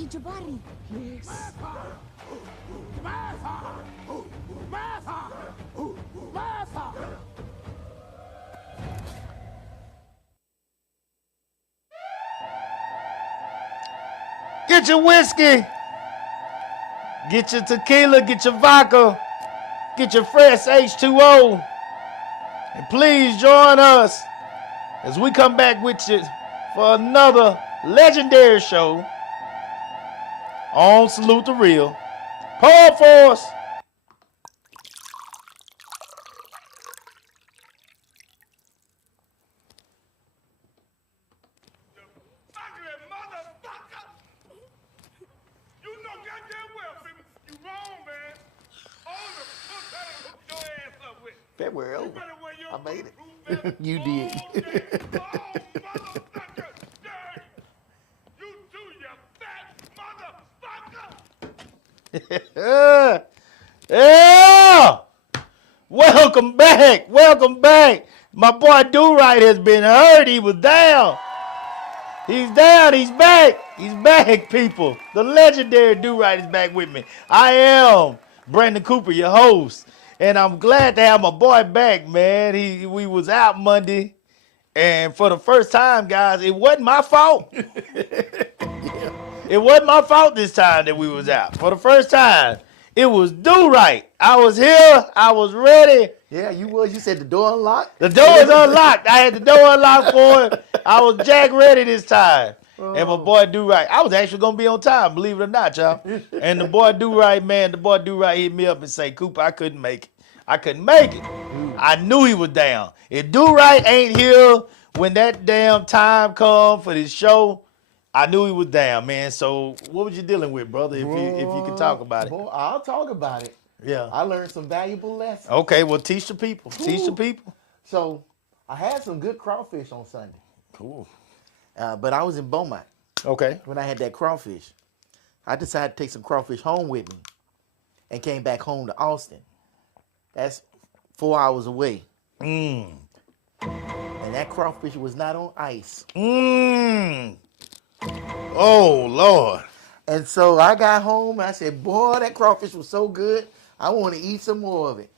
Hey, Jabari. Yes. Martha! Martha! Martha! Get your whiskey. Get your tequila. Get your vodka. Get your fresh H2O. And please join us as we come back with you for another legendary show on Salute the Real. Paul Force. Ugly motherfucker! You know goddamn well, baby. You wrong, man. All the puss I done hooked your ass up with. February You over. better wear your I made it. bulletproof vest You all did. day. Oh, motherfucker! Dang! You do, you fat motherfucker! Yeah. Welcome back. Welcome back. My boy Do-Right has been hurt. He was down. He's down. He's back. He's back, people. The legendary Do-Right is back with me. I am Brandon Cooper, your host. And I'm glad to have my boy back, man. We was out Monday. And for the first time, guys, it wasn't my fault. It wasn't my fault this time that we was out. For the first time, it was Do-Right. I was here. I was ready. Yeah, you was. You said the door unlocked? The door is unlocked. I had the door unlocked for him. I was jack ready this time. And my boy Do-Right. I was actually going to be on time, believe it or not, y'all. And the boy Do-Right, man, hit me up and say, Cooper, I couldn't make it. I couldn't make it. I knew he was down. If Do-Right ain't here when that damn time come for this show, I knew he was down, man. So what was you dealing with, brother, if you can talk about it? Boy, I'll talk about it. Yeah. I learned some valuable lessons. Okay, well, teach the people. Teach the people. So I had some good crawfish on Sunday. Cool. But I was in Beaumont Okay. when I had that crawfish. I decided to take some crawfish home with me and came back home to Austin. That's 4 hours away. And that crawfish was not on ice. Oh, Lord. And so I got home and I said, boy, that crawfish was so good. I want to eat some more of it.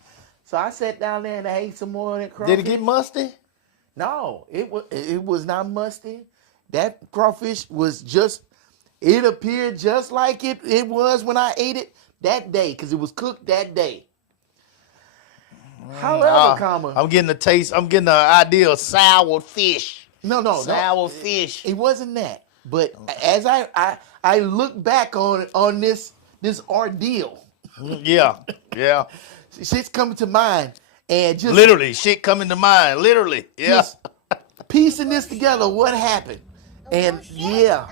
So I sat down there and I ate some more of that crawfish. Did it get musty? No, it was not musty. That crawfish was just, it appeared just like it was when I ate it that day because it was cooked that day. However, comma, I'm getting a taste. I'm getting an idea of sour fish. no, Sour fish. It wasn't that. But as I look back on this ordeal, Yeah. Yeah. shit's coming to mind, and just Literally, shit coming to mind. Literally. Yeah. just piecing this together, what happened, and yeah,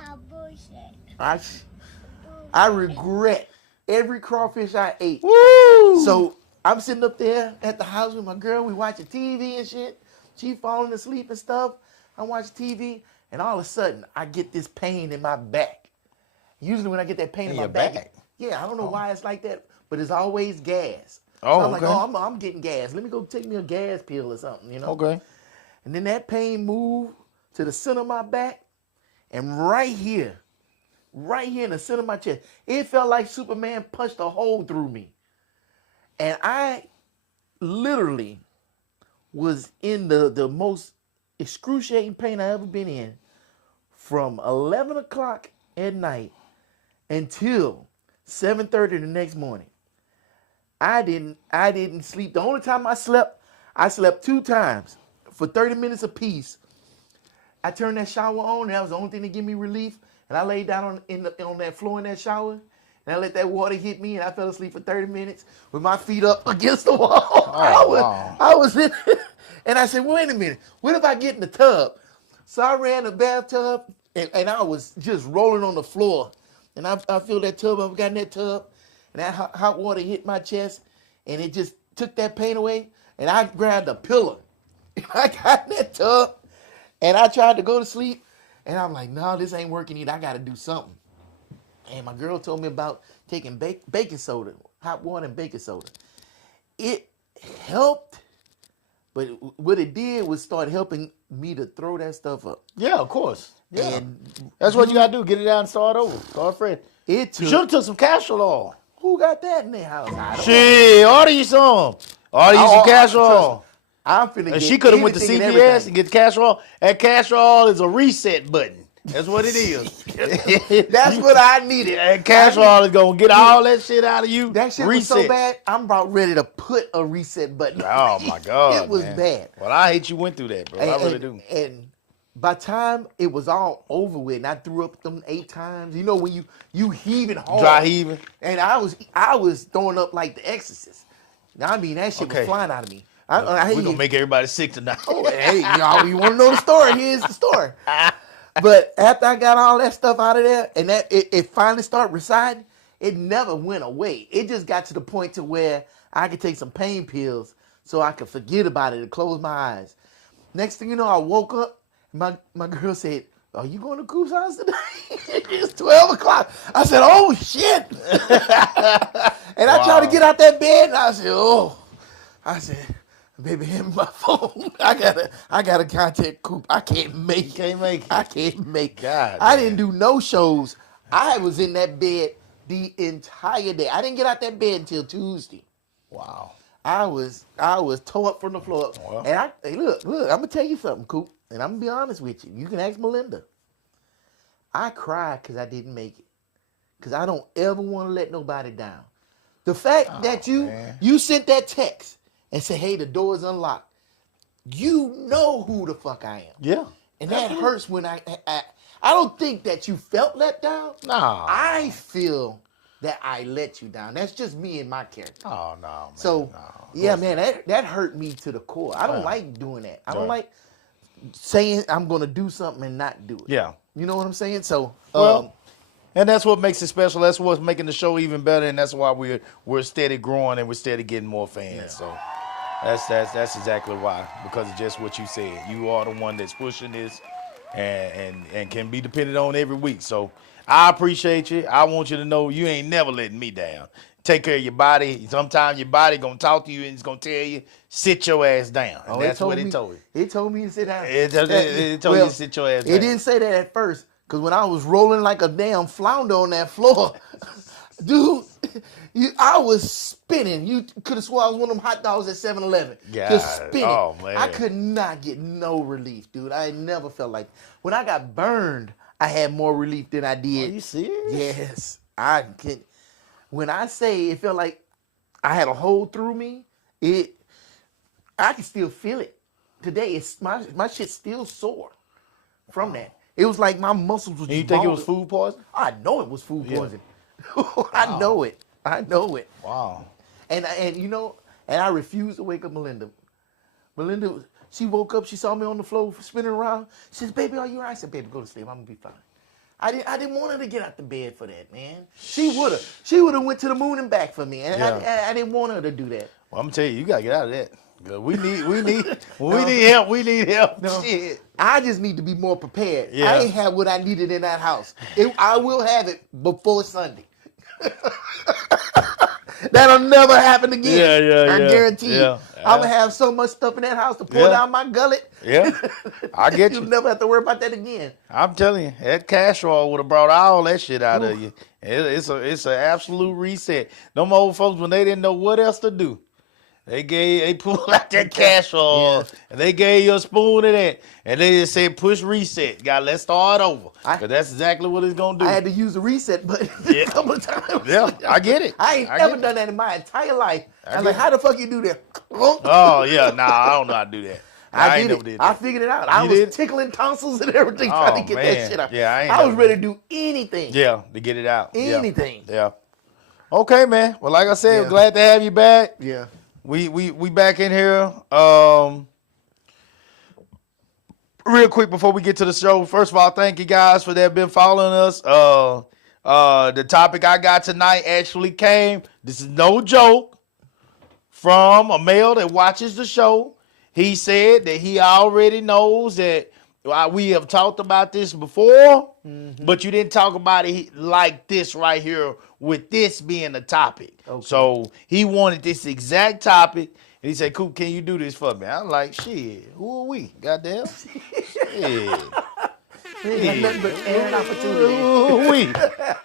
I regret every crawfish I ate. Woo! So I'm sitting up there at the house with my girl. We watching TV and shit. She falling asleep and stuff. I watch TV, and all of a sudden, I get this pain in my back. Usually when I get that pain in my your back, back? yeah, I don't know why it's like that, but it's always gas. Oh, so I'm like, okay. oh, I'm getting gas. Let me go take me a gas pill or something, you know? Okay. And then that pain moved to the center of my back, and right here in the center of my chest, it felt like Superman punched a hole through me. And I literally was in the most excruciating pain I ever been in from 11 o'clock at night until 7:30 the next morning. I didn't sleep. The only time I slept 2 times for 30 minutes apiece. I turned that shower on, and that was the only thing to give me relief. And I laid down on that floor in that shower, and I let that water hit me, and I fell asleep for 30 minutes with my feet up against the wall. wow. I was in, and I said, wait a minute, what if I get in the tub? So I ran the bathtub, and I was just rolling on the floor. And I feel that tub, I've gotten that tub, and that hot water hit my chest, and it just took that pain away. And I grabbed a pillow, and I got in that tub, and I tried to go to sleep, and I'm like, no, this ain't working either. I got to do something. And my girl told me about taking baking soda, hot water and baking soda. It helped, But what it did was start helping me to throw that stuff up. Yeah, of course. Yeah. And That's what you got to do. Get it out and start over. Start fresh. it You took. should have took some castor oil. Who got that in their house? I don't Shit, order you some. Order you some castor trust oil. me, I'm finna And get she could have went to anything and CVS everything. and get the castor oil. And castor oil is a reset button. That's what it is. That's what I needed. And castor oil is going to get all that shit out of you. That shit was so bad, I'm about ready to put a reset button. Oh, my God. It was man. bad. Well, I hate you went through that, bro. I really do. And by the time it was all over with, and I threw up them 8 times, you know when you heaving hard. Dry heaving. And I was throwing up like the Exorcist. Now I mean that shit Okay. was flying out of me. We're going to make everybody sick tonight. Oh, hey, y'all, you want to know the story? Here's the story. But after I got all that stuff out of there, and that it finally started residing, it never went away. It just got to the point to where I could take some pain pills so I could forget about it and close my eyes. Next thing you know, I woke up. My girl said, "Are you going to Coop's house today?" It's 12 o'clock. I said, "Oh shit!" And I tried to get out that bed, and I said, "Oh," I said, "Baby, hand me my phone. I gotta contact Coop. I can't make it. Can't make it. I can't make it. God, I man. didn't do no shows. I was in that bed the entire day. I didn't get out that bed until Tuesday. Wow. I was tore up from the floor. Well. And hey, look, I'm gonna tell you something, Coop. And I'm gonna be honest with you. You can ask Melinda. I cried because I didn't make it. Because I don't ever want to let nobody down. The fact that man. you sent that text and said, "Hey, the door is unlocked." You know who the fuck I am. Yeah. And that hurts when I don't think that you felt let down. Nah. I feel that I let you down. That's just me and my character. Oh, no, man. So, No. yeah, man, that hurt me to the core. I don't Yeah. like doing that. I don't Right. like saying I'm going to do something and not do it. Yeah. You know what I'm saying? So, Well, and that's what makes it special. That's what's making the show even better, and that's why we're steady growing and we're steady getting more fans. So that's exactly why, because of just what you said. You are the one that's pushing this, and can be depended on every week. So I appreciate you. I want you to know you ain't never letting me down. Take care of your body. Sometimes your body gonna talk to you and it's gonna tell you, sit your ass down. And that's what it told you. It told me to sit down. It told you to sit your ass down. It didn't say that at first, because when I was rolling like a damn flounder on that floor, dude, I was spinning. You could have swore I was one of them hot dogs at 7-Eleven. Just God, spinning. oh, man. I could not get no relief, dude. I never felt like when I got burned, I had more relief than I did. Are you serious? Yes. I can. When I say it felt like I had a hole through me, I can still feel it. Today, it's my shit's still sore from that. It was like my muscles was And you just think it was balled. food poison? I know it was food Yeah. poison. I know it. I know it. Wow. And you know, and I refused to wake up Melinda. Melinda, she woke up, she saw me on the floor spinning around. She says, "Baby, are you all right?" I said, "Baby, go to sleep. I'm gonna be fine." I didn't want her to get out the bed for that, man. She would have went to the moon and back for me, and Yeah. I didn't want her to do that. Well, I'm gonna tell you, you gotta get out of that. 'Cause we need when we need help. We need help. No. Shit. I just need to be more prepared. Yeah. I ain't have what I needed in that house. I will have it before Sunday. That'll never happen again. Yeah, I guarantee yeah. you. I'm gonna have so much stuff in that house to pour Yeah. down my gullet. Yeah, I get You'll you. never have to worry about that again. I'm telling you, that cash roll would have brought all that shit out of you. It's an absolute reset. Them old folks, when they didn't know what else to do, they pulled out that cash roll Yeah. and they gave you a spoon of that, and they just said push reset. Let's start over, because that's exactly what it's gonna do. I had to use the reset button Yeah. a couple of times. Yeah, I get it. I ain't I ever get done that in my entire life. I was get like, it. how the fuck you do that? Oh yeah, nah, I don't know how to do that. I ain't did never it. did I that. figured it out. I You was did? tickling tonsils and everything Oh, trying to get man. that shit out. Yeah, I ain't was never ready did to do anything. Yeah, to get it out. Yeah. Anything. Yeah. Okay, man. Well, like I said, Yeah. glad to have you back. Yeah. We back in here. Real quick before we get to the show, first of all, thank you guys for that have been following us. The topic I got tonight actually came. This is no joke. From a male that watches the show. He said that he already knows that we have talked about this before, but you didn't talk about it like this right here with this being the topic. Okay. So he wanted this exact topic, And he said, Coop, can you do this for me? I'm like, shit, who are we? Goddamn. Shit. Ain't got nothing but airing opportunity. Ooh, we.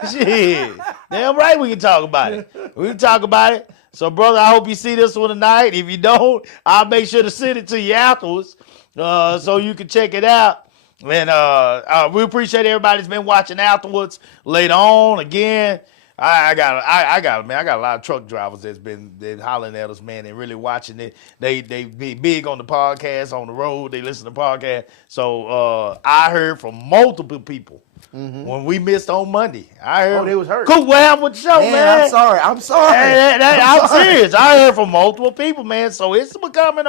Shit. Damn right we can talk about it. We can talk about it. So, brother, I hope you see this one tonight. If you don't, I'll make sure to send it to you afterwards so you can check it out. And we appreciate everybody that's been watching afterwards. Later on, again, I got a lot of truck drivers that's been hollering at us, man, and really watching it. They be big on the podcast, on the road. They listen to the podcast. So I heard from multiple people when we missed on Monday. I heard they was hurt. Cool, what happened with the show, man? I'm sorry. I'm sorry. I'm serious. I heard from multiple people, man. So it's becoming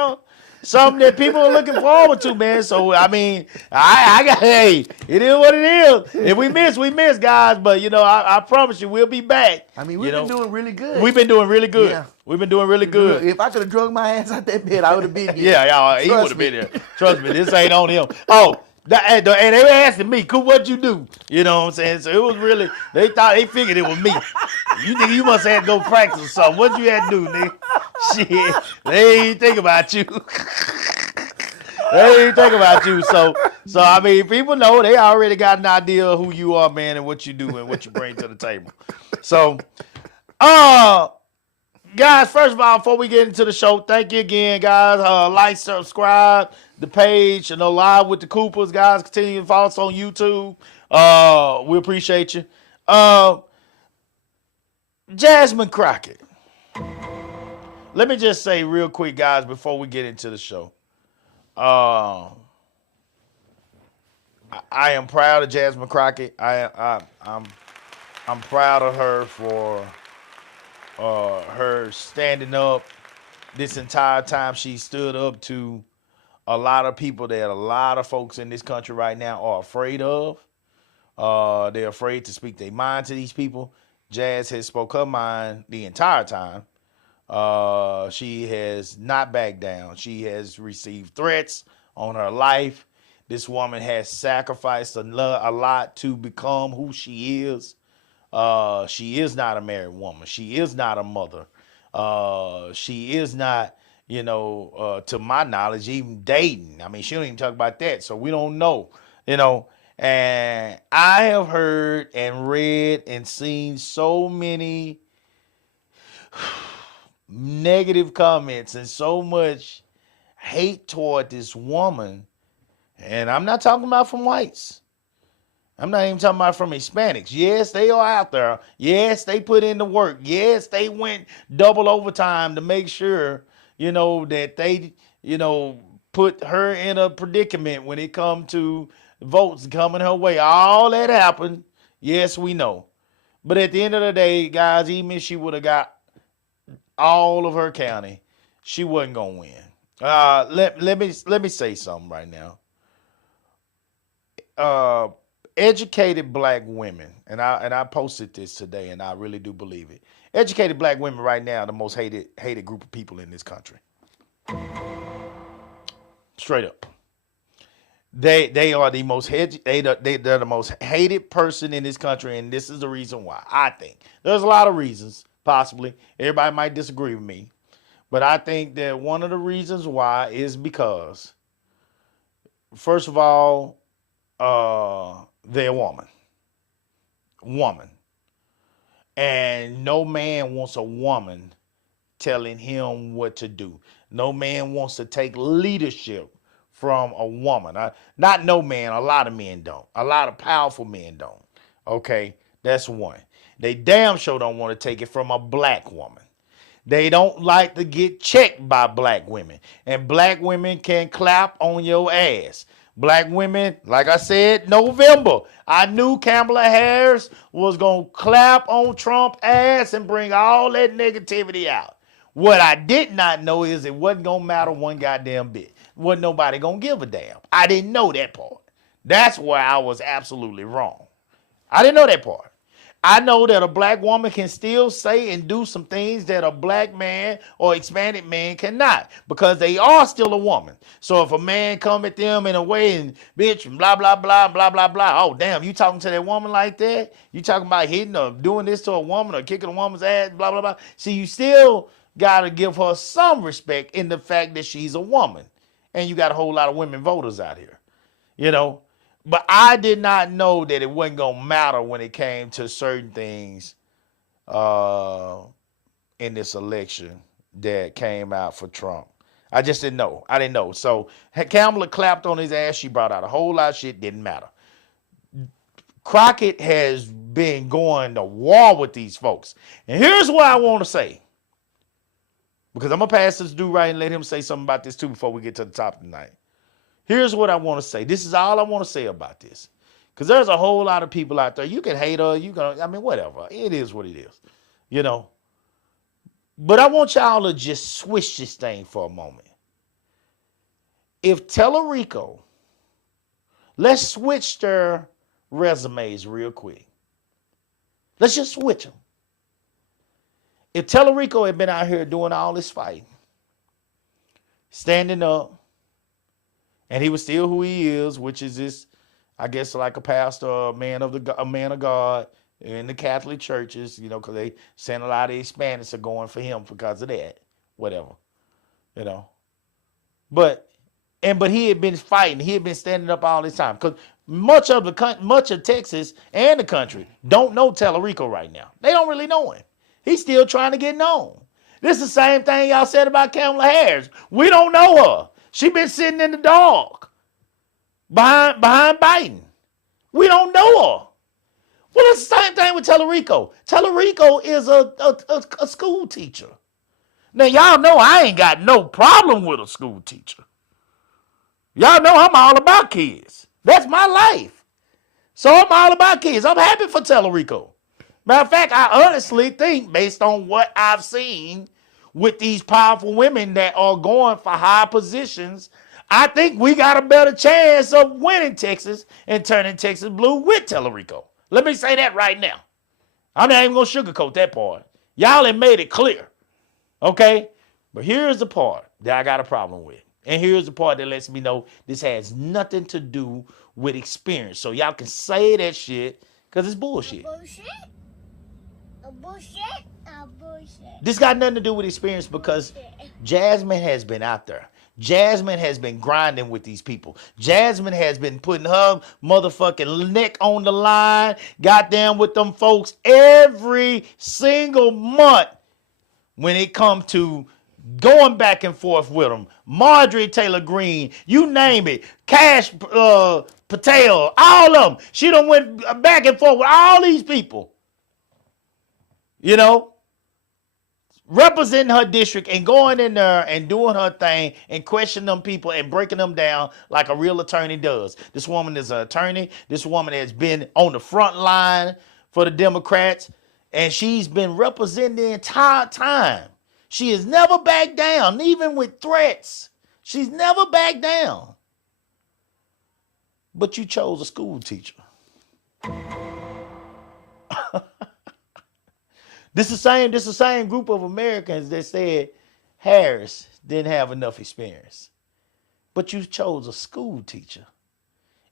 something that people are looking forward to, man. So I mean, hey, it is what it is. If we miss, guys. But I promise you, we'll be back. I mean, we've been doing really good. We've been doing really good. Yeah. We've been doing really good. If I could have drug my ass out that bed, I would have been here. Yeah, he would have been there. Trust me, this ain't on him. Oh. And they were asking me, Cool, what'd you do? You know what I'm saying? So it was really, they figured it was me. You think you must have had to go practice or something. What'd you have to do, nigga? Shit, they ain't think about you. They ain't think about you. So I mean, people know, they already got an idea of who you are, man, and what you do and what you bring to the table. So, guys, first of all, before we get into the show, thank you again, guys. Like, subscribe the page, Live with the Coopers, guys. Continue to follow us on YouTube. We appreciate you. Jasmine Crockett. Let me just say real quick, guys, before we get into the show. I am proud of Jasmine Crockett. I'm proud of her for her standing up this entire time. She stood up to a lot of people that a lot of folks in this country right now are afraid of. They're afraid to speak their mind to these people. Jazz has spoke her mind the entire time. She has not backed down. She has received threats on her life. This woman has sacrificed a lot to become who she is. She is not a married woman. She is not a mother. She is not, to my knowledge, even dating. I mean, she don't even talk about that, so we don't know, And I have heard and read and seen so many negative comments and so much hate toward this woman. And I'm not talking about from whites. I'm not even talking about from Hispanics. Yes, they are out there. Yes, they put in the work. Yes, they went double overtime to make sure, that they, put her in a predicament when it comes to votes coming her way. All that happened. Yes, we know. But at the end of the day, guys, even if she would have got all of her county, she wasn't going to win. Let me say something right now. Educated black women, and I posted this today, and I really do believe it. Educated black women right now are the most hated group of people in this country. Straight up. They are the most they're the most hated person in this country, and this is the reason why. I think there's a lot of reasons, possibly. Everybody might disagree with me, but I think that one of the reasons why is because, first of all, they're a woman, and no man wants a woman telling him what to do. No man wants to take leadership from a woman. Not no man, a lot of men don't. A lot of powerful men don't. Okay, that's one. They damn sure don't want to take it from a black woman. They don't like to get checked by black women. And black women can clap on your ass. Black women, like I said, November, I knew Kamala Harris was going to clap on Trump's ass and bring all that negativity out. What I did not know is it wasn't going to matter one goddamn bit. Wasn't nobody going to give a damn. I didn't know that part. That's where I was absolutely wrong. I didn't know that part. I know that a black woman can still say and do some things that a black man or Hispanic man cannot, because they are still a woman. So if a man come at them in a way and bitch, blah, blah, blah, blah, blah, blah. Oh, damn, you talking to that woman like that? You talking about hitting or doing this to a woman or kicking a woman's ass, blah, blah, blah. See, you still got to give her some respect in the fact that she's a woman. And you got a whole lot of women voters out here, you know. But I did not know that it wasn't going to matter when it came to certain things in this election that came out for Trump. I just didn't know. I didn't know. So Kamala clapped on his ass. She brought out a whole lot of shit. Didn't matter. Crockett has been going to war with these folks. And here's what I want to say. Because I'm going to pass this dude right and let him say something about this too before we get to the top of the night. Here's what I want to say. This is all I want to say about this. Because there's a whole lot of people out there. You can hate her. You can, I mean, whatever. It is what it is. You know. But I want y'all to just switch this thing for a moment. If Tellerico, let's switch their resumes real quick. Let's just switch them. If Tellerico had been out here doing all this fighting, standing up, and he was still who he is, which is this, I guess, like a pastor, a man of God in the Catholic churches, you know, because they saying a lot of Hispanics are going for him because of that, whatever, you know. But he had been fighting. He had been standing up all this time because much of Texas and the country don't know Tellerico right now. They don't really know him. He's still trying to get known. This is the same thing y'all said about Kamala Harris. We don't know her. She been sitting in the dark behind Biden. We don't know her. Well, it's the same thing with Tellerico. Tellerico is a school teacher. Now, y'all know I ain't got no problem with a school teacher. Y'all know I'm all about kids. That's my life. So I'm all about kids. I'm happy for Tellerico. Matter of fact, I honestly think, based on what I've seen with these powerful women that are going for high positions, I think we got a better chance of winning Texas and turning Texas blue with Tellerico. Let me say that right now. I'm not even going to sugarcoat that part. Y'all have made it clear. Okay? But here's the part that I got a problem with. And here's the part that lets me know this has nothing to do with experience. So y'all can say that shit because it's bullshit. Bullshit. Bullshit. Bullshit. This got nothing to do with experience because Jasmine has been out there. Jasmine has been grinding with these people. Jasmine has been putting her motherfucking neck on the line, goddamn with them folks every single month when it comes to going back and forth with them. Marjorie Taylor Greene, you name it. Cash Patel, all of them. She done went back and forth with all these people. You know, representing her district and going in there and doing her thing and questioning them people and breaking them down like a real attorney does. This woman is an attorney. This woman has been on the front line for the Democrats, and she's been representing the entire time. She has never backed down, even with threats. She's never backed down. But you chose a school teacher. This is the same group of Americans that said Harris didn't have enough experience. But you chose a school teacher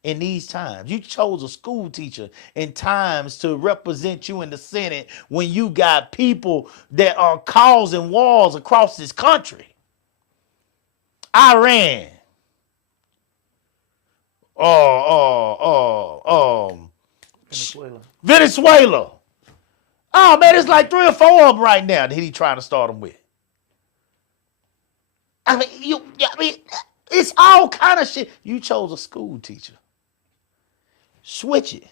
in these times. You chose a school teacher in times to represent you in the Senate when you got people that are causing wars across this country. Iran. Venezuela. Oh, man, it's like 3 or 4 of them right now that he's trying to start them with. I mean, it's all kind of shit. You chose a school teacher. Switch it.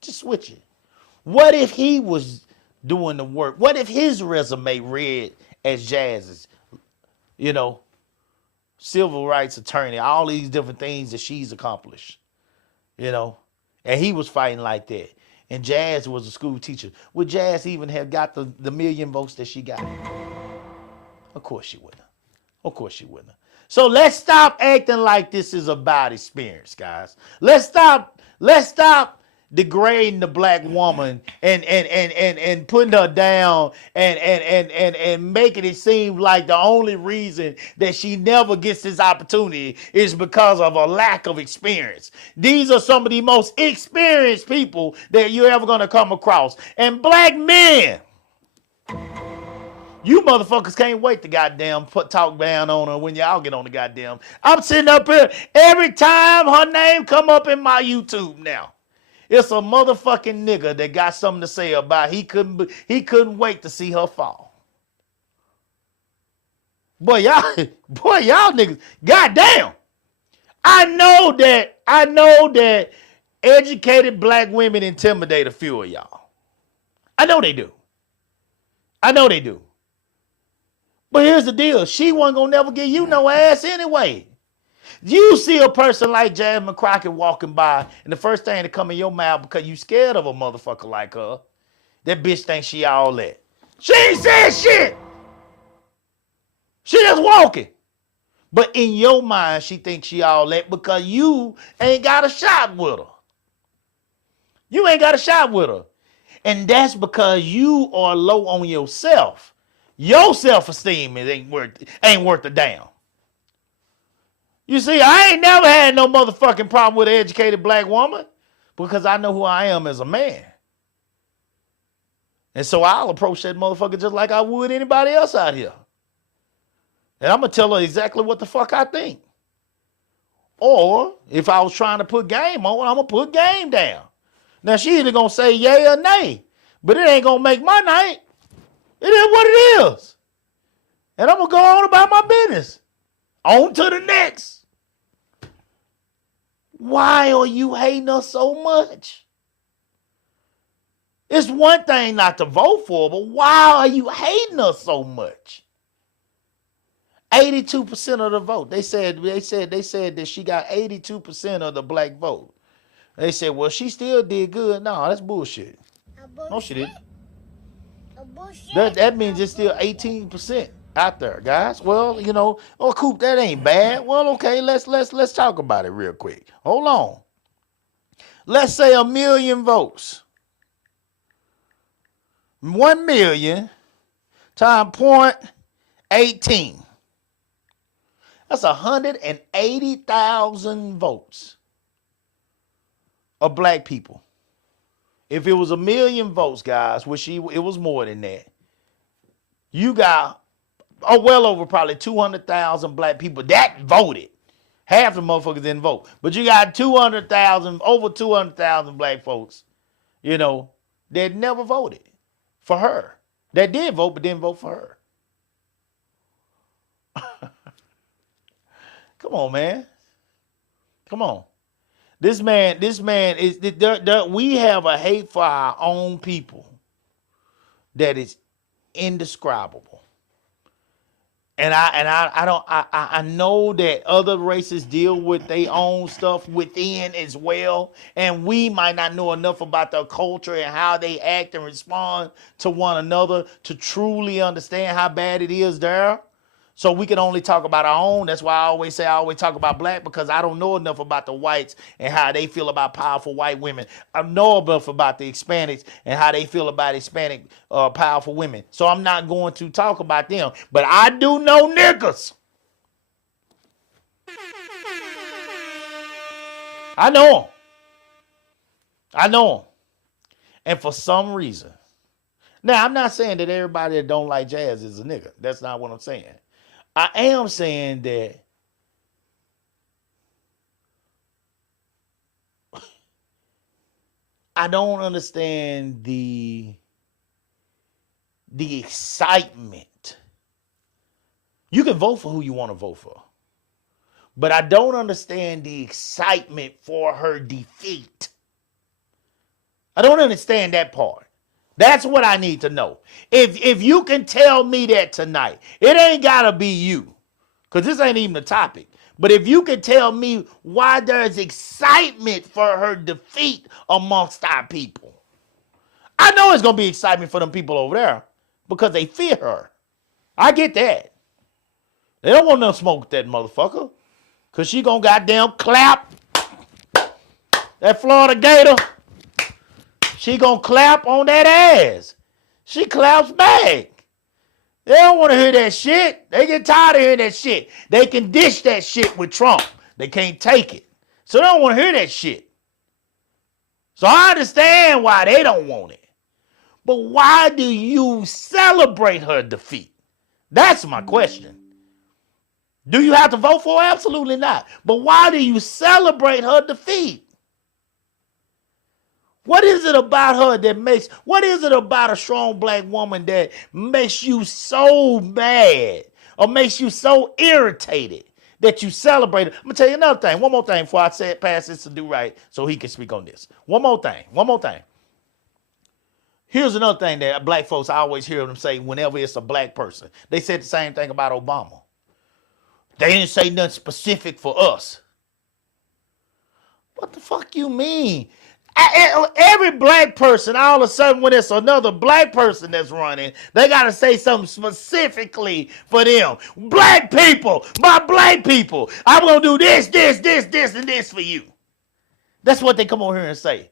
Just switch it. What if he was doing the work? What if his resume read as Jazz's? You know, civil rights attorney, all these different things that she's accomplished. You know, and he was fighting like that. And Jazz was a school teacher. Would Jazz even have got the million votes that she got? Of course she wouldn't. Of course she wouldn't. So let's stop acting like this is about experience, guys. Let's stop degrading the black woman and putting her down and making it seem like the only reason that she never gets this opportunity is because of a lack of experience. These are some of the most experienced people that you're ever going to come across. And black men, You motherfuckers can't wait to goddamn talk down on her when y'all get on the goddamn. I'm sitting up here every time her name come up in my YouTube now. It's a motherfucking nigga that got something to say about he couldn't wait to see her fall. Boy, y'all niggas, goddamn. I know that educated black women intimidate a few of y'all. I know they do. But here's the deal. She wasn't gonna never give you no ass anyway. You see a person like Jasmine Crockett walking by, and the first thing that come in your mouth because you scared of a motherfucker like her, that bitch thinks she all that. She ain't said shit. She just walking. But in your mind, she thinks she all that because you ain't got a shot with her. You ain't got a shot with her. And that's because you are low on yourself. Your self-esteem ain't worth a damn. You see, I ain't never had no motherfucking problem with an educated black woman because I know who I am as a man. And so I'll approach that motherfucker just like I would anybody else out here. And I'm going to tell her exactly what the fuck I think. Or if I was trying to put game on, I'm going to put game down. Now, she either going to say yay or nay, but it ain't going to make my night. It is what it is. And I'm going to go on about my business. On to the next. Why are you hating us so much? It's one thing not to vote for, but why are you hating us so much? 82% of the vote. They said that she got 82% of the black vote. They said, well, she still did good. No, that's bullshit. No, she didn't. That means it's still 18% out there, guys. Well, you know, oh, Coop, that ain't bad. Well, okay, let's talk about it real quick. Hold on. Let's say 1 million votes. 1 million times 0.18. That's 180,000 votes of black people. If it was 1 million votes, guys, which it was more than that, you got well over probably 200,000 black people that voted. Half the motherfuckers didn't vote. But you got 200,000, over 200,000 black folks, you know, that never voted for her. That did vote, but didn't vote for her. Come on, man. Come on. This man is, we have a hate for our own people that is indescribable. And I know that other races deal with their own stuff within as well. And we might not know enough about their culture and how they act and respond to one another to truly understand how bad it is there. So we can only talk about our own. That's why I always talk about black, because I don't know enough about the whites and how they feel about powerful white women. I know enough about the Hispanics and how they feel about Hispanic powerful women. So I'm not going to talk about them. But I do know niggas. I know them. I know them. And for some reason. Now, I'm not saying that everybody that don't like jazz is a nigga. That's not what I'm saying. I am saying that I don't understand the excitement. You can vote for who you want to vote for. But I don't understand the excitement for her defeat. I don't understand that part. That's what I need to know. If you can tell me that tonight, it ain't gotta be you, because this ain't even a topic. But if you can tell me why there's excitement for her defeat amongst our people. I know it's gonna be excitement for them people over there because they fear her. I get that. They don't want no smoke with that motherfucker, because she gonna goddamn clap that Florida Gator. She gonna clap on that ass. She claps back. They don't want to hear that shit. They get tired of hearing that shit. They can dish that shit with Trump. They can't take it. So they don't want to hear that shit. So I understand why they don't want it. But why do you celebrate her defeat? That's my question. Do you have to vote for her? Absolutely not. But why do you celebrate her defeat? What is it about her that makes, what is it about a strong black woman that makes you so mad or makes you so irritated that you celebrate it? I'm going to tell you another thing. One more thing before I say it, pass this to Do Right so he can speak on this. One more thing. Here's another thing that black folks, I always hear them say whenever it's a black person. They said the same thing about Obama. They didn't say nothing specific for us. What the fuck you mean? Every black person, all of a sudden when it's another black person that's running, they got to say something specifically for them. Black people, my black people, I'm going to do this, and this for you. That's what they come over here and say.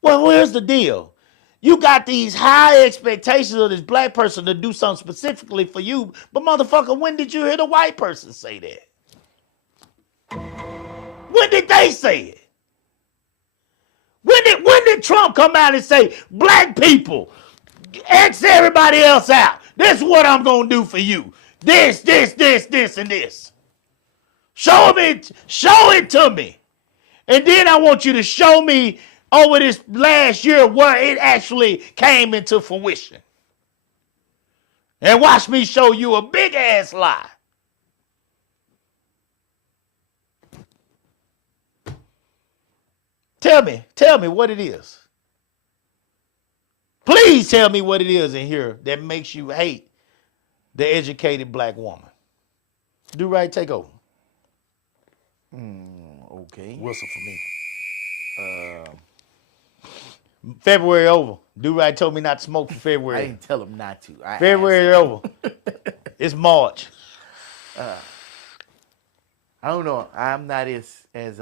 Well, here's the deal. You got these high expectations of this black person to do something specifically for you, but motherfucker, when did you hear the white person say that? When did they say it? When did Trump come out and say, black people, X everybody else out. This is what I'm going to do for you. This, and this. Show it to me. And then I want you to show me over this last year where it actually came into fruition. And watch me show you a big ass lie. Tell me what it is. Please tell me what it is in here that makes you hate the educated black woman. Do Right, take over. Okay. Whistle for me. February over. Do Right told me not to smoke for I February. didn't tell him not to. February over. It's March. I don't know. I'm not as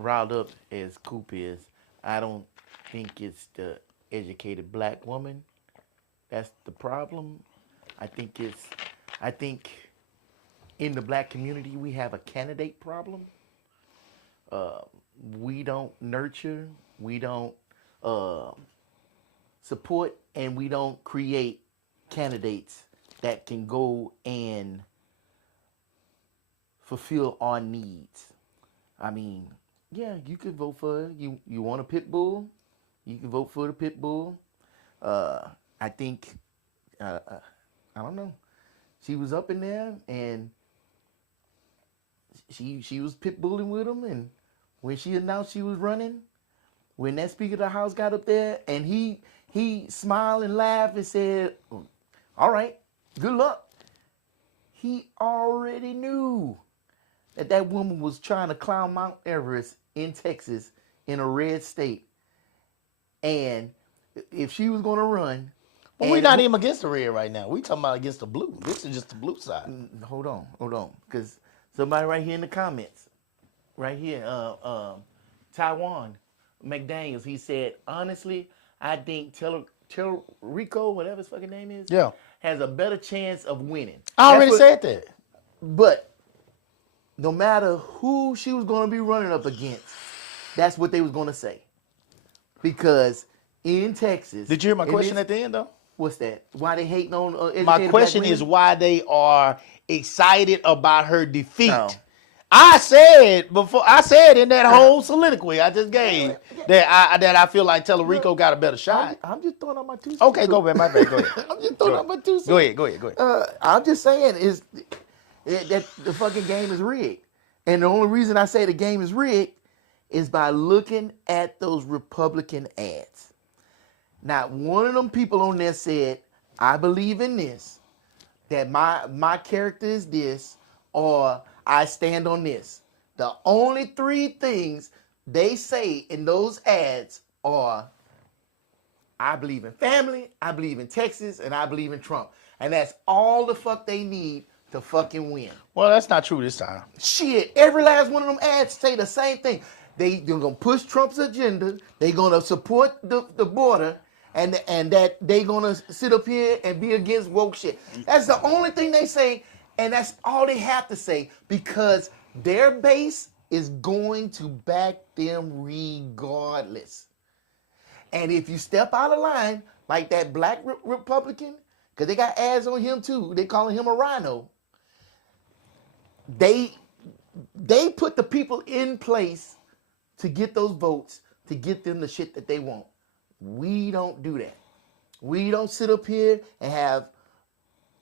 riled up as Coop is. I don't think it's the educated black woman that's the problem. I think in the black community we have a candidate problem. We don't nurture, we don't support, and we don't create candidates that can go and fulfill our needs. I mean, yeah, you could vote for her. You want a pit bull, you can vote for the pit bull. I think, I don't know. She was up in there and she was pit bulling with him, and when she announced she was running, when that Speaker of the House got up there and he smiled and laughed and said, all right, good luck. He already knew that woman was trying to climb Mount Everest in Texas in a red state. And if she was going to run... But we're not even against the red right now. We talking about against the blue. This is just the blue side. Hold on. Because somebody right here in the comments, right here, Taiwan McDaniels, he said, honestly, I think Rico, whatever his fucking name is, Yeah, has a better chance of winning. I already said that. But no matter who she was going to be running up against, that's what they was going to say. Because in Texas... Did you hear my question at the end, though? What's that? Why they hating on educated My question black is women? why they are excited about her defeat. No. I said in that whole soliloquy I just gave that I feel like Tellerico got a better shot. I'm just throwing out my 2 cents. Okay, go ahead, my bad. Go ahead. I'm just throwing out my 2 cents. Go ahead. I'm just saying that the fucking game is rigged. And the only reason I say the game is rigged is by looking at those Republican ads. Not one of them people on there said, I believe in this, that my character is this, or I stand on this. The only 3 things they say in those ads are, I believe in family, I believe in Texas, and I believe in Trump. And that's all the fuck they need to fucking win. Well, that's not true this time. Shit, every last one of them ads say the same thing. They're going to push Trump's agenda. They're going to support the border. And that they going to sit up here and be against woke shit. That's the only thing they say. And that's all they have to say. Because their base is going to back them regardless. And if you step out of line, like that black Republican, because they got ads on him too. They calling him a rhino. They put the people in place to get those votes, to get them the shit that they want. We don't do that. We don't sit up here and have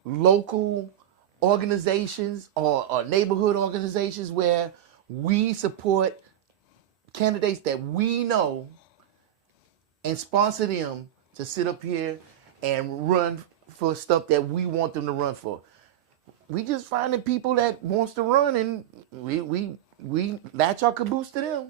local organizations or neighborhood organizations where we support candidates that we know and sponsor them to sit up here and run for stuff that we want them to run for. We just finding people that wants to run, and we latch our caboose to them.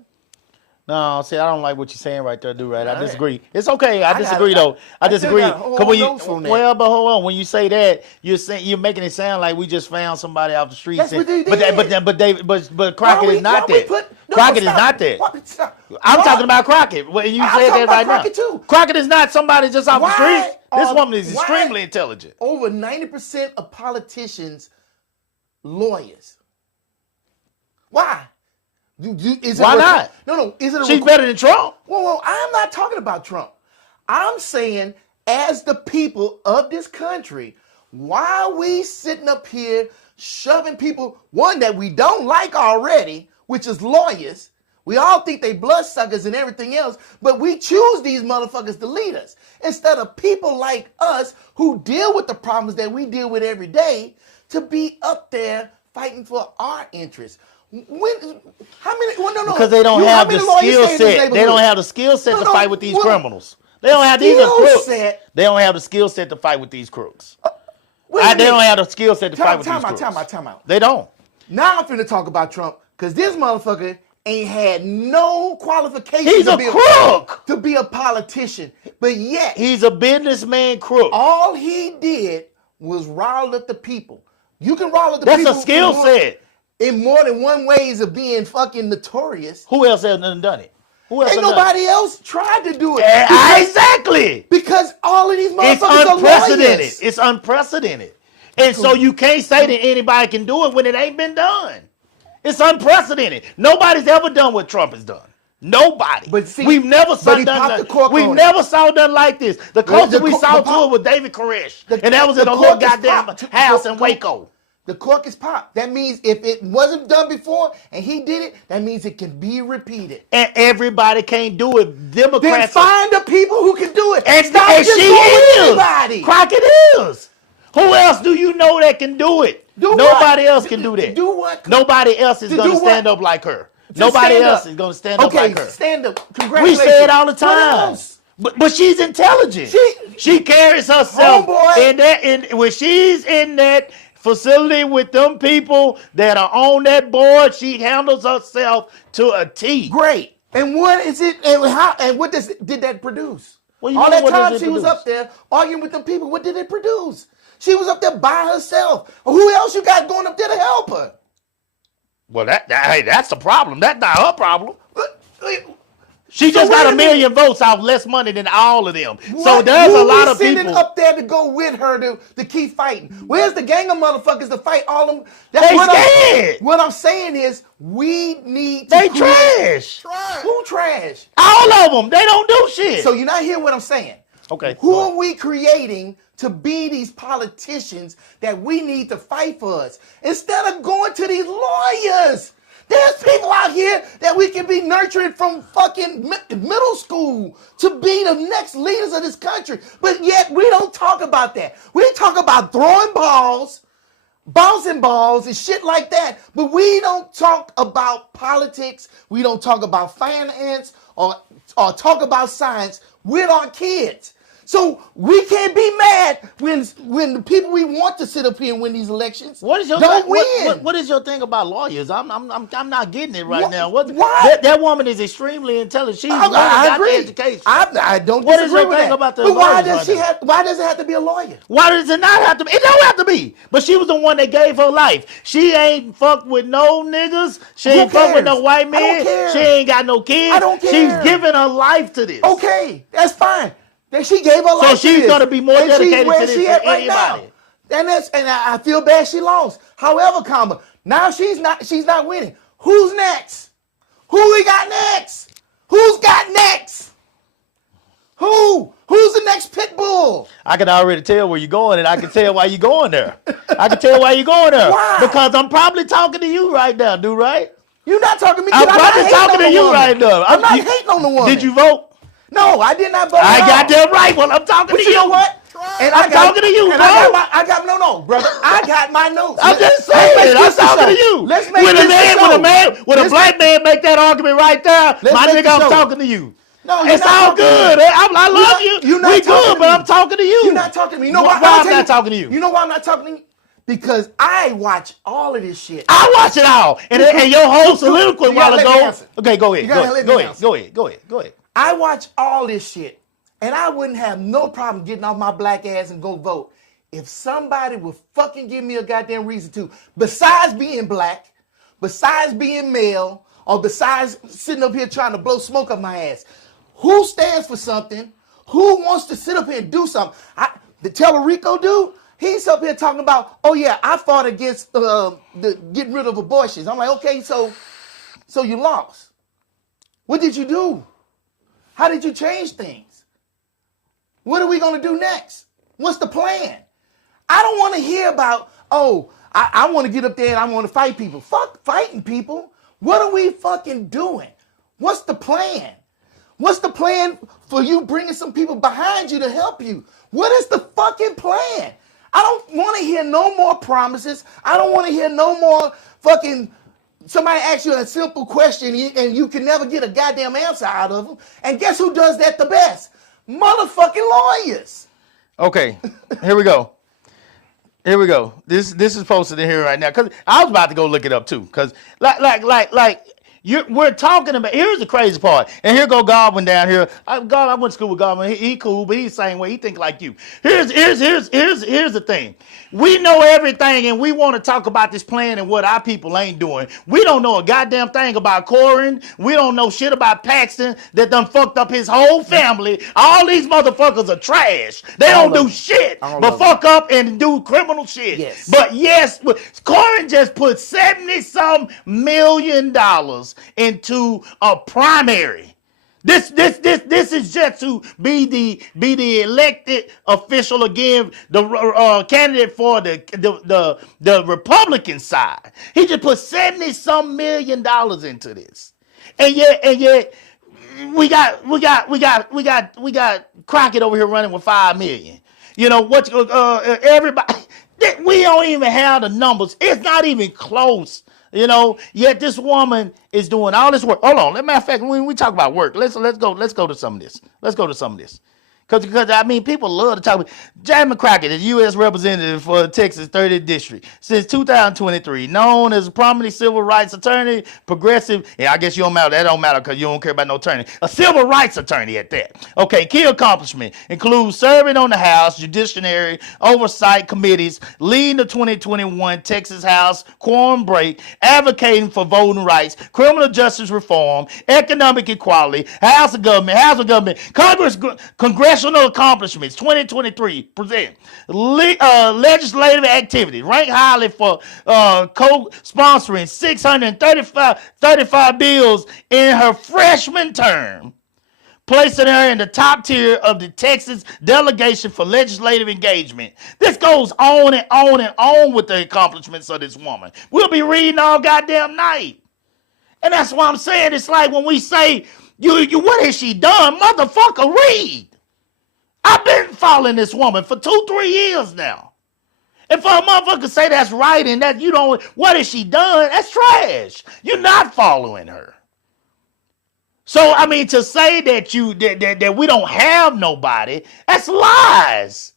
No, see, I don't like what you're saying right there, dude. Right, I All right. disagree. It's okay. I disagree though. I still disagree. got a whole 'Cause when notes on that. well, but hold on. When you say that, you're making it sound like we just found somebody off the streets. That's what they did. But Crockett is not that. Crockett is not that. I'm talking about Crockett. Well, you I'm said talking that right about Crockett, now. too. Crockett is not somebody just off the Why street. This are- woman is why- extremely intelligent. Over 90% of politicians, lawyers. Why? Is it Why a- not? No. Is it a She's better than Trump. Well, I'm not talking about Trump. I'm saying, as the people of this country, why are we sitting up here shoving people, one that we don't like already, which is lawyers? We all think they bloodsuckers and everything else, but we choose these motherfuckers to lead us instead of people like us who deal with the problems that we deal with every day to be up there fighting for our interests. How many? Well, no. Because they don't How have many the lawyers skill stay in this set. They don't neighborhood? have the skill set No, to no, fight with these well, criminals. They don't have these are skill crooks. set. They don't have the skill set to fight with these crooks. What do you They mean? don't have the skill set to fight with these crooks. Time out. They don't. Now I'm finna talk about Trump because this motherfucker ain't had no qualifications He's a crook. to be a politician, but yet He's a businessman crook. all he did was rile up the people. You can rile up the That's people a skill set. in more than one ways of being fucking notorious. Who else has done it? Who else Ain't has done nobody else tried to do it. it? Exactly. Because all of these It's motherfuckers are unprecedented. lawyers. It's unprecedented. And so you can't say that anybody can do it when it ain't been done. It's unprecedented. Nobody's ever done what Trump has done. Nobody. But see, we've never saw but he popped the cork We've on it. never saw nothing like this. The closest we saw the to pop- it was David Koresh. the- And that was in the a little cork is goddamn popped. house in Waco. The cork is popped. That means if it wasn't done before and he did it, that means it can be repeated. And everybody can't do it. Then Democrats find the people who can do it. and, Stop and just she going with is. anybody. Crockett is. Who else do you know that can do it? Do what? Nobody else can do that. Do what? Nobody else is To going to do what? stand up like her. Just Nobody stand else up. is going to stand up Okay, like her. stand up. We Congratulations. say it all the What time. else? But she's intelligent. She carries herself Homeboy. in that when she's in that facility with them people that are on that board, she handles herself to a T. Great. And what is it? And how? And what did that produce? What do you All mean, that what does time it she was produce? up there arguing with them people. What did it produce? She was up there by herself. Who else you got going up there to help her? Well, hey, that's the problem. That's not her problem. She So just got wait a a minute. million votes off less money than all of them. So What? there's Who a lot we of sending people. up there to go with her to keep fighting. Where's the gang of motherfuckers to fight all them? They what scared. What I'm saying is we need to They create- trash. Who trash? All of them. They don't do shit. So you're not hearing what I'm saying. Okay. Who are we creating to be these politicians that we need to fight for us? Instead of going to these lawyers. There's people out here that we can be nurturing from fucking middle school to be the next leaders of this country. But yet we don't talk about that. We talk about throwing balls, bouncing balls and shit like that. But we don't talk about politics. We don't talk about finance or talk about science with our kids. So we can't be mad when the people we want to sit up here and win these elections What is your don't thing, win. what is your thing about lawyers? I'm not getting it right What- now. why? That woman is extremely intelligent. She's I got agree. the education. I don't What is disagree your with thing that. about the but why lawyers does right she now? have? Why does it have to be a lawyer? Why does it not have to be? It don't have to be. But she was the one that gave her life. She ain't fucked with no niggas. She Who ain't fucked with cares? no white I man. don't care. She ain't got no kids. I don't care. She's giving her life to this. Okay, that's fine. Then she gave her life. she's to this. gonna be more And she's dedicated where to this she than at right now. anybody. And I feel bad she lost. However, comma, now she's not winning. Who's next? Who we got next? Who's got next? Who? Who's the next pit bull? I can already tell where you're going, and I can tell why you're going there. I can tell why you're going there. Why? Because I'm probably talking to you right now, dude, right? You're not talking to me. I'm I'm not probably hating talking on to the you woman. right now. I'm not hating on the woman. Did you vote? No, I did not vote. I at got all. that right. Well, I'm talking But to you know what? And I'm talking to you, and bro. I got no, brother. I got my notes. I'm just Let's saying. make I'm this the talking to show. you. Let's make when this a man, the when show. a man, when a Let's black man make that argument right there, Let's my make nigga, the I'm show. talking to you. No, you're It's not all talking to good. me. I love you. You're not We talking good, to but me. I'm talking to you. You're not talking to me. You know why? Why I'll I'm tell not talking to you? You know why I'm not talking to you? Because I watch all of this shit. I watch it all. And your whole soliloquy a You while gotta let me ago. answer. Okay, go ahead. You gotta let me answer. Go ahead. I watch all this shit, and I wouldn't have no problem getting off my black ass and go vote if somebody would fucking give me a goddamn reason to, besides being black, besides being male, or besides sitting up here trying to blow smoke up my ass. Who stands for something? Who wants to sit up here and do something? The Tellerico dude, he's up here talking about, oh yeah, I fought against the getting rid of abortions. I'm like, okay, so you lost. What did you do? How did you change things? What are we going to do next? What's the plan? I don't want to hear about, oh, I want to get up there and I want to fight people. Fuck fighting people. What are we fucking doing? What's the plan? What's the plan for you bringing some people behind you to help you? What is the fucking plan? I don't want to hear no more promises. I don't want to hear no more fucking somebody asks you a simple question and you can never get a goddamn answer out of them. And guess who does that the best? Motherfucking lawyers. Okay, here we go. This is posted in here right now because I was about to go look it up too. Because we're talking about. Here's the crazy part, and here go Godwin down here. I went to school with Godwin. He cool, but he's the same way. He think like you. Here's the thing. We know everything, and we want to talk about this plan and what our people ain't doing. We don't know a goddamn thing about Corin. We don't know shit about Paxton that done fucked up his whole family. All these motherfuckers are trash. They don't do shit but fuck up and do criminal shit. Yes. But yes, Corin just put $70-some million into a primary. This is just to be the elected official again, the candidate for the Republican side. He just put $70-some million into this, and yet we got Crockett over here running with $5 million. You know what? Everybody, we don't even have the numbers. It's not even close. You know, yet this woman is doing all this work. Hold on. Matter of fact, when we talk about work, let's go to some of this. Because I mean, people love to talk about Jamie Crockett, the U.S. representative for Texas 30th District since 2023, known as a prominent civil rights attorney, progressive. And I guess you don't matter. That don't matter because you don't care about no attorney. A civil rights attorney at that. Okay, key accomplishment includes serving on the House Judiciary Oversight Committees, leading the 2021 Texas House Quorum Break, advocating for voting rights, criminal justice reform, economic equality, House of Government, Congressional accomplishments 2023 present legislative activity ranked highly for co-sponsoring 635 bills in her freshman term, placing her in the top tier of the Texas delegation for legislative engagement. This goes on and on and on with the accomplishments of this woman. We'll be reading all goddamn night. And that's why I'm saying it's like when we say, you what has she done? Motherfucker, read. I've been following this woman for 2-3 years now. And for a motherfucker to say that's right and that you don't, what has she done? That's trash. You're not following her. So, I mean, to say that that we don't have nobody, that's lies.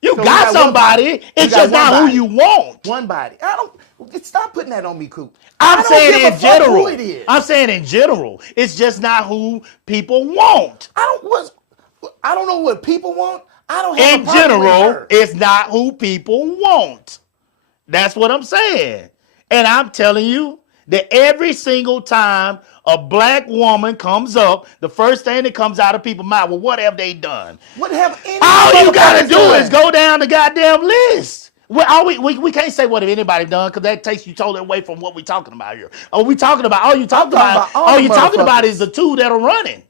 You So got somebody, it's just not who you want. One body. Stop putting that on me, Coop. I'm saying in general. Who it is. I'm saying in general. It's just not who people want. I don't know what people want. I don't have In a problem with general, her. it's not who people want. That's what I'm saying. And I'm telling you that every single time a black woman comes up, the first thing that comes out of people's mouth, well, what have they done? What have any All you got to do done? is go down the goddamn list. Well, we can't say what have anybody done because that takes you totally away from what we're talking about here. All you talking about is the two that are running.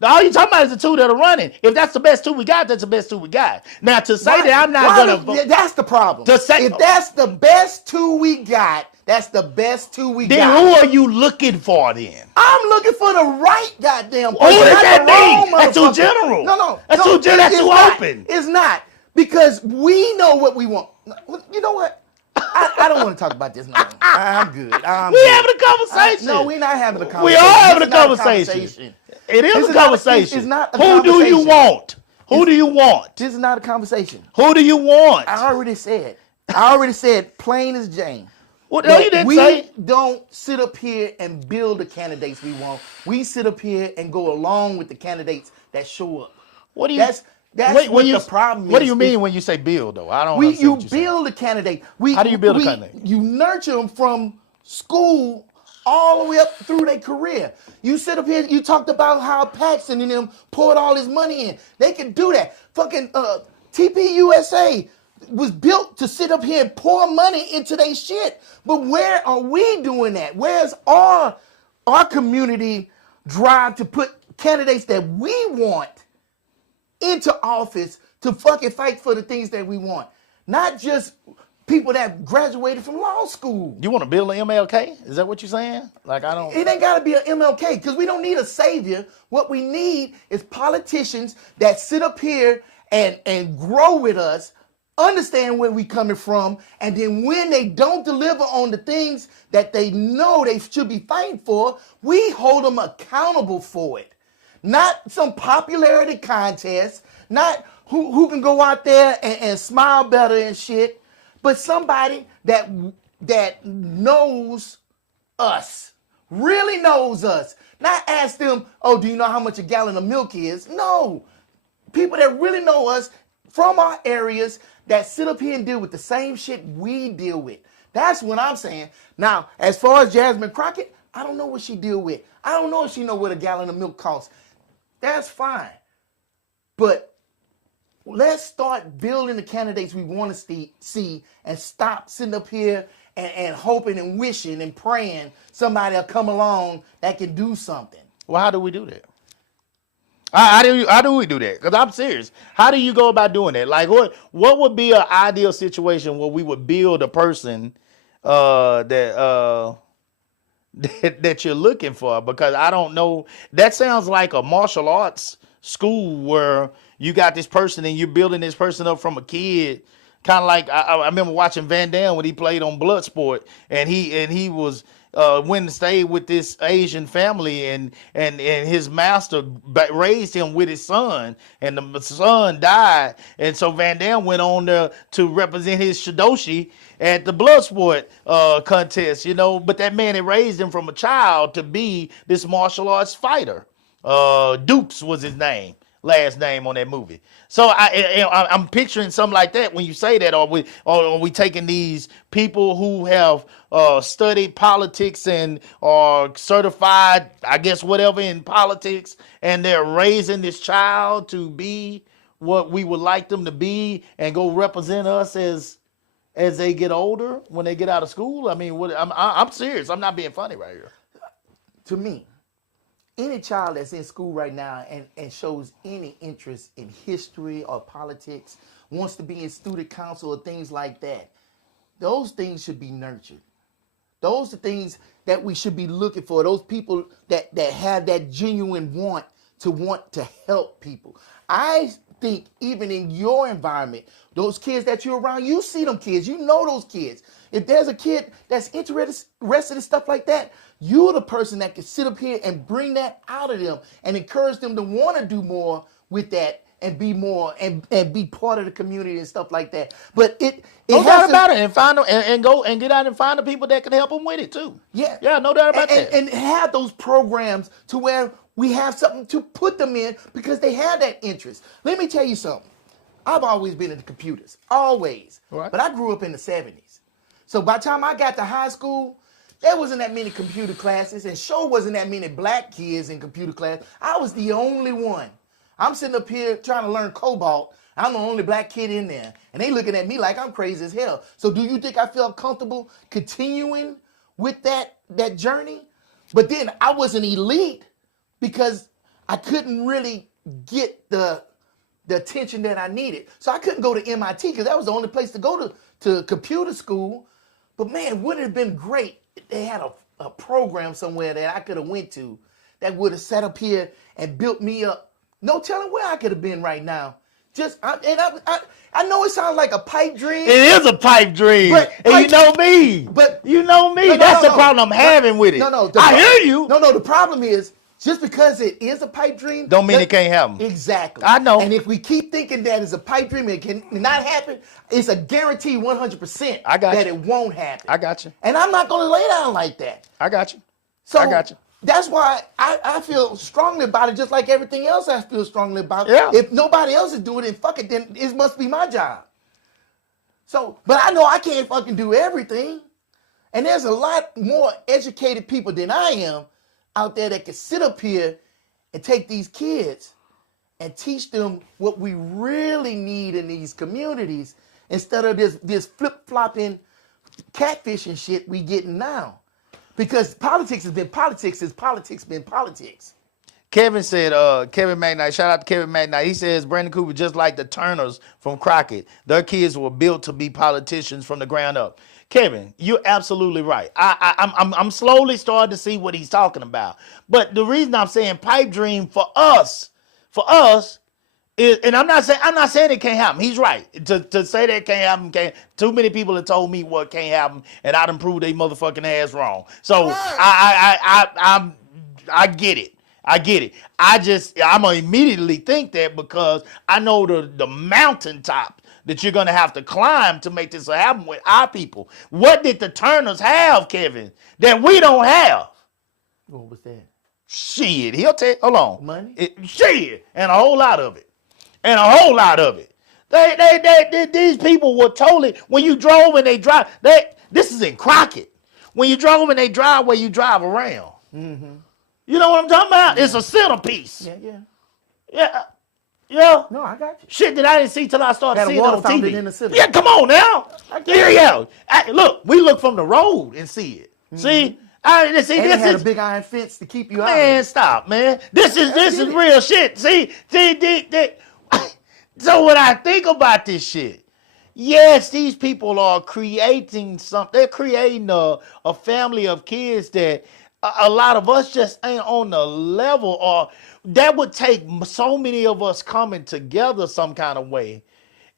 All you talking about is the two that are running. If that's the best two we got, that's the best two we got. Now to say that I'm not gonna vote, That's the problem. To say- if that's the best two we got, that's the best two we then got. who are you looking for then? I'm looking for the right goddamn Who person. does not that the wrong mean? That's too motherfucker. general. No. That's too general. That's it's too not. open. It's not. Because we know what we want. You know what? I don't want to talk about this no more. I'm good. We having a conversation. No, we're not having a conversation. We are having a This is not conversation. It is This a is not a- conversation. it's not a Who do you conversation. want? Who do you want? This is not a conversation. Who do you want? I already said plain as Jane. What no, you didn't we say. don't sit up here and build the candidates we want. We sit up here and go along with the candidates that show up. What do you? That's wait, what when the problem is. What do you mean when you say build though? I don't. You understand what you're saying. build a candidate. How do you build a candidate? You nurture them from school all the way up through their career. You sit up here, you talked about how Paxton and them poured all this money in. They can do that. Fucking TPUSA was built to sit up here and pour money into their shit. But where are we doing that? Where's our community drive to put candidates that we want into office to fucking fight for the things that we want? Not just people that graduated from law school. You want to build an MLK? Is that what you're saying? Like I don't. It ain't got to be an MLK because we don't need a savior. What we need is politicians that sit up here and grow with us, understand where we coming from, and then when they don't deliver on the things that they know they should be fighting for, we hold them accountable for it. Not some popularity contest, not who can go out there and smile better and shit, but somebody that knows us, really knows us. Not ask them, oh, do you know how much a gallon of milk is? No. People that really know us from our areas that sit up here and deal with the same shit we deal with. That's what I'm saying. Now, as far as Jasmine Crockett, I don't know what she deal with. I don't know if she know what a gallon of milk costs. That's fine. But let's start building the candidates we want to see and stop sitting up here and hoping and wishing and praying somebody will come along that can do something. Well, how do we do that? How do we do that? Because I'm serious. How do you go about doing that? Like, what would be an ideal situation where we would build a person that you're looking for? Because I don't know. That sounds like a martial arts school where you got this person and you're building this person up from a kid. Kind of like I remember watching Van Damme when he played on Bloodsport, and he was went and stayed with this Asian family, and his master raised him with his son, and the son died, and so Van Damme went on there to represent his Shidoshi at the Bloodsport contest, you know. But that man had raised him from a child to be this martial arts fighter. Dukes was his last name on that movie. So I'm picturing something like that when you say that. Are we taking these people who have studied politics and are certified, I guess, whatever in politics, and they're raising this child to be what we would like them to be and go represent us as they get older when they get out of school? I mean, I'm serious. I'm not being funny right here. To me, any child that's in school right now and shows any interest in history or politics, wants to be in student council or things like that, those things should be nurtured. Those are things that we should be looking for. Those people that have that genuine want to help people. I think even in your environment, those kids that you're around, you see them kids, you know those kids. If there's a kid that's interested in stuff like that, you're the person that can sit up here and bring that out of them and encourage them to want to do more with that and be more and be part of the community and stuff like that. But it No has doubt to, about it, and find them and go and get out and find the people that can help them with it too. Yeah, no doubt about that. And have those programs to where we have something to put them in because they have that interest. Let me tell you something. I've always been into computers, always. Right. But I grew up in the 70s. So by the time I got to high school, there wasn't that many computer classes, and sure wasn't that many black kids in computer class. I was the only one. I'm sitting up here trying to learn Cobalt. I'm the only black kid in there. And they looking at me like I'm crazy as hell. So do you think I felt comfortable continuing with that journey? But then I was an elite because I couldn't really get the attention that I needed. So I couldn't go to MIT because that was the only place to go to computer school. But man, would it have been great if they had a program somewhere that I could have went to that would have sat up here and built me up. No telling where I could have been right now. I know it sounds like a pipe dream. It is a pipe dream. And you know me. But you know me. No, That's the problem I'm having with it. I hear you. No, the problem is just because it is a pipe dream don't mean it can't happen. Exactly. I know. And if we keep thinking that it's a pipe dream and it can not happen, it's a guarantee 100% that it won't happen. I got you. And I'm not going to lay down like that. I got you. So I got you. That's why I feel strongly about it, just like everything else I feel strongly about. Yeah. If nobody else is doing it, fuck it, then it must be my job. So, but I know I can't fucking do everything. And there's a lot more educated people than I am out there that can sit up here and take these kids and teach them what we really need in these communities instead of this flip-flopping catfishing shit we getting now. Because politics has been politics since politics been politics. Kevin said, Kevin McKnight, shout out to Kevin McKnight. He says Brandon Cooper, just like the Turners from Crockett, their kids were built to be politicians from the ground up. Kevin, you're absolutely right. I'm slowly starting to see what he's talking about. But the reason I'm saying pipe dream for us is, and I'm not saying it can't happen. He's right. To say that can't happen, can't. Too many people have told me what can't happen, and I done proved they motherfucking ass wrong. So I get it. I get it. I'm gonna immediately think that because I know the mountaintop that you're gonna have to climb to make this happen with our people. What did the Turners have, Kevin, that we don't have? What was that? Shit, he'll take. Hold on. Money? Shit, and a whole lot of it. And a whole lot of it. These people were totally, when you drove and they drive, this is in Crockett. When you drove and they drive where you drive around. Mm-hmm. You know what I'm talking about? Yeah. It's a centerpiece. Yeah. No, I got you. Shit that I didn't see till I started seeing it on TV. In the city. Yeah, come on now. Here you go. Look, we look from the road and see it. Mm-hmm. See? This had a big iron fence to keep you out. Man, stop, man. This is real shit. See, so when I think about this shit, yes, these people are creating something. They're creating a family of kids that a lot of us just ain't on the level, or that would take so many of us coming together some kind of way.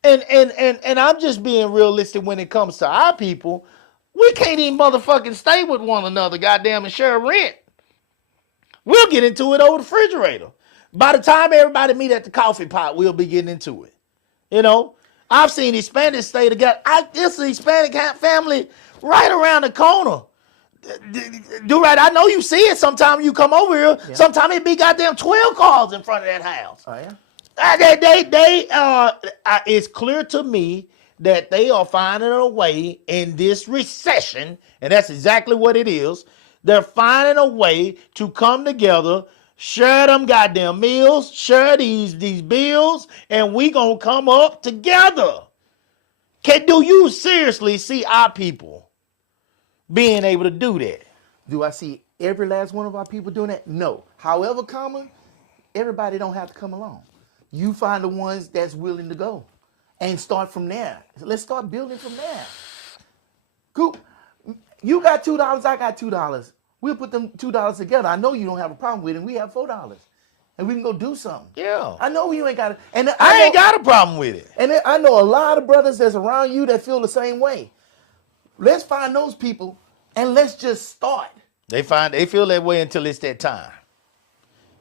And I'm just being realistic when it comes to our people. We can't even motherfucking stay with one another, goddamn, and share rent. We'll get into it over the refrigerator. By the time everybody meet at the coffee pot, we'll be getting into it. You know, I've seen Hispanics stay together. This is a Hispanic family right around the corner. Do right. I know you see it. Sometimes you come over here. Yeah. Sometimes it be goddamn 12 cars in front of that house. Oh yeah. It's clear to me that they are finding a way in this recession, and that's exactly what it is. They're finding a way to come together, share them goddamn meals, share these bills, and we gonna come up together. Do you seriously see our people being able to do that? Do I see every last one of our people doing that? No. However common, everybody don't have to come along. You find the ones that's willing to go and start from there. Let's start building from there. Coop, you got $2, I got $2. We'll put them $2 together. I know you don't have a problem with it. And we have $4. And we can go do something. Yeah. I know you ain't got it. And I ain't got a problem with it. And I know a lot of brothers that's around you that feel the same way. Let's find those people and let's just start. They feel that way until it's that time.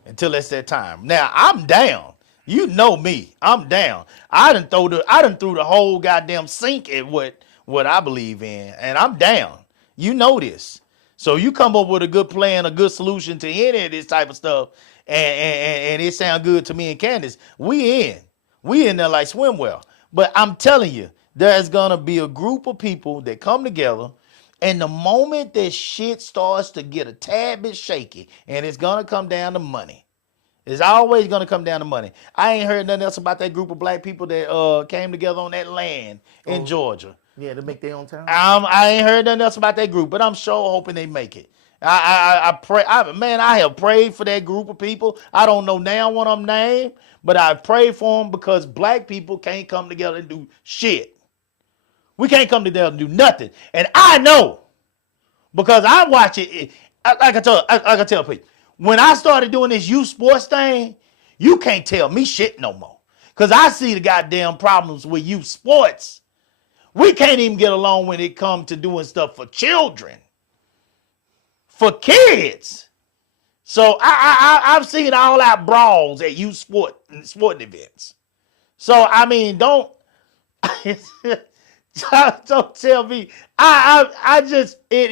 Until it's that time. Now, I'm down. You know me. I'm down. I done threw the whole goddamn sink at what I believe in, and I'm down. You know this. So you come up with a good plan, a good solution to any of this type of stuff, and it sound good to me and Candace. We in there like swimwear. But I'm telling you, there's gonna be a group of people that come together, and the moment that shit starts to get a tad bit shaky, and it's gonna come down to money. It's always going to come down to money. I ain't heard nothing else about that group of black people that came together on that land in Georgia. Yeah, to make their own town. I ain't heard nothing else about that group, but I'm sure hoping they make it. I pray. Man, I have prayed for that group of people. I don't know now one of them name, but I prayed for them because black people can't come together and do shit. We can't come together and do nothing. And I know because I watch it. Like I tell people, when I started doing this youth sports thing, you can't tell me shit no more. Because I see the goddamn problems with youth sports. We can't even get along when it comes to doing stuff for children. For kids. So I've seen all out brawls at youth sporting events. So I mean, don't tell me. I just it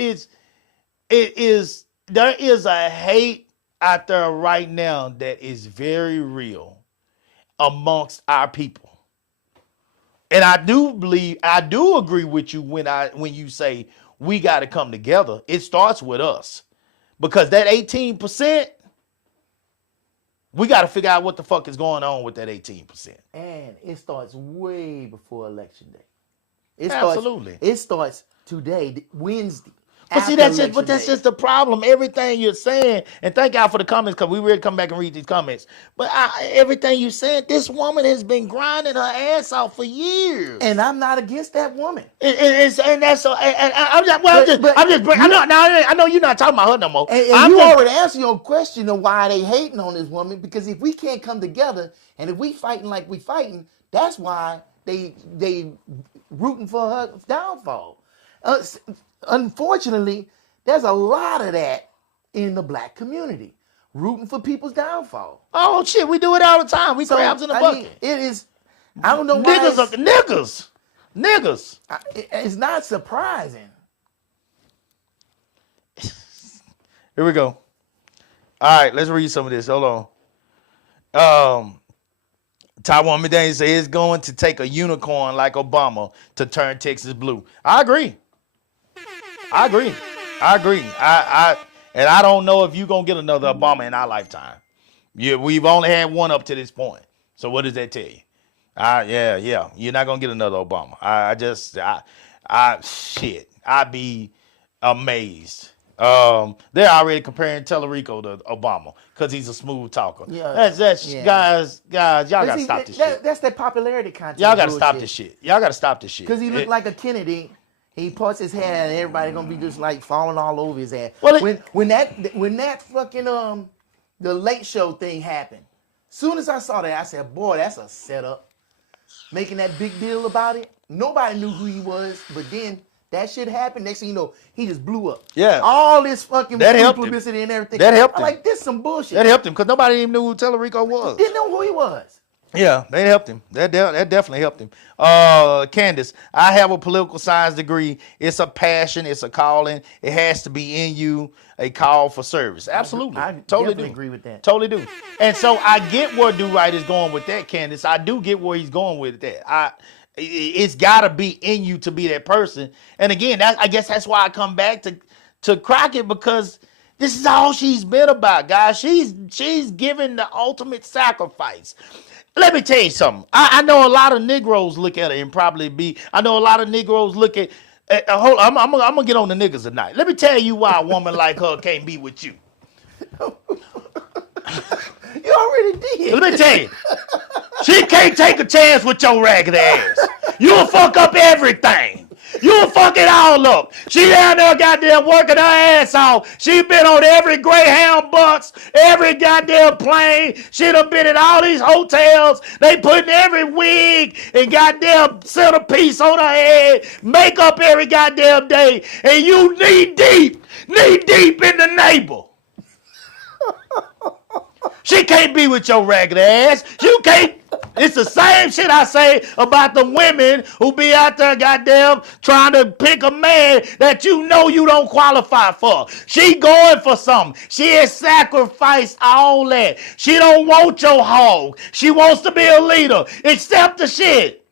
is there is a hate out there right now that is very real amongst our people. And I do agree with you when you say we got to come together. It starts with us. Because that 18%, we got to figure out what the fuck is going on with that 18%. And it starts way before election day. Absolutely. It starts today, Wednesday. But see, that's just the problem. Everything you're saying, and thank God for the comments because we ready to come back and read these comments. But everything you said, this woman has been grinding her ass off for years. And I'm not against that woman. And that's so. And I'm just bringing. I know you're not talking about her no more. And you already answered your question of why they hating on this woman, because if we can't come together and if we fighting like we fighting, that's why they rooting for her downfall. Unfortunately, there's a lot of that in the black community, rooting for people's downfall. Oh shit, we do it all the time. We crabs in the bucket. It is. I don't know why. Niggas. It's not surprising. Here we go. All right, let's read some of this. Hold on. Taiwan Medani says it's going to take a unicorn like Obama to turn Texas blue. I agree. And I don't know if you're gonna get another Obama in our lifetime. Yeah, we've only had one up to this point. So what does that tell you? Yeah. You're not gonna get another Obama. I'd be amazed. They're already comparing Tellerico to Obama because he's a smooth talker. Yeah, guys, y'all gotta stop this shit. That's that popularity contest. Y'all gotta stop this shit. Because he looked like a Kennedy. He parts his hair and everybody gonna be just like falling all over his ass. Well, when that fucking the Late Show thing happened, soon as I saw that, I said, boy, that's a setup. Making that big deal about it. Nobody knew who he was, but then that shit happened. Next thing you know, he just blew up. Yeah. All this fucking publicity and everything. That helped him. I'm like, this some bullshit. That helped him because nobody even knew who Tellerico was. Didn't know who he was. Yeah, they helped him. That definitely helped him. Candace, I have a political science degree. It's a passion. It's a calling. It has to be in you, a call for service. Absolutely. I totally definitely agree with that. Totally do. And so I get where Do Right is going with that, Candace. I do get where he's going with that. It's got to be in you to be that person. And again, I guess that's why I come back to Crockett, because this is all she's been about, guys. She's given the ultimate sacrifice. Let me tell you something. I know a lot of Negroes look at it and probably be. I know a lot of Negroes look at. Hold on, I'm gonna get on the niggas tonight. Let me tell you why a woman like her can't be with you. You already did. Let me tell you, she can't take a chance with your ragged ass. You'll fuck up everything. You'll fuck it all up. She down there goddamn working her ass off. She been on every Greyhound bus, every goddamn plane. She done been in all these hotels. They putting every wig and goddamn centerpiece on her head, makeup every goddamn day. And you knee deep in the neighbor. She can't be with your ragged ass. You can't. It's the same shit I say about the women who be out there goddamn trying to pick a man that you know you don't qualify for. She going for something. She has sacrificed all that. She don't want your hog. She wants to be a leader. Accept the shit.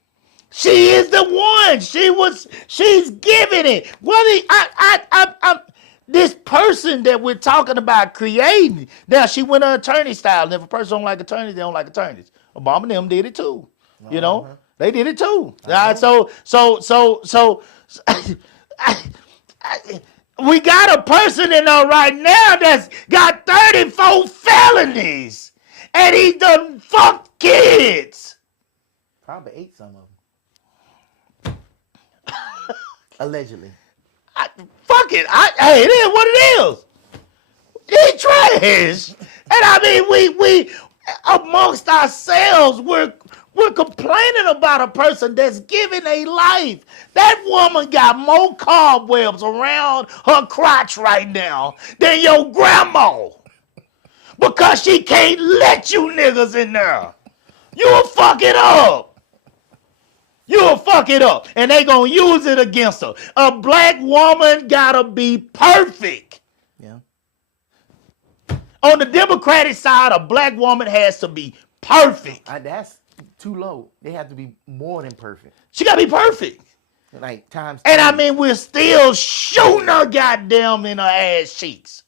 She is the one. She's giving it. This person that we're talking about creating, now she went on attorney style. And if a person don't like attorneys, they don't like attorneys. Obama and them did it too. You know, they did it too. So We got a person in there right now that's got 34 felonies. And he done fucked kids. Probably ate some of them. Allegedly. Fuck it. Hey, it is what it is. He trash. And I mean, we amongst ourselves, we're complaining about a person that's giving a life. That woman got more cobwebs around her crotch right now than your grandma. Because she can't let you niggas in there. You'll fuck it up. You'll fuck it up. And they gonna use it against her. A black woman gotta be perfect. Yeah. On the Democratic side, a black woman has to be perfect. That's too low. They have to be more than perfect. She gotta be perfect. Like times. And 10. I mean, we're still shooting her goddamn in her ass cheeks.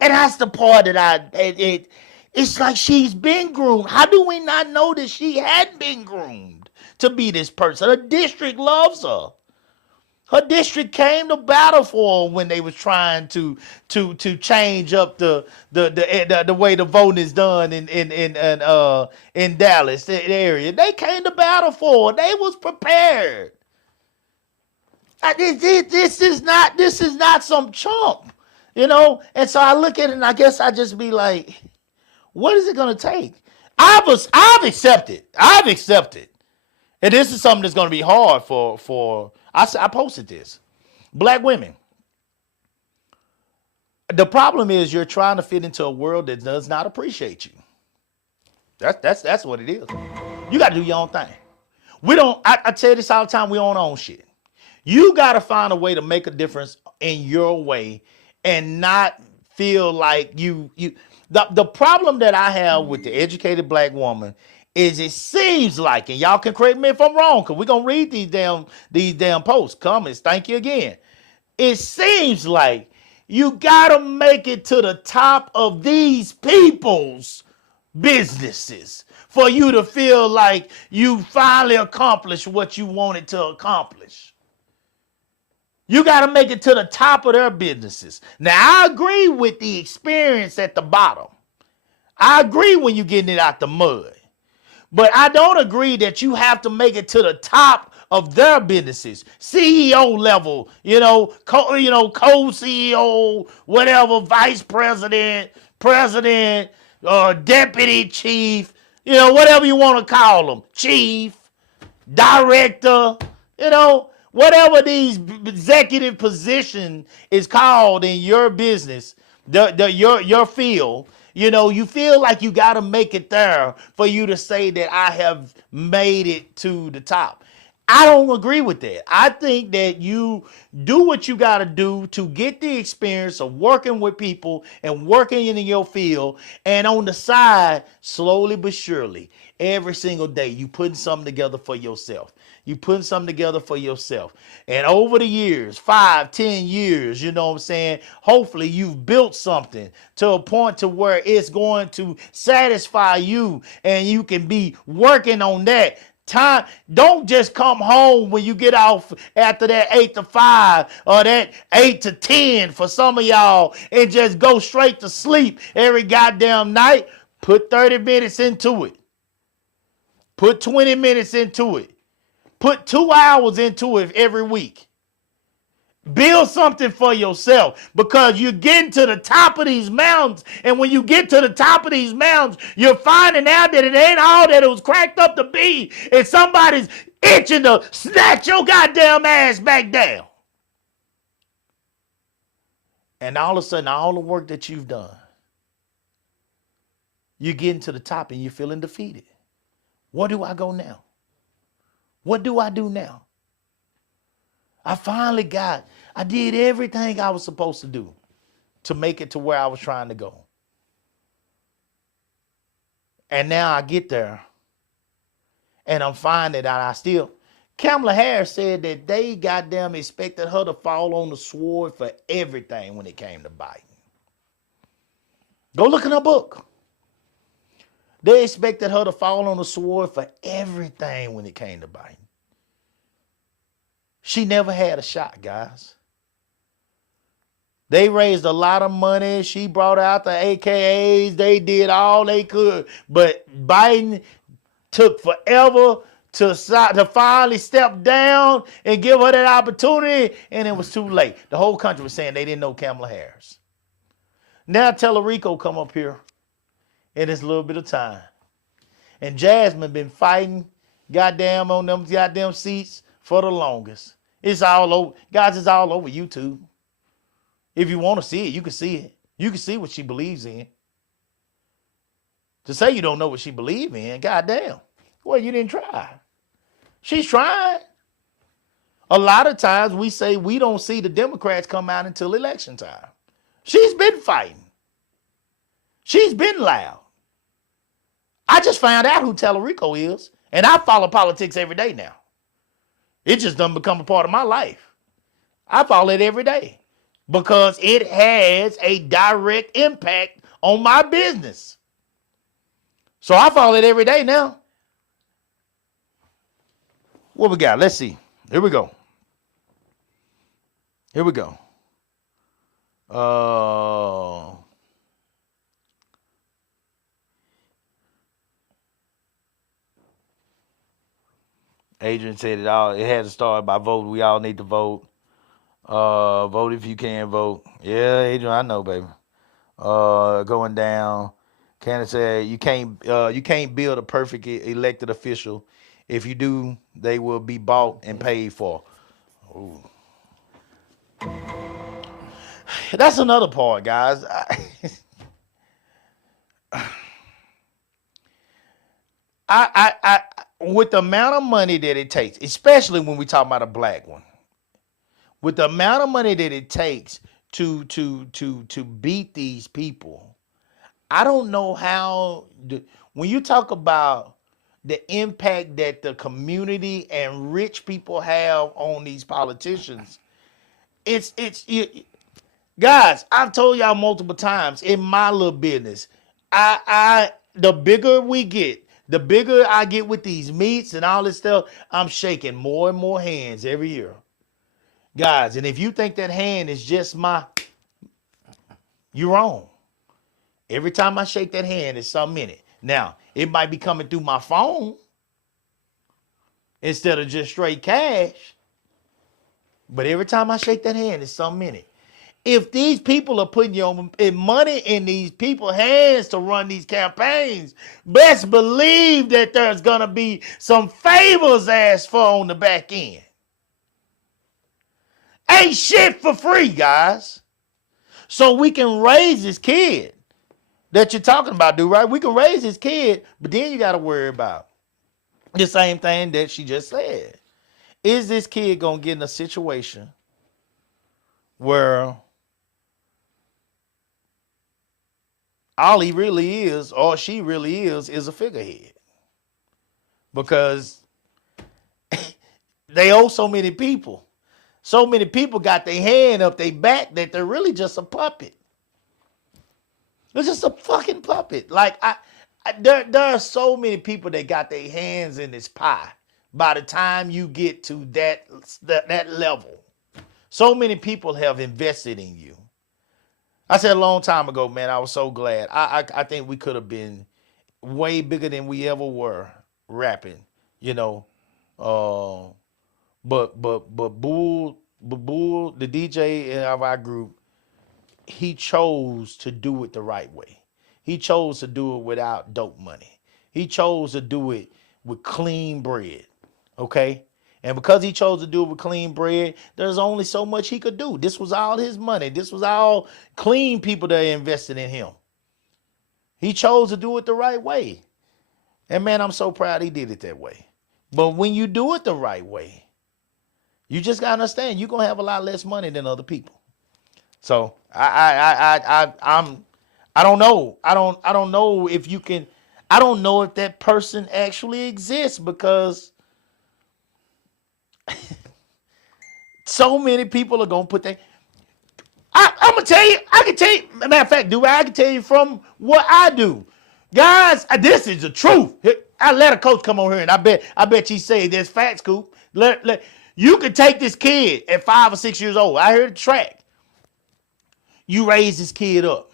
And that's the part that it's like she's been groomed. How do we not know that she had been groomed to be this person? Her district loves her. Her district came to battle for her when they was trying to change up the way the voting is done in Dallas, the area. They came to battle for her. They was prepared. This is not some chump, you know. And so I look at it and I guess I just be like, what is it gonna take? I've accepted. And this is something that's gonna be hard for I posted this. Black women. The problem is you're trying to fit into a world that does not appreciate you. That's what it is. You gotta do your own thing. I tell you this all the time, we don't own shit. You gotta find a way to make a difference in your way and not feel like the problem that I have with the educated black woman is it seems like, and y'all can correct me if I'm wrong, because we're gonna read these damn posts, comments, thank you again. It seems like you gotta make it to the top of these people's businesses for you to feel like you finally accomplished what you wanted to accomplish. You got to make it to the top of their businesses. Now, I agree with the experience at the bottom. I agree when you're getting it out the mud. But I don't agree that you have to make it to the top of their businesses. CEO level, co-CEO, whatever, vice president, president, deputy chief, whatever you want to call them, chief, director, whatever these executive position is called in your business, your field, you feel like you got to make it there for you to say that I have made it to the top. I don't agree with that. I think that you do what you got to do to get the experience of working with people and working in your field. And on the side, slowly but surely, every single day, you putting something together for yourself. You putting something together for yourself. And over the years, 5, 10 years, you know what I'm saying? Hopefully you've built something to a point to where it's going to satisfy you and you can be working on that. Time, don't just come home when you get off after that 8 to 5 or that 8 to 10 for some of y'all and just go straight to sleep every goddamn night. Put 30 minutes into it. Put 20 minutes into it. Put 2 hours into it every week. Build something for yourself because you're getting to the top of these mountains. And when you get to the top of these mountains, you're finding out that it ain't all that it was cracked up to be. And somebody's itching to snatch your goddamn ass back down. And all of a sudden, all the work that you've done, you're getting to the top and you're feeling defeated. Where do I go now? What do I do now? I did everything I was supposed to do to make it to where I was trying to go. And now I get there and I'm finding that Kamala Harris said that they goddamn expected her to fall on the sword for everything when it came to Biden. Go look in her book. They expected her to fall on the sword for everything when it came to Biden. She never had a shot, guys. They raised a lot of money. She brought out the AKAs. They did all they could. But Biden took forever to finally step down and give her that opportunity, and it was too late. The whole country was saying they didn't know Kamala Harris. Now Tellerico come up here in this little bit of time. And Jasmine been fighting goddamn on them goddamn seats for the longest. It's all over. Guys, it's all over YouTube. If you want to see it, you can see it. You can see what she believes in. To say you don't know what she believes in, goddamn. Well, you didn't try. She's trying. A lot of times we say we don't see the Democrats come out until election time. She's been fighting. She's been loud. I just found out who Tellerico is, and I follow politics every day now. It just done become a part of my life. I follow it every day because it has a direct impact on my business. So I follow it every day now. What we got? Let's see. Here we go. Here we go. Adrian said it all. It had to start by vote. We all need to vote. Vote if you can vote. Yeah, Adrian, I know, baby. Going down. Candace said you can't build a perfect elected official. If you do, they will be bought and paid for. Ooh. That's another part, guys. I with the amount of money that it takes, especially when we talk about a black one, with the amount of money that it takes to beat these people, I don't know how. When you talk about the impact that the community and rich people have on these politicians, guys, I've told y'all multiple times in my little business, the bigger we get, the bigger I get with these meets and all this stuff, I'm shaking more and more hands every year. Guys, and if you think that hand is just you're wrong. Every time I shake that hand, there's something in it. Now, it might be coming through my phone instead of just straight cash. But every time I shake that hand, there's something in it. If these people are putting your money in these people's hands to run these campaigns, best believe that there's going to be some favors asked for on the back end. Ain't shit for free, guys. So we can raise this kid that you're talking about, dude, right? We can raise this kid, but then you got to worry about the same thing that she just said. Is this kid going to get in a situation where all he really is, or she really is a figurehead? Because they owe so many people. So many people got their hand up their back that they're really just a puppet. They're just a fucking puppet. Like, there are so many people that got their hands in this pie by the time you get to that level. So many people have invested in you. I said a long time ago, man, I was so glad. I think we could have been way bigger than we ever were rapping, you know. But Bull, the DJ of our group, he chose to do it the right way. He chose to do it without dope money. He chose to do it with clean bread, okay? And because he chose to do it with clean bread, there's only so much he could do. This was all his money. This was all clean people that invested in him. He chose to do it the right way. And man, I'm so proud he did it that way. But when you do it the right way, you just gotta understand you're gonna have a lot less money than other people. So I don't know. I don't know if you can. I don't know if that person actually exists because so many people are gonna put that. I'm gonna tell you. I can tell you. Matter of fact, I can tell you from what I do, guys. This is the truth. I let a coach come on here, and I bet you say there's facts, Scoop. You could take this kid at 5 or 6 years old. I heard the track. You raise this kid up.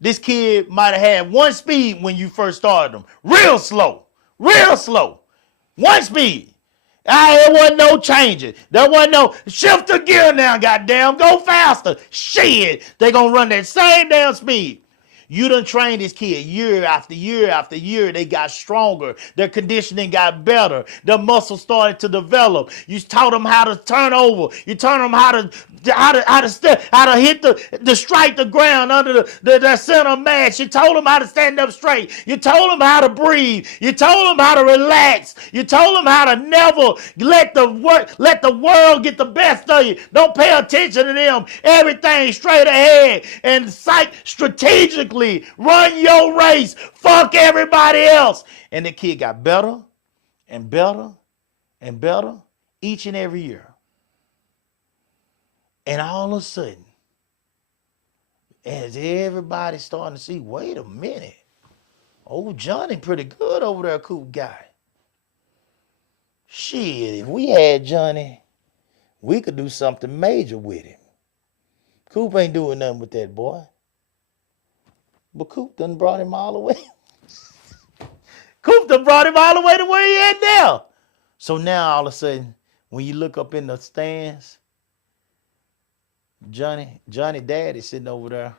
This kid might have had one speed when you first started him. Real slow. Real slow. One speed. There wasn't no changing. There wasn't no shift the gear now, goddamn. Go faster. Shit. They gonna run that same damn speed. You done trained this kid year after year after year. They got stronger. Their conditioning got better. Their muscles started to develop. You taught them how to turn over. You taught them how to step, how to hit the strike the ground under the center mass. You told them how to stand up straight. You told them how to breathe. You told them how to relax. You told them how to never let the world get the best of you. Don't pay attention to them. Everything straight ahead and strategically. Run your race. Fuck everybody else. And the kid got better and better and better each and every year. And all of a sudden, as everybody's starting to see, wait a minute. Old Johnny pretty good over there, Coop guy. Shit, if we had Johnny, we could do something major with him. Coop ain't doing nothing with that boy. But Coop done brought him all the way. Coop done brought him all the way to where he at now. So now all of a sudden, when you look up in the stands, Johnny dad is sitting over there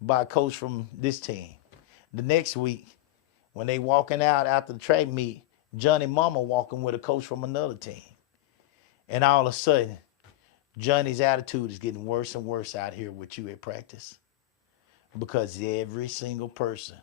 by a coach from this team. The next week, when they walking out after the track meet, Johnny mama walking with a coach from another team. And all of a sudden, Johnny's attitude is getting worse and worse out here with you at practice. Because every single person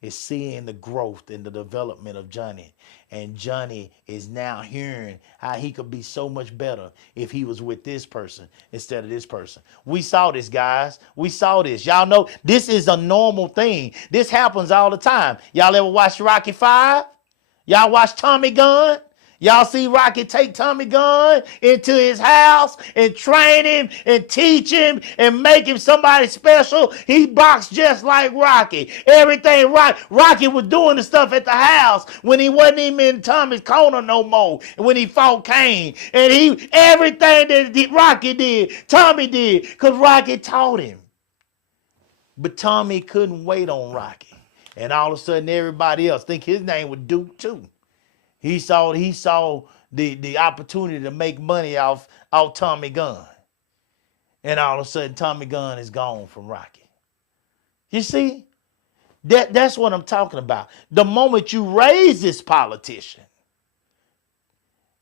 is seeing the growth and the development of Johnny. And Johnny is now hearing how he could be so much better if he was with this person instead of this person. We saw this, guys. We saw this. Y'all know this is a normal thing. This happens all the time. Y'all ever watch Rocky V? Y'all watch Tommy Gunn? Y'all see Rocky take Tommy Gunn into his house and train him and teach him and make him somebody special. He boxed just like Rocky. Everything Rocky was doing the stuff at the house when he wasn't even in Tommy's corner no more. When he fought Kane. And everything that Rocky did, Tommy did, because Rocky taught him. But Tommy couldn't wait on Rocky. And all of a sudden everybody else think his name was Duke too. He saw the opportunity to make money off Tommy Gunn. And all of a sudden, Tommy Gunn is gone from Rocky. You see? That's what I'm talking about. The moment you raise this politician,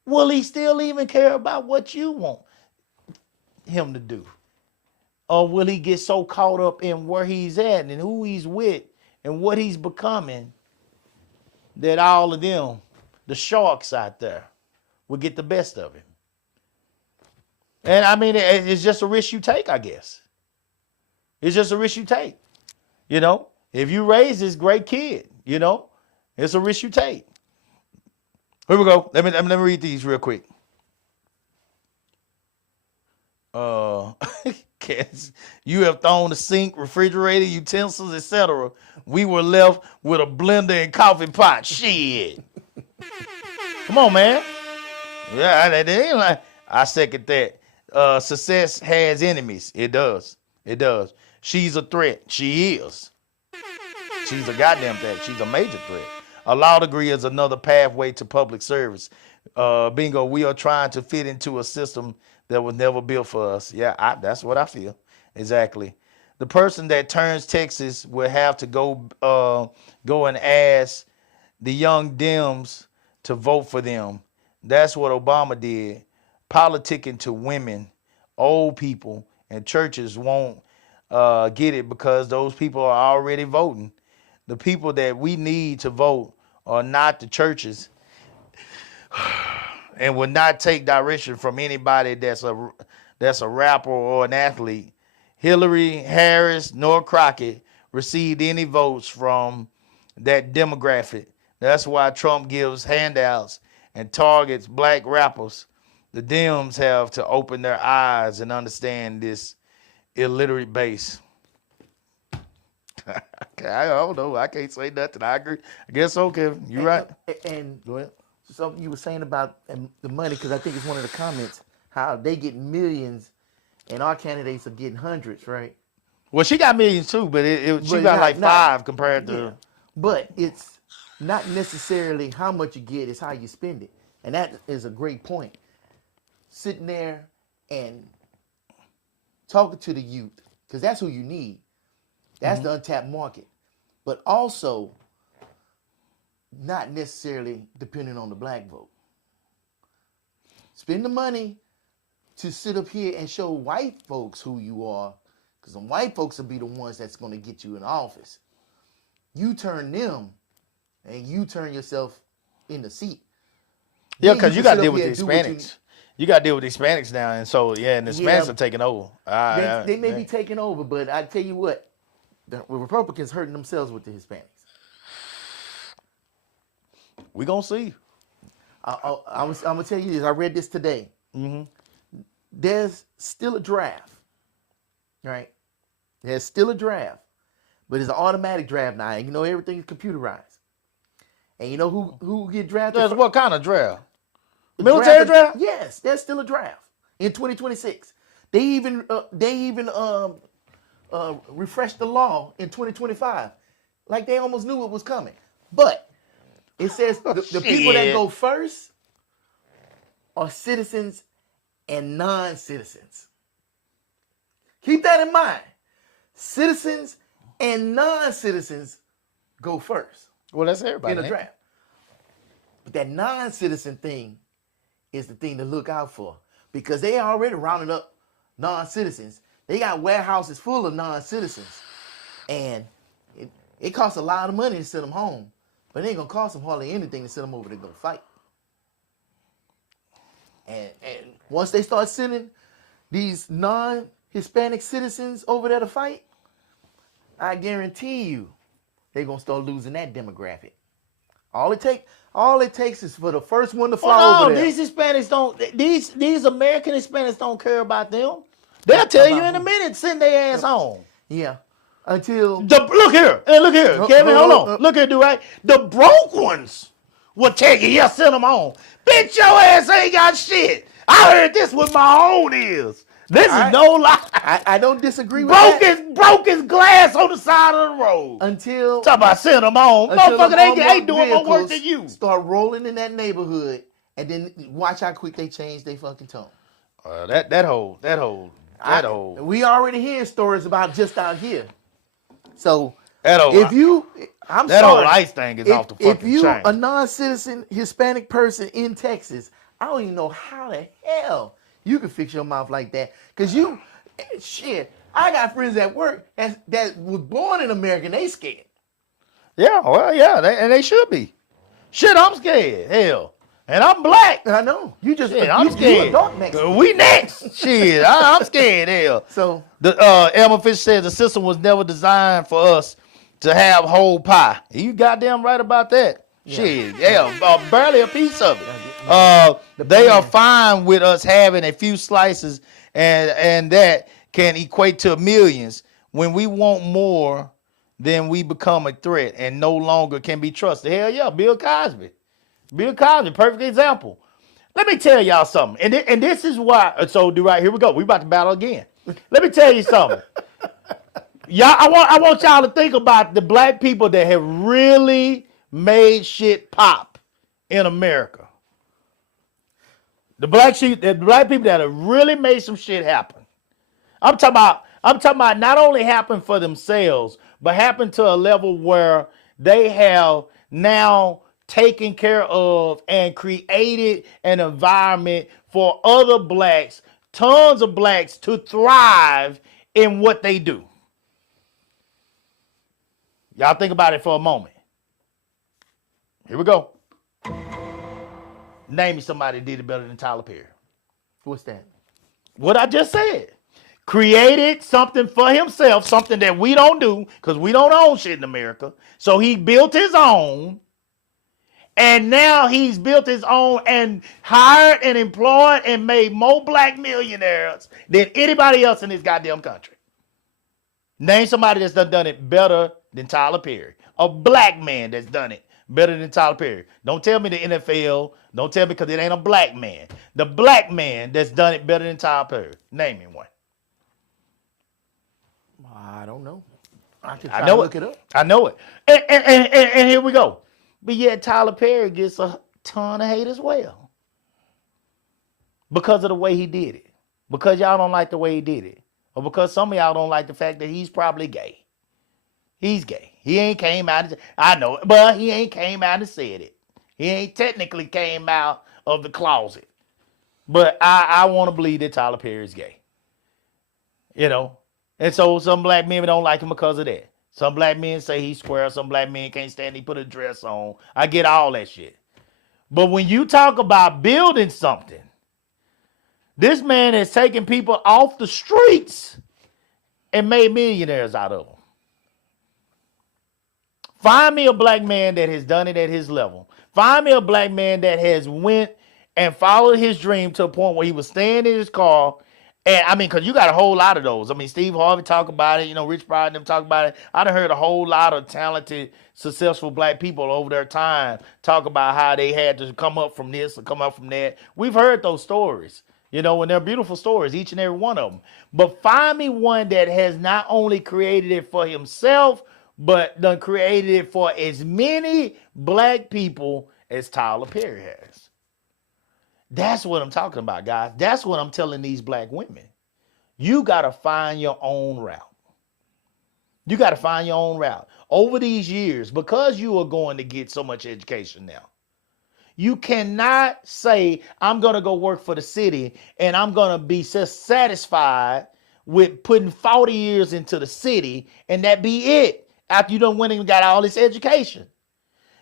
will he still even care about what you want him to do? Or will he get so caught up in where he's at and who he's with and what he's becoming that all of them, the sharks out there, will get the best of him? And I mean, it's just a risk you take, I guess. It's just a risk you take. You know, if you raise this great kid, you know, it's a risk you take. Here we go. Let me read these real quick. You have thrown the sink, refrigerator, utensils, etc. We were left with a blender and coffee pot. Shit. Come on, man. Yeah, that ain't like, I second that. Success has enemies. It does. It does. She's a threat. She is. She's a goddamn threat. She's a major threat. A law degree is another pathway to public service. Bingo, we are trying to fit into a system that was never built for us. Yeah, that's what I feel. Exactly. The person that turns Texas will have to go and ask the young Dems to vote for them. That's what Obama did. Politicking to women, old people, and churches won't get it because those people are already voting. The people that we need to vote are not the churches and will not take direction from anybody that's a rapper or an athlete. Hillary, Harris, nor Crockett received any votes from that demographic. That's why Trump gives handouts and targets black rappers. The Dems have to open their eyes and understand this illiterate base. I don't know. I can't say nothing. I agree. I guess so, Kevin. You're right. And Go ahead. something you were saying about the money, because I think it's one of the comments, how they get millions and our candidates are getting hundreds, right? Well, she got millions too, but she But got not- like not- 5 compared to. Yeah. But it's not necessarily how much you get, it's how you spend it. And that is a great point. Sitting there and talking to the youth, because that's who you need. That's the untapped market. But also, not necessarily depending on the black vote. Spend the money to sit up here and show white folks who you are, because the white folks will be the ones that's going to get you in office. You turn them, and you turn yourself in the seat. Yeah, Then because you can got to sit deal up with here the and do what you- Hispanics. You got to deal with the Hispanics now, and so and the Hispanics Yeah. are taking over. They may be taking over, but I tell you what, the Republicans hurting themselves with the Hispanics. We gonna see. I'm gonna tell you this. I read this today. There's still a draft, right? There's still a draft, but it's an automatic draft now. And you know everything's computerized. And you know who get drafted? That's first? what kind of draft? Military draft? Yes, there's still a draft in 2026. They even refreshed the law in 2025, like they almost knew it was coming. But it says the people that Shit. go first are citizens and non-citizens. Keep that in mind. Citizens and non-citizens go first Well, that's everybody. in a ain't it? draft. But that non-citizen thing is the thing to look out for, because they already rounded up non-citizens. They got warehouses full of non-citizens, and it costs a lot of money to send them home, but it ain't gonna cost them hardly anything to send them over to go fight. And once they start sending these non-Hispanic citizens over there to fight, I guarantee you they're gonna start losing that demographic. All it takes is for the first one to fly Well, over no, there. these Hispanics don't. These American Hispanics don't care about them. They'll tell you in a minute. Send their ass home. Yeah, until Look here, Kevin. Hold on. oh. Look here, do right. The broke ones will tell you, yeah, send them home. Bitch, your ass ain't got shit. I heard this with my own ears. This is no lie. I don't disagree with that. Broke his glass on the side of the road. Until Talk about send them home. until Motherfucker, them they ain't armored doing more work vehicles than you. Start rolling in that neighborhood, and then watch how quick they change their fucking tone. That whole. We already hear stories about just out here. So That whole. if you, I'm That sorry, whole ICE thing is off the if fucking you chain. a non-citizen Hispanic person in Texas, I don't even know how the hell you can fix your mouth like that. Cause shit, I got friends at work that was born in America and they scared. Yeah, well, yeah, and they should be. Shit, I'm scared. Hell, and I'm black. I know. You just Shit, I'm you scared. a dark Mexican. We next. Shit, I'm scared. Hell, So the Elmer Fish said the system was never designed for us to have whole pie. You goddamn right about that. Shit, yeah, barely a piece of it. They are fine with us having a few slices, and that can equate to millions. When we want more, then we become a threat and no longer can be trusted. Hell yeah, Bill Cosby. Bill Cosby, perfect example. Let me tell y'all something, and this is why. So do right here we go. We about to battle again. Let me tell you something. Y'all, I want y'all to think about the black people that have really made shit pop in America. The black people that have really made some shit happen. I'm talking about not only happen for themselves, but happen to a level where they have now taken care of and created an environment for other blacks, tons of blacks, to thrive in what they do. Y'all think about it for a moment. Here we go. Name me somebody that did it better than Tyler Perry. what's that? What I just said. Created something for himself, something that we don't do because we don't own shit in America. So he built his own. And now he's built his own and hired and employed and made more black millionaires than anybody else in this goddamn country. Name somebody that's done it better than Tyler Perry. A black man that's done it better than Tyler Perry. Don't tell me the NFL. Don't tell me because it ain't a black man. The black man that's done it better than Tyler Perry. Name me one. I don't know. I can I try know to it. look it up. I know it. And here we go. But yet Tyler Perry gets a ton of hate as well because of the way he did it. Because y'all don't like the way he did it. Or because some of y'all don't like the fact that he's probably gay. He's gay. He ain't came out. I know it, but he ain't came out and said it. He ain't technically came out of the closet. But I want to believe that Tyler Perry is gay. You know? And so some black men don't like him because of that. Some black men say he's square. Some black men can't stand he put a dress on. I get all that shit. But when you talk about building something, this man has taken people off the streets and made millionaires out of them. Find me a black man that has done it at his level. Find me a black man that has went and followed his dream to a point where he was staying in his car. And I mean, because you got a whole lot of those. I mean, Steve Harvey talk about it. You know, Rich Pryor and them talk about it. I done heard a whole lot of talented, successful black people over their time talk about how they had to come up from this or come up from that. We've heard those stories, you know, and they're beautiful stories, each and every one of them. But find me one that has not only created it for himself, but done created it for as many black people as Tyler Perry has. That's what I'm talking about, guys. That's what I'm telling these black women. You got to find your own route. You got to find your own route. Over these years, because you are going to get so much education now, you cannot say, I'm going to go work for the city and I'm going to be satisfied with putting 40 years into the city and that be it after you done went and got all this education.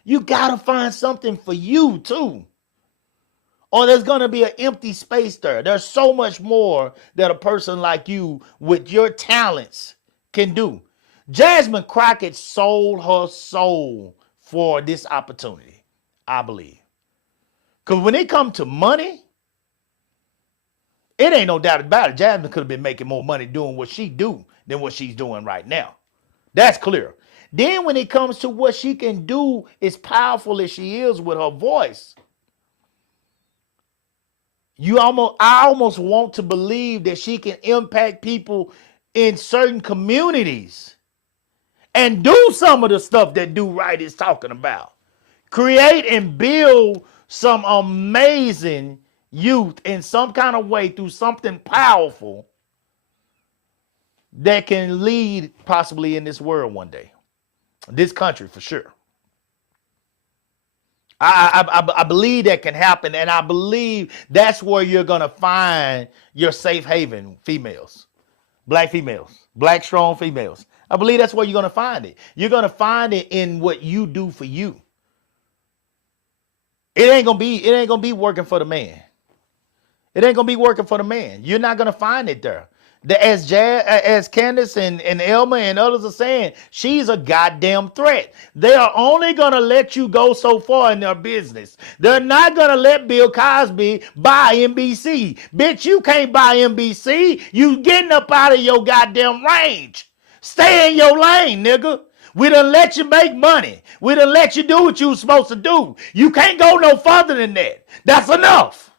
You got to find something for you too. Or there's going to be an empty space there. There's so much more that a person like you with your talents can do. Jasmine Crockett sold her soul for this opportunity, I believe. Because when it comes to money, it ain't no doubt about it. Jasmine could have been making more money doing what she do than what she's doing right now. That's clear. Then when it comes to what she can do, as powerful as she is with her voice, I almost want to believe that she can impact people in certain communities and do some of the stuff that Do Right is talking about. Create and build some amazing youth in some kind of way through something powerful that can lead possibly in this world one day. This country for sure. I believe that can happen, and I believe that's where you're going to find your safe haven females, black strong females. I believe that's where you're going to find it. You're going to find it in what you do for you. It ain't going to be working for the man. It ain't going to be working for the man. You're not going to find it there. As Candace and Elma and others are saying, she's a goddamn threat. They are only going to let you go so far in their business. They're not going to let Bill Cosby buy NBC. Bitch, you can't buy NBC. You getting up out of your goddamn range. Stay in your lane, nigga. We done let you make money. We done let you do what you was supposed to do. You can't go no further than that. That's enough.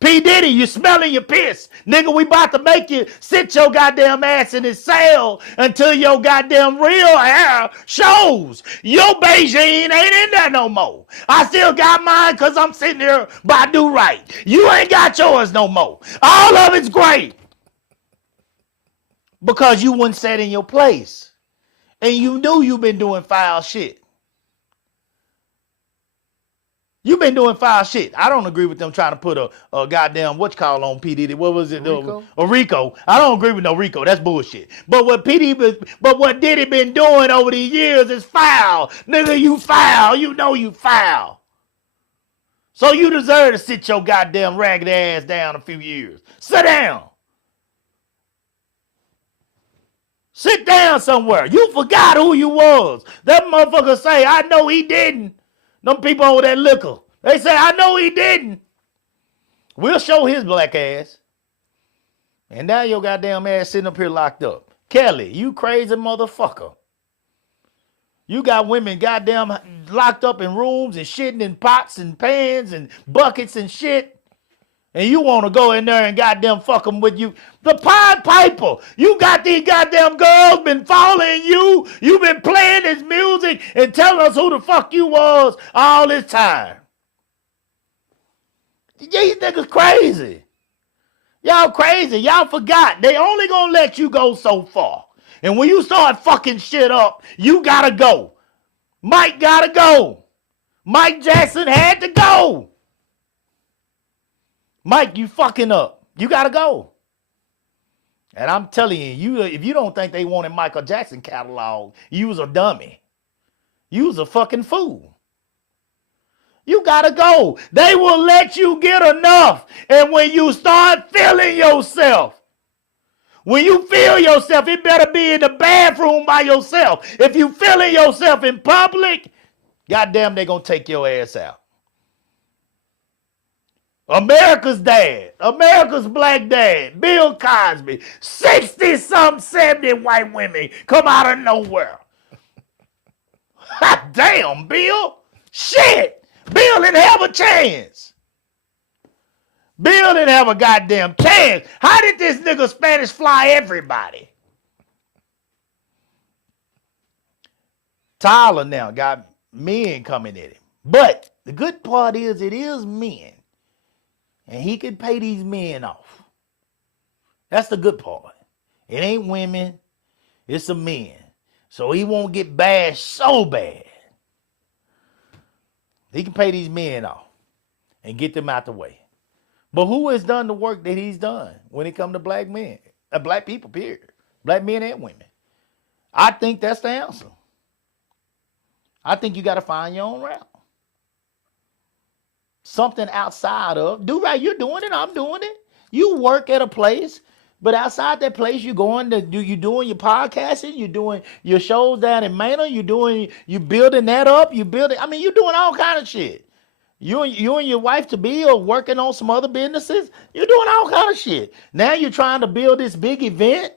P. Diddy, you smelling your piss. Nigga, we about to make you sit your goddamn ass in his cell until your goddamn real hair shows. Your Beijing ain't in there no more. I still got mine because I'm sitting here by Do Right. You ain't got yours no more. All of it's great. Because you wouldn't sit in your place. And you knew you've been doing foul shit. You've been doing foul shit. I don't agree with them trying to put a goddamn on P. Diddy. What was it? Rico? A Rico. I don't agree with no Rico. That's bullshit. But what Diddy been doing over the years is foul. Nigga, you foul. You know you foul. So you deserve to sit your goddamn ragged ass down a few years. Sit down. Sit down somewhere. You forgot who you was. That motherfucker say, I know he didn't. Them people over that liquor. They say, I know he didn't. We'll show his black ass. And now your goddamn ass sitting up here locked up. Kelly, you crazy motherfucker. You got women goddamn locked up in rooms and shitting in pots and pans and buckets and shit. And you want to go in there and goddamn fuck them with you. The Pied Piper. You got these goddamn girls been following you. You been playing this music and telling us who the fuck you was all this time. These niggas crazy. Y'all crazy. Y'all forgot. They only gonna let you go so far. And when you start fucking shit up, you gotta go. Mike gotta go. Mike Jackson had to go. Mike, you fucking up. You gotta go. And I'm telling you, if you don't think they wanted Michael Jackson catalog, you was a dummy. You was a fucking fool. You gotta go. They will let you get enough. And when you start feeling yourself, when you feel yourself, it better be in the bathroom by yourself. If you feeling yourself in public, goddamn, they gonna take your ass out. America's dad, America's black dad, Bill Cosby, 60-some, 70 white women come out of nowhere. Damn, Bill. Shit. Bill didn't have a chance. Bill didn't have a goddamn chance. How did this nigga Spanish fly everybody? Tyler now got men coming at him. But the good part is it is men. And he can pay these men off. That's the good part. It ain't women. It's the men. So he won't get bashed so bad. He can pay these men off and get them out the way. But who has done the work that he's done when it comes to black men? Black people, period. Black men and women. I think that's the answer. I think you got to find your own route. Something outside of, do right, you're doing it, I'm doing it. You work at a place, but outside that place, you're doing your podcasting, you're doing your shows down in Manor, you building that up, you're doing all kind of shit. You and your wife to be or working on some other businesses, you're doing all kind of shit. Now you're trying to build this big event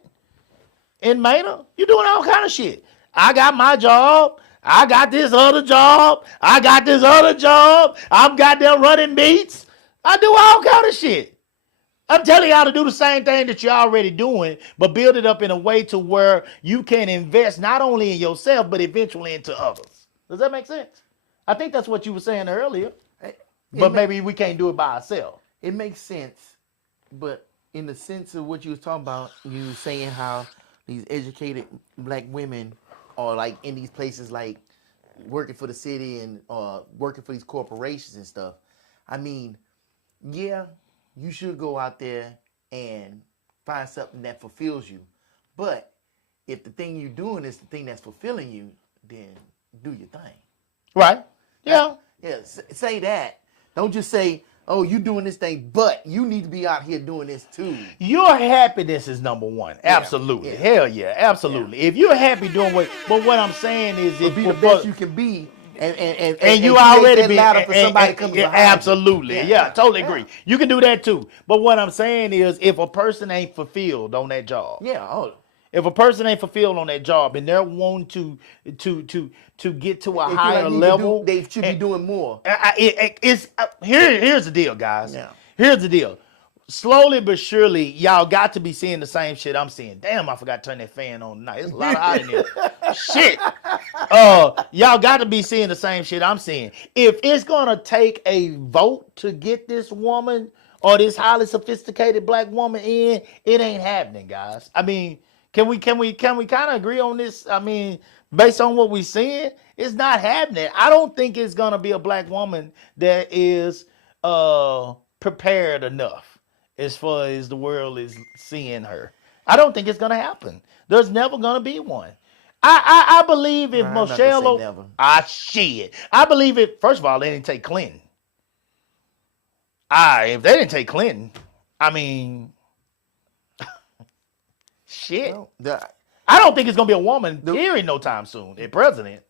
in Manor, you're doing all kind of shit. I got my job. I got this other job. I got this other job. I'm goddamn running beats. I do all kind of shit. I'm telling y'all to do the same thing that you're already doing, but build it up in a way to where you can invest not only in yourself, but eventually into others. Does that make sense? I think that's what you were saying earlier. But maybe we can't do it by ourselves. It makes sense. But in the sense of what you was talking about, you were saying how these educated black women or like in these places like working for the city and working for these corporations and stuff. I mean, yeah, you should go out there and find something that fulfills you. But if the thing you're doing is the thing that's fulfilling you, then do your thing. Right. Yeah. Yeah. Say that. Don't just say, oh, you doing this thing, but you need to be out here doing this too. Your happiness is number one. Absolutely. Yeah. Hell yeah. Absolutely. Yeah. If you're happy doing but what I'm saying is be the best you can be and you already be ladder for somebody comes behind absolutely. you. Yeah, totally agree. You can do that too. But what I'm saying is if a person ain't fulfilled on that job. Yeah. If a person ain't fulfilled on that job and they're wanting to get to a higher level, they should be doing more. Here's the deal, guys. Yeah. Here's the deal. Slowly but surely, y'all got to be seeing the same shit I'm seeing. Damn, I forgot to turn that fan on tonight. It's a lot of hot in here. Shit. Y'all got to be seeing the same shit I'm seeing. If it's gonna take a vote to get this woman or this highly sophisticated black woman in, it ain't happening, guys. I mean, can we kind of agree on this? I mean, based on what we're seeing, it's not happening. I don't think it's gonna be a black woman that is prepared enough as far as the world is seeing her. I don't think it's gonna happen. There's never gonna be one. I believe if Michelle, shit. I believe it. First of all, they didn't take Clinton. If they didn't take Clinton, I mean, shit. Well, I don't think it's gonna be a woman, period, no time soon. A president.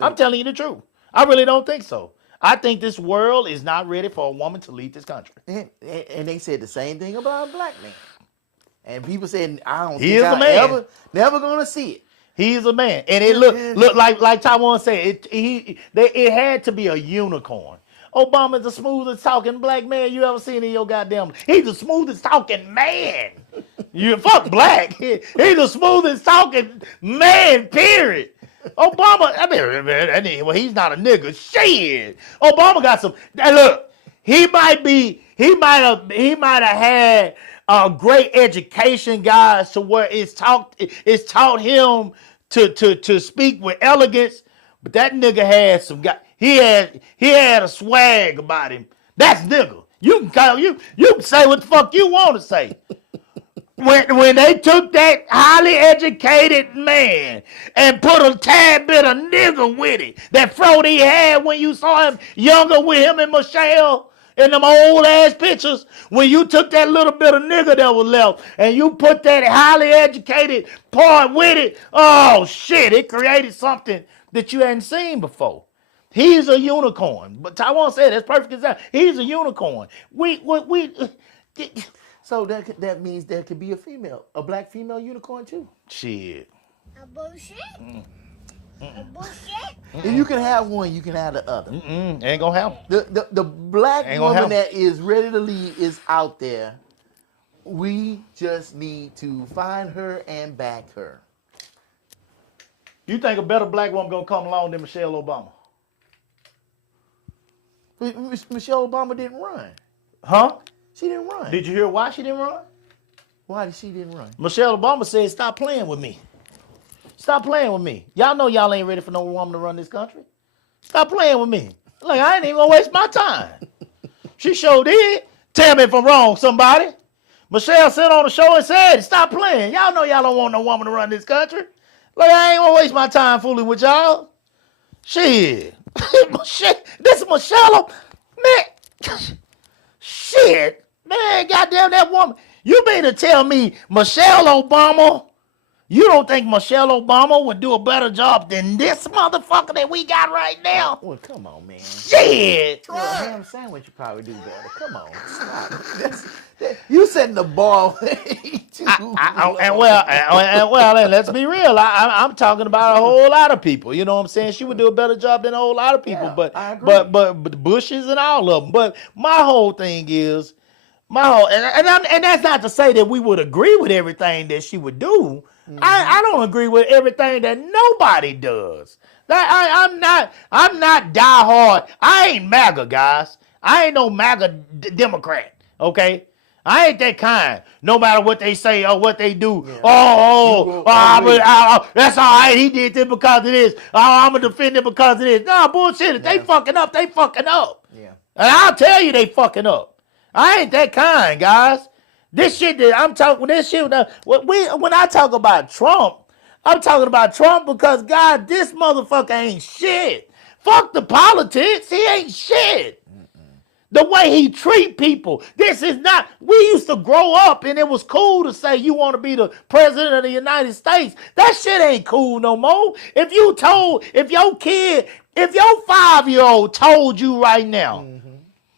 I'm telling you the truth. I really don't think so. I think this world is not ready for a woman to lead this country. And they said the same thing about a black man. And people said, I don't He think is a man. never gonna see it. He's a man, and it look like Taiwan said. It had to be a unicorn. Obama's the smoothest talking black man you ever seen in your goddamn. He's the smoothest talking man. You fuck black. He's the smoothest talking man. Period. Obama. I mean, well, he's not a nigga. Shit. Obama got some. Look, he might have had a great education, guys, to where it's taught him to speak with elegance. But that nigga had some guy. He had a swag about him. That's nigga. You can say what the fuck you want to say. When they took that highly educated man and put a tad bit of nigga with it, that throat he had when you saw him younger with him and Michelle in them old ass pictures, when you took that little bit of nigga that was left and you put that highly educated part with it, oh shit, it created something that you hadn't seen before. He's a unicorn. But Taiwan said that's perfect example. He's a unicorn. So that means there could be a black female unicorn too. Shit. A bullshit. A bullshit. If you can have one, you can have the other. Ain't gonna happen. The black Ain't gonna woman happen. that is ready to lead is out there. We just need to find her and back her. You think a better black woman gonna come along than Michelle Obama? Michelle Obama didn't run. Huh? She didn't run. Did you hear why she didn't run? Why did she didn't run? Michelle Obama said, stop playing with me. Stop playing with me. Y'all know y'all ain't ready for no woman to run this country. Stop playing with me. Like, I ain't even gonna waste my time. She sure did. Tell me if I'm wrong, somebody. Michelle sat on the show and said, stop playing. Y'all know y'all don't want no woman to run this country. Like, I ain't gonna waste my time fooling with y'all. Shit. This is Michelle. Man. Shit. Man, goddamn that woman. You mean to tell me Michelle Obama, you don't think Michelle Obama would do a better job than this motherfucker that we got right now? Well, come on, man. Shit. Well, a ham sandwich would probably do better. Come on, stop. You setting the bar way too low. And let's be real. I'm talking about a whole lot of people. You know what I'm saying? She would do a better job than a whole lot of people. Yeah, but I agree. but Bushes and all of them. But my whole thing is, and that's not to say that we would agree with everything that she would do. I don't agree with everything that nobody does. I'm not diehard. I ain't MAGA, guys. I ain't no MAGA Democrat. Okay. I ain't that kind. No matter what they say or what they do. Yeah. That's all right. He did this because of this. Oh, I'm going to defend it because of this. Nah, bullshit. If they fucking up, they fucking up. Yeah. And I'll tell you they fucking up. I ain't that kind, guys. This shit that I'm talking, when I talk about Trump, I'm talking about Trump because, God, this motherfucker ain't shit. Fuck the politics. He ain't shit. The way he treat people. This is not, we used to grow up and it was cool to say you want to be the president of the United States. That shit ain't cool no more. If your 5-year-old told you right now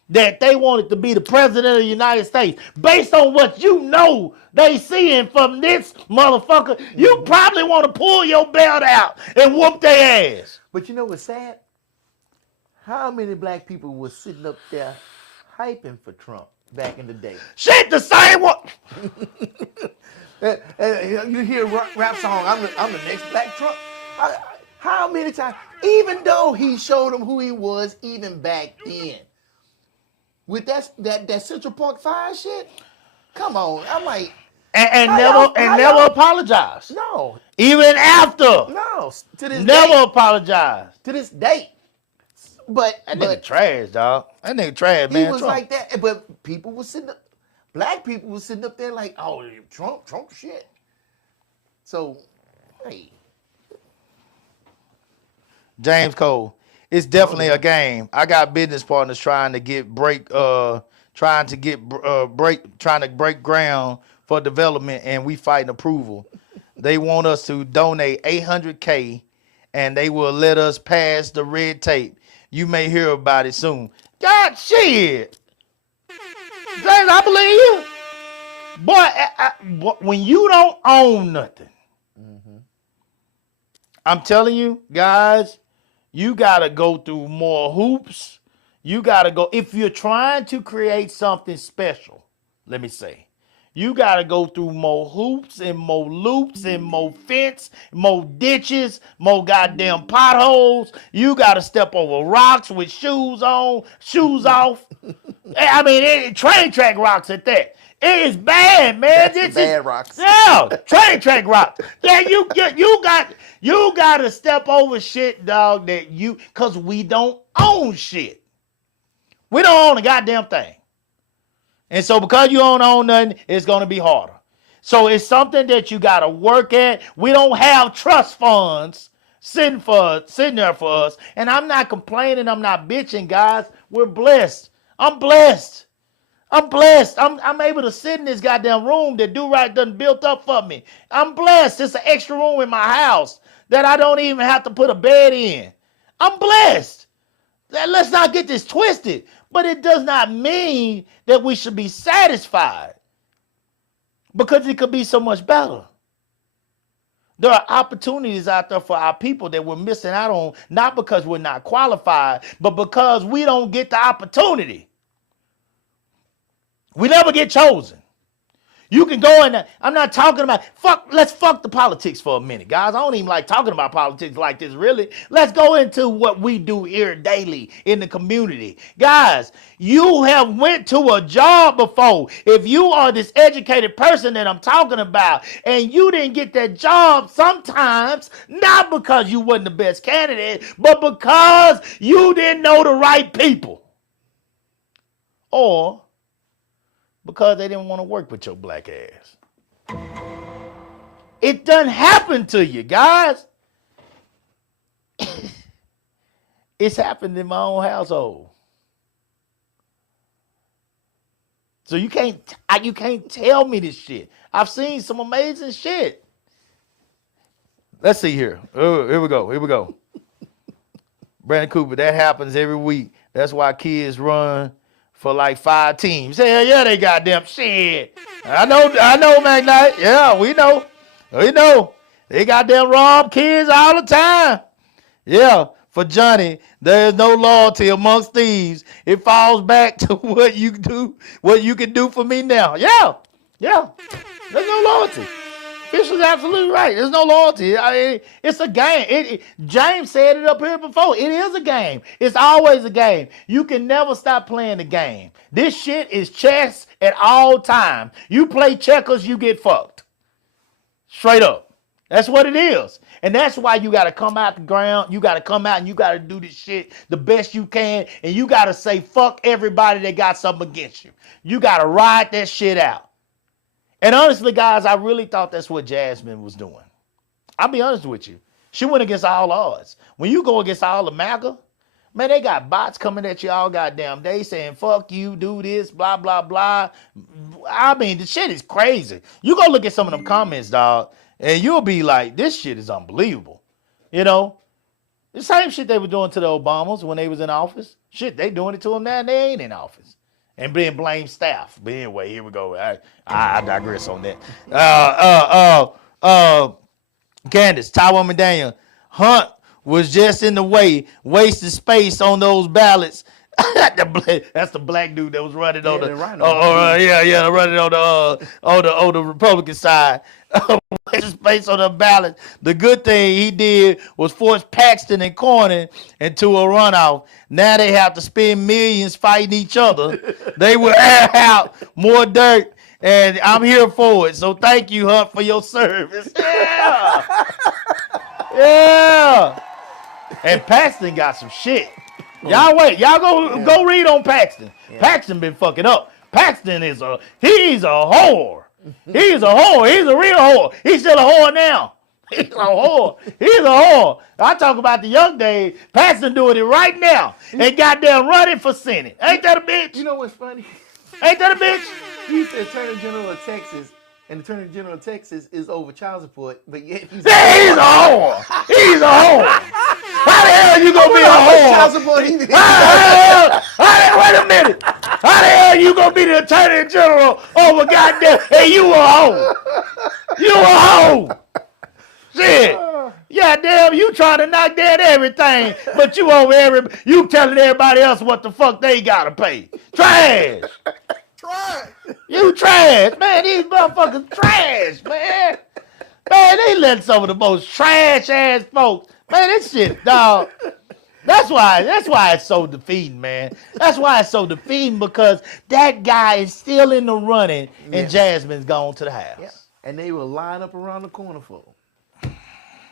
that they wanted to be the president of the United States, based on what you know they seeing from this motherfucker, you probably want to pull your belt out and whoop their ass. But you know what's sad? How many black people were sitting up there hyping for Trump back in the day? Shit, the same one. You hear a rap song, I'm the next black Trump. How many times? Even though he showed them who he was even back then. With that Central Park 5 shit? Come on. I'm like, And How never y'all- apologize. no. Even after. No. To this Never day. apologize. To this day. But That nigga trash, dog. That nigga trash, man. he was Trump. like that. But people were sitting up, black people were sitting up there like, oh, Trump shit. So, hey. James Cole. It's definitely a game. I got business partners trying to break ground for development, and we fighting approval. They want us to donate $800K, and they will let us pass the red tape. You may hear about it soon. God, shit. James, I believe you. Boy, when you don't own nothing, I'm telling you, guys, you got to go through more hoops. You got to go. If you're trying to create something special, let me say, you got to go through more hoops and more loops and more fence, more ditches, more goddamn potholes. You got to step over rocks with shoes on, shoes off. I mean, train track rocks at that. It is bad, man. That's the bad rocks. Yeah, train track rocks. Yeah, you got to step over shit, dog. Cause we don't own shit. We don't own a goddamn thing. And so because you don't own nothing, it's going to be harder. So it's something that you got to work at. We don't have trust funds sitting there for us. And I'm not complaining. I'm not bitching, guys. We're blessed. I'm blessed. I'm blessed. I'm able to sit in this goddamn room that Do Right done built up for me. I'm blessed. It's an extra room in my house that I don't even have to put a bed in. I'm blessed. Let's not get this twisted. But it does not mean that we should be satisfied, because it could be so much better. There are opportunities out there for our people that we're missing out on, not because we're not qualified, but because we don't get the opportunity. We never get chosen. You can go in there. I'm not talking about let's fuck the politics for a minute, guys. I don't even like talking about politics like this, really. Let's go into what we do here daily in the community. Guys, you have went to a job before. If you are this educated person that I'm talking about and you didn't get that job sometimes, not because you wasn't the best candidate, but because you didn't know the right people. Or because they didn't want to work with your black ass. It done happened to you, guys. It's happened in my own household. So you can't tell me this shit. I've seen some amazing shit. Let's see here. Oh, here we go. Brandon Cooper, that happens every week. That's why kids run for like 5 teams. Hell yeah, they goddamn shit. I know, McKnight. Yeah, we know. They goddamn rob kids all the time. Yeah, for Johnny, there is no loyalty amongst thieves. It falls back to what you can do for me now. Yeah. There's no loyalty. Fish is absolutely right. There's no loyalty. I mean, it's a game. James said it up here before. It is a game. It's always a game. You can never stop playing the game. This shit is chess at all times. You play checkers, you get fucked. Straight up. That's what it is. And that's why you got to come out the ground. You got to come out and you got to do this shit the best you can. And you got to say fuck everybody that got something against you. You got to ride that shit out. And honestly, guys, I really thought that's what Jasmine was doing. I'll be honest with you. She went against all odds. When you go against all the MAGA, man, they got bots coming at you all goddamn day saying, fuck you, do this, blah, blah, blah. I mean, the shit is crazy. You go look at some of them comments, dog, and you'll be like, this shit is unbelievable. You know? The same shit they were doing to the Obamas when they was in office. Shit, they doing it to them now and they ain't in office. And then blame staff. But anyway, here we go. I digress on that. Candace, Taiwan Daniel, Hunt was just in the way, wasted space on those ballots. That's the black dude that was running on the running on the Republican side. Wasted space on the ballot. The good thing he did was force Paxton and Cornyn into a runoff. Now they have to spend millions fighting each other. They will air out more dirt, and I'm here for it. So thank you, Hunt, for your service. Yeah. And Paxton got some shit. Y'all wait. Y'all go read on Paxton. Yeah. Paxton been fucking up. Paxton he's a whore. He's a whore. He's a real whore. He's still a whore now. He's a whore. He's a whore. I talk about the young days. Paxton doing it right now. And goddamn running for Senate. Ain't that a bitch? You know what's funny? Ain't that a bitch? He's the Attorney General of Texas. And the Attorney General of Texas is over child support, but yet he's a whore. He's a whore. How the hell you gonna be a whore? Child support either. Wait a minute. How the hell you gonna be the Attorney General over goddamn? Hey, you a hoe. You a hoe. Shit. Yeah, goddamn, you trying to knock dead everything, but you over you telling everybody else what the fuck they gotta pay. Trash. Try. You trash, man. These motherfuckers trash, man. Man, they let some of the most trash ass folks. Man, this shit, dog. That's why it's so defeating, man. That's why it's so defeating, because that guy is still in the running and Yeah. Jasmine's gone to the house. Yeah. And they will line up around the corner for him.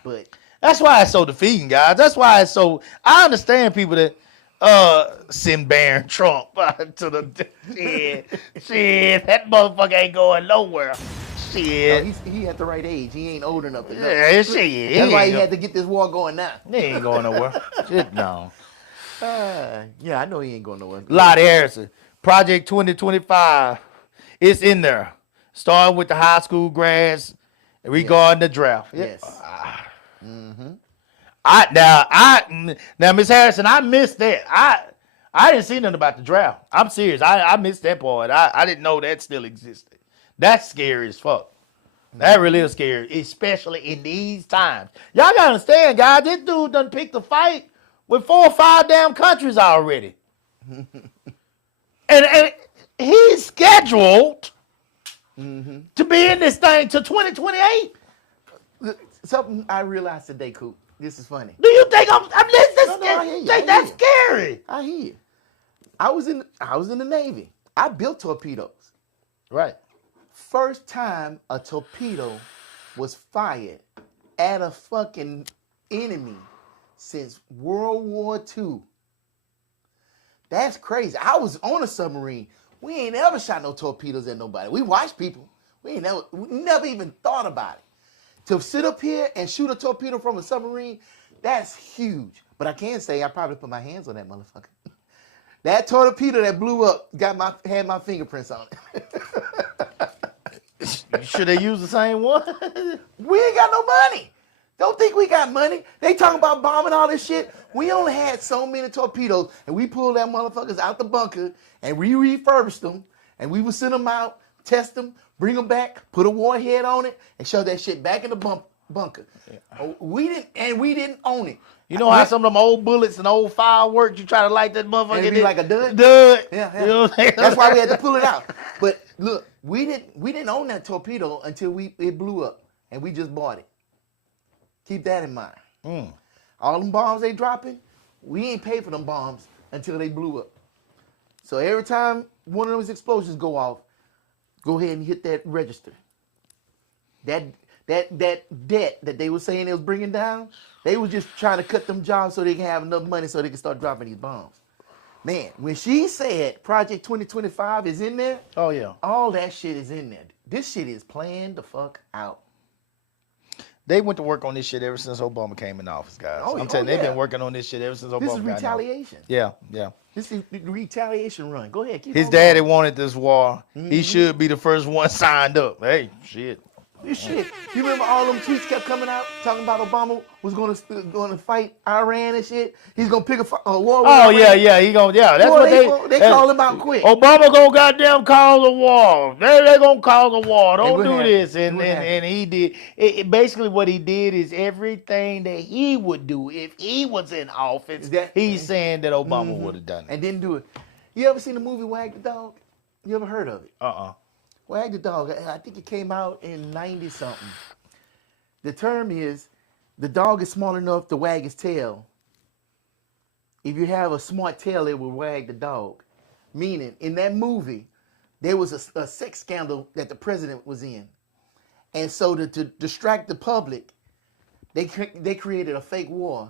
But That's why it's so defeating, guys. That's why it's so. I understand people that send Barron Trump to the shit. That motherfucker ain't going nowhere. Shit. he at the right age. He ain't old enough to know. Yeah, shit. That's why he had to get this war going now. He ain't going nowhere. Shit, no. Yeah, I know he ain't going nowhere. Lottie Harrison, Project 2025. It's in there. Starting with the high school grads regarding the draft. Yes. Now, Miss Harrison, I missed that. I didn't see nothing about the draft. I'm serious. I missed that part. I didn't know that still existed. That's scary as fuck. That really is scary, especially in these times. Y'all gotta understand, guys. This dude done picked a fight with 4 or 5 damn countries already, and he's scheduled to be in this thing till 2028. Something I realized today, Coop. This is funny. Do you think I'm listening? No, I hear you, That's scary. I hear you. I was in the Navy. I built torpedoes. Right. First time a torpedo was fired at a fucking enemy since World War II. That's crazy. I was on a submarine. We ain't ever shot no torpedoes at nobody. We watched people. We never even thought about it. To sit up here and shoot a torpedo from a submarine, that's huge. But I can say I probably put my hands on that motherfucker. That torpedo that blew up had my fingerprints on it. Should they use the same one? We ain't got no money. Don't think we got money. They talking about bombing all this shit. We only had so many torpedoes, and we pulled that motherfuckers out the bunker, and we refurbished them, and we would send them out, test them, bring them back, put a warhead on it, and shove that shit back in the bunker. Yeah. We didn't own it. You know how some of them old bullets and old fireworks, you try to light that motherfucker? And it be like a dud? Dud. Yeah. You know what I'm saying? That's why we had to pull it out. But look, we didn't own that torpedo until it blew up, and we just bought it. Keep that in mind. All them bombs they dropping, we ain't paid for them bombs until they blew up. So every time one of those explosions go off, go ahead and hit that register. That debt that they were saying they was bringing down, they was just trying to cut them jobs so they can have enough money so they can start dropping these bombs. Man, when she said Project 2025 is in there, Oh, yeah. all that shit is in there. This shit is planned the fuck out. They went to work on this shit ever since Obama came in office, guys. I'm telling you, they've been working on this shit ever since Obama This is got in office. retaliation. Yeah. This is the retaliation run. Go ahead. Keep His on daddy going. wanted this war. He should be the first one signed up. Hey, shit. This shit. You remember all them tweets kept coming out talking about Obama was going to fight Iran and shit. He's going to pick a war with Oh, Iran. yeah. He gonna, yeah. That's Boy, what they call him out quick. Obama gonna goddamn cause a war. They gonna cause a war. Don't what do happened? this. And What happened? and he did. Basically, what he did is everything that he would do if he was in office. He's saying that Obama would have done it. And didn't do it. You ever seen the movie Wag the Dog? You ever heard of it? Wag the Dog. I think it came out in 90-something. The term is, the dog is smart enough to wag his tail. If you have a smart tail, it will wag the dog. Meaning, in that movie, there was a sex scandal that the president was in. And so to distract the public, they created a fake war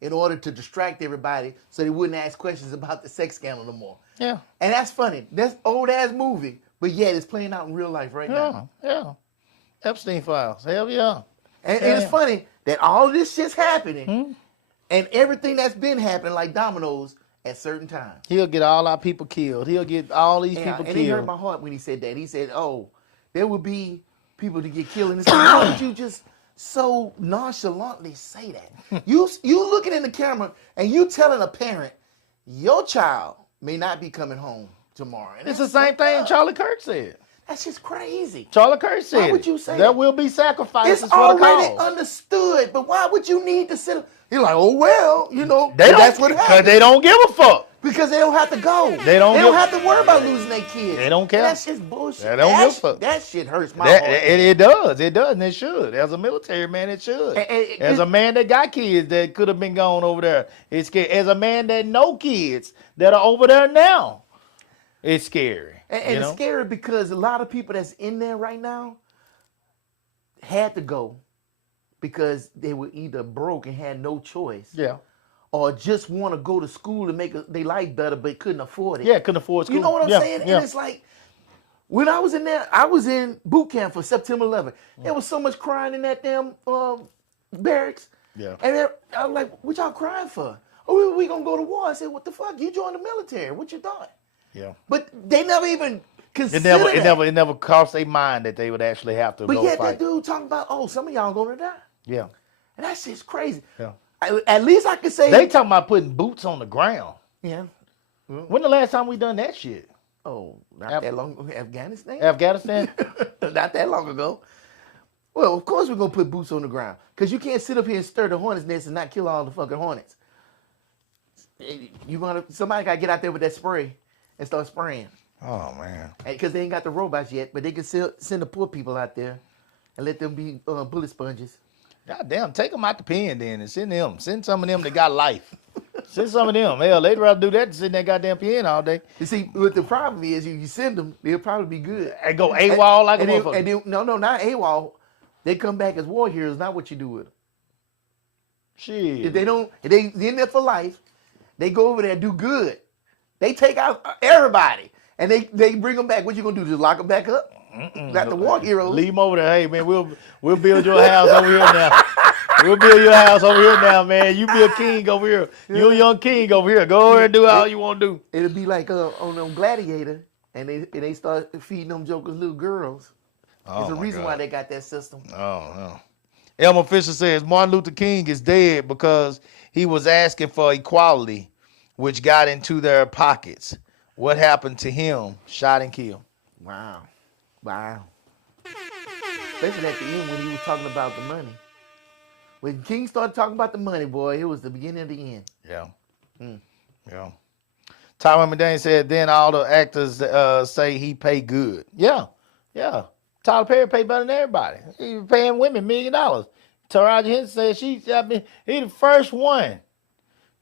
in order to distract everybody so they wouldn't ask questions about the sex scandal no more. Yeah. And that's funny. That's old-ass movie, but yet it's playing out in real life right now. Yeah. Epstein files. Hell yeah. And it's funny that all this shit's happening and everything that's been happening like dominoes at certain times. He'll get all our people killed. He'll get all these people And it hurt killed. my heart when he said that. He said, oh, there will be people to get killed. And it's like, why would you just so nonchalantly say that? You looking in the camera and you telling a parent, your child may not be coming home tomorrow. And It's the same thing Charlie Kirk said. That's just crazy. Charlie Kirk said Why would you say there that? will be sacrifices It's for the already cause. understood, but why would you need to sit? You're like, oh well, They that's don't, what because happens. they don't give a fuck. Because they don't have to go. They don't have to worry about losing their kids. They don't care. And that's just bullshit. They don't give a fuck. That shit hurts my That, heart. it does, and it should. As a military man, it should. As a man that got kids that could have been gone over there, it's scary. As a man that know kids that are over there now, it's scary. And it's scary because a lot of people that's in there right now had to go because they were either broke and had no choice, Yeah. or just want to go to school to make their life better but couldn't afford it. Yeah, couldn't afford school. You know what I'm saying? Yeah. And it's like, when I was in there, I was in boot camp for September 11th. There was so much crying in that damn barracks. Yeah. And I was like, what y'all crying for? Oh, we gonna go to war. I said, what the fuck? You joined the military. What you thought? Yeah. But they never even considered It never crossed their mind that they would actually have to But go yet fight. that dude talking about, oh, some of y'all gonna die. Yeah. And that shit's crazy. Yeah. At least I could say They talking about putting boots on the ground. yeah. When the last time we done that shit? Oh, not that long ago. Afghanistan? Afghanistan? Not that long ago. Well, of course we're gonna put boots on the ground. Because you can't sit up here and stir the hornet's nest and not kill all the fucking hornets. Somebody gotta get out there with that spray and start spraying. Oh, man. Because they ain't got the robots yet, but they can still send the poor people out there and let them be bullet sponges. God damn, take them out the pen then and send them. Send some of them that got life. Send some of them. Hell, they'd rather do that than sit in that goddamn pen all day. You see, what the problem is, you send them, they'll probably be good. And go AWOL like a and motherfucker. no, not AWOL. They come back as war heroes, not what you do with them. Shit. If they in there for life, they go over there and do good. They take out everybody, and they bring them back. What you gonna do? Just lock them back up? Not the war heroes. Leave them over there. Hey, man, we'll build your house over here now. We'll build your house over here now, man. You be a king over here. You a young king over here. Go over and do all you want to do. It'll be like on them Gladiator, and they start feeding them jokers little girls. There's a reason why they got that system. Oh, no. Elmer Fisher says Martin Luther King is dead because he was asking for equality, which got into their pockets. What happened to him? Shot and killed. Wow. Especially at the end when he was talking about the money. When King started talking about the money, boy, it was the beginning of the end. Yeah. Yeah. Tyler McDaniel said, then all the actors say he pay good. Yeah. Tyler Perry pay better than everybody. He was paying women $1 million. Taraji Henson said he the first one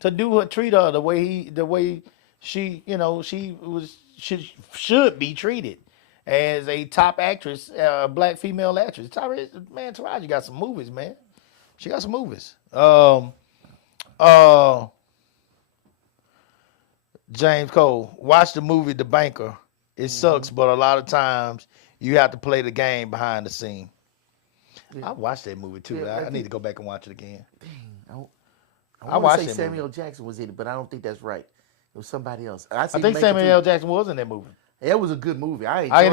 to treat her the way she should be treated as a top actress, black female actress. Taraji got some movies, man. She got some movies. James Cole, watch the movie The Banker. It sucks, but a lot of times you have to play the game behind the scene. I watched that movie too. Yeah, I need to go back and watch it again. I watched want to say that Samuel movie. Jackson was in it, but I don't think that's right. It was somebody else. I think Samuel L. Jackson was in that movie. It was a good movie. I I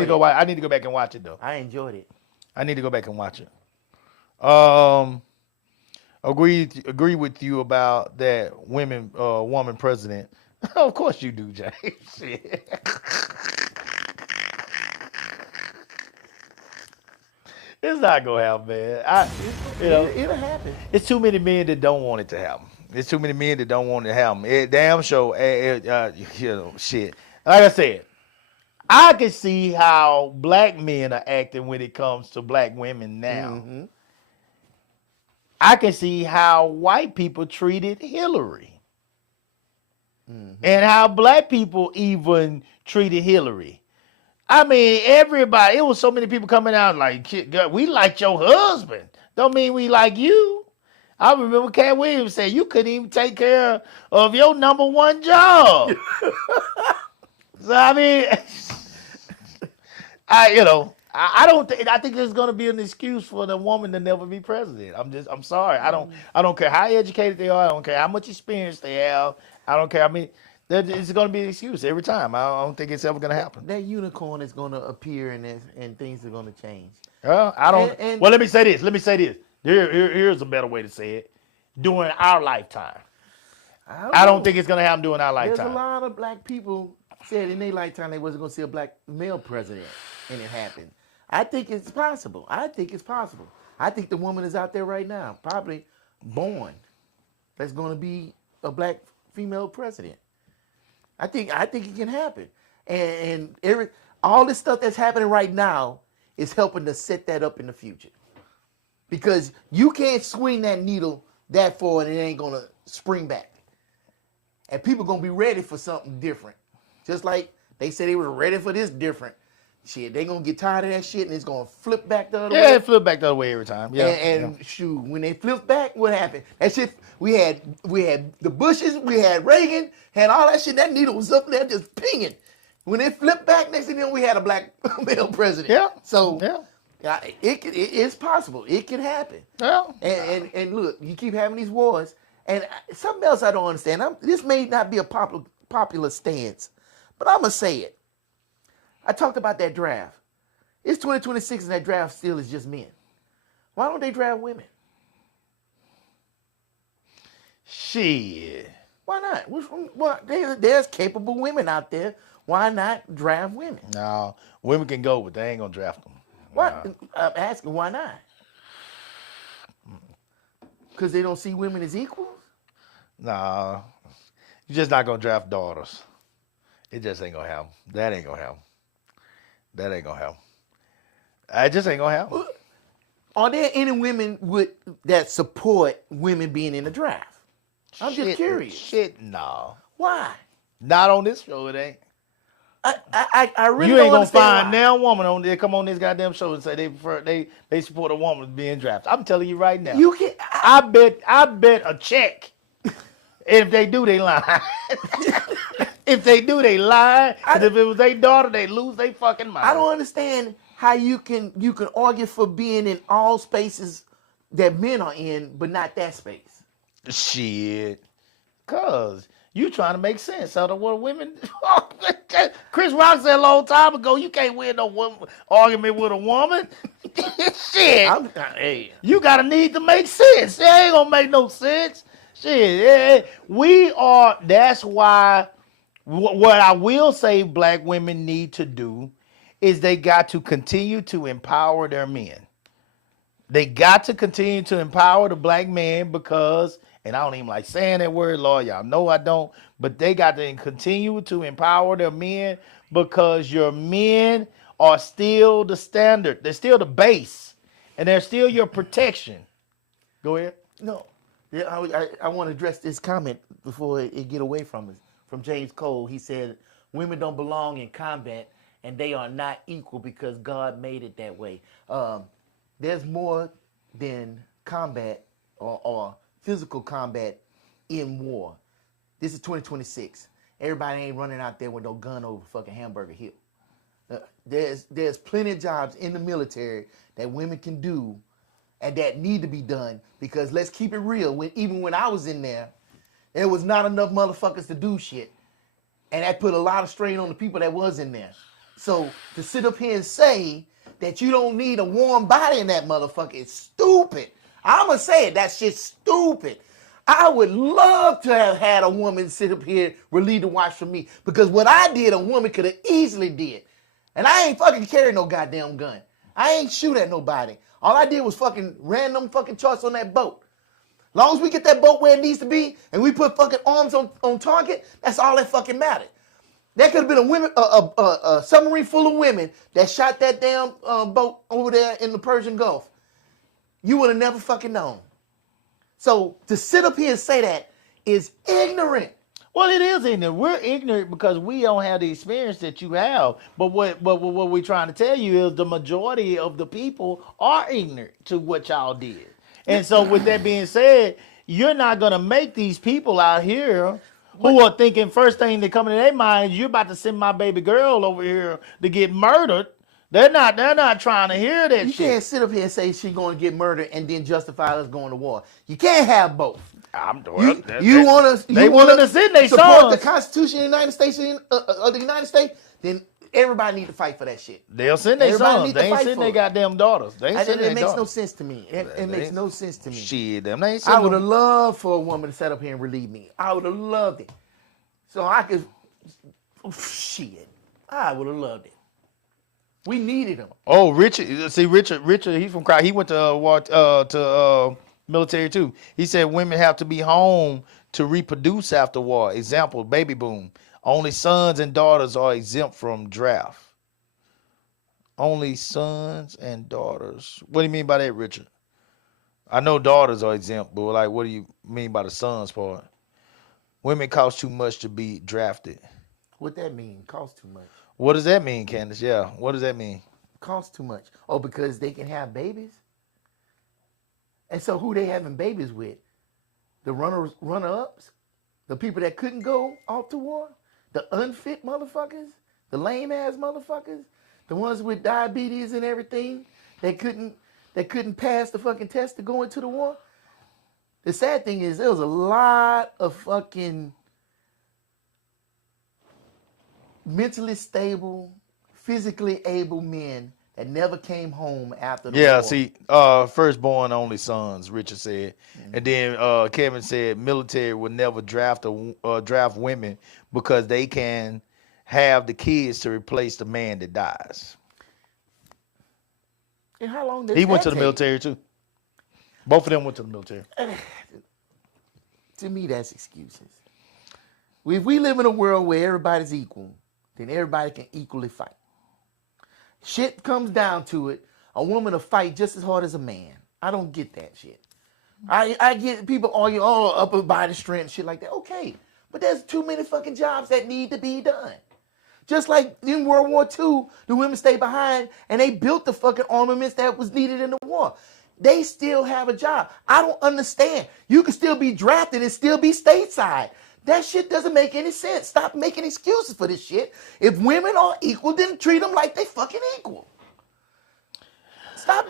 need to go back and watch it though. I enjoyed it. I need to go back and watch it. Agree with you about that woman president. Of course you do, James. Shit. It's not gonna happen, man. It'll happen. It's too many men that don't want it to happen. It's too many men that don't want it to happen. It damn sure, shit. Like I said, I can see how black men are acting when it comes to black women now. Mm-hmm. I can see how white people treated Hillary. Mm-hmm. And how black people even treated Hillary. I mean, everybody, it was so many people coming out like, we like your husband. Don't mean we like you. I remember Cat Williams said you couldn't even take care of your number one job. So, I mean, I think there's going to be an excuse for the woman to never be president. I'm sorry. I don't care how educated they are. I don't care how much experience they have. I don't care. I mean, it's going to be an excuse every time. I don't think it's ever going to happen. That unicorn is going to appear and things are going to change. Well, let me say this. Here's a better way to say it. During our lifetime. I don't think it's going to happen during our lifetime. There's a lot of black people said in their lifetime they wasn't going to see a black male president, and it happened. I think it's possible. I think the woman is out there right now, probably born, that's going to be a black female president. I think it can happen. And all this stuff that's happening right now is helping to set that up in the future. Because you can't swing that needle that far and it ain't going to spring back. And people going to be ready for something different. Just like they said they were ready for this different shit. They going to get tired of that shit and it's going to flip back the other way. Yeah, it flip back the other way every time. Yeah. And shoot, when they flipped back, what happened? That shit, we had the Bushes, we had Reagan, had all that shit. That needle was up there just pinging. When they flipped back, next thing you know, we had a black male president. Yeah. So yeah. It's possible. It can happen. Yeah. And look, you keep having these wars. And something else I don't understand. This may not be a popular stance, but I'm going to say it. I talked about that draft. It's 2026 and that draft still is just men. Why don't they draft women? Shit. Why not? Well, there's capable women out there. Why not draft women? No, women can go, but they ain't going to draft them. What? I'm asking why not? Because they don't see women as equals? No. You're just not going to draft daughters. It just ain't going to happen. That ain't going to happen. That ain't going to happen. I just ain't going to happen. Are there any women that support women being in the draft? I'm just curious. Shit, no. Why? Not on this show, it ain't. I really You don't ain't gonna understand find why. now woman on there come on this goddamn show and say they support a woman being drafted. I'm telling you right now. You can. I bet a check. If they do, they lie. If they do, they lie. And if it was their daughter, they lose their fucking mind. I don't understand how you can argue for being in all spaces that men are in, but not that space. Shit. Cause you trying to make sense out of what women. Chris Rock said a long time ago, you can't win no argument with a woman. Shit. Hey. You gotta need to make sense. It ain't gonna make no sense. Shit. That's why what I will say black women need to do is they got to continue to empower their men. They got to continue to empower the black man because, and I don't even like saying that word, Lord, y'all know I don't, but they got to continue to empower their men because your men are still the standard. They're still the base, and they're still your protection. Go ahead. No. Yeah, I want to address this comment before it get away from us. From James Cole, he said, women don't belong in combat, and they are not equal because God made it that way. There's more than combat or physical combat in war. This is 2026. Everybody ain't running out there with no gun over fucking Hamburger Hill. There's plenty of jobs in the military that women can do and that need to be done because let's keep it real. Even when I was in there was not enough motherfuckers to do shit. And that put a lot of strain on the people that was in there. So to sit up here and say that you don't need a warm body in that motherfucker is stupid. I'm going to say it. That shit's stupid. I would love to have had a woman sit up here relieve the watch for me because what I did, a woman could have easily did. And I ain't fucking carry no goddamn gun. I ain't shoot at nobody. All I did was fucking random fucking charts on that boat. Long as we get that boat where it needs to be and we put fucking arms on target, that's all that fucking mattered. There could have been a submarine full of women that shot that damn boat over there in the Persian Gulf. You would have never fucking known. So to sit up here and say that is ignorant. Well, it is ignorant. We're ignorant because we don't have the experience that you have. But what we're trying to tell you is the majority of the people are ignorant to what y'all did. And so with that being said, you're not going to make these people out here who are thinking first thing that come into their mind is you're about to send my baby girl over here to get murdered. They're not trying to hear that You shit. can't sit up here and say she's going to get murdered and then justify us going to war. You can't have both. You want to send their support sons. the Constitution of the United States of the United States? Then everybody need to fight for that shit. They'll send their Everybody sons. need to They ain't fight send for their it. goddamn daughters. They ain't send their It makes no daughters. sense to me. It makes no sense to me. Shit, them they ain't I send would no- have loved for a woman to sit up here and relieve me. I would have loved it. So I could Shit. I would have loved it. We needed him. Oh, Richard. See, Richard. He's from Cry. He went to military too. He said women have to be home to reproduce after war. Example: baby boom. Only sons and daughters are exempt from draft. Only sons and daughters. What do you mean by that, Richard? I know daughters are exempt, but like, what do you mean by the sons part? Women cost too much to be drafted. What that mean? Cost too much. What does that mean, Candace? Yeah, what does that mean? Cost too much. Oh, because they can have babies? And so who they having babies with? The runner-ups? The people that couldn't go off to war? The unfit motherfuckers? The lame-ass motherfuckers? The ones with diabetes and everything that couldn't pass the fucking test to go into the war? The sad thing is there was a lot of fucking mentally stable, physically able men that never came home after the war. See, firstborn only sons, Richard said. And then Kevin said military would never draft women because they can have the kids to replace the man that dies. And how long did He went that to the take? military too. Both of them went to the military. To me, that's excuses. If we live in a world where everybody's equal, then everybody can equally fight. Shit comes down to it, a woman will fight just as hard as a man. I don't get that shit. I get people argue, upper body strength, shit like that. Okay, but there's too many fucking jobs that need to be done. Just like in World War II, the women stayed behind and they built the fucking armaments that was needed in the war. They still have a job. I don't understand. You can still be drafted and still be stateside. That shit doesn't make any sense. Stop making excuses for this shit. If women are equal, then treat them like they fucking equal. Stop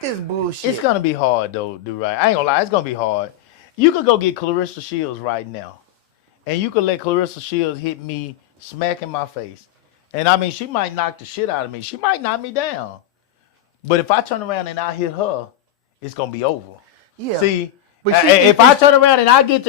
this bullshit. It's gonna be hard though, do right. I ain't gonna lie, it's gonna be hard. You could go get Clarissa Shields right now, and you could let Clarissa Shields hit me smack in my face, and I mean she might knock the shit out of me. She might knock me down, but if I turn around and I hit her, it's gonna be over. Yeah. See. But If I turn around and I get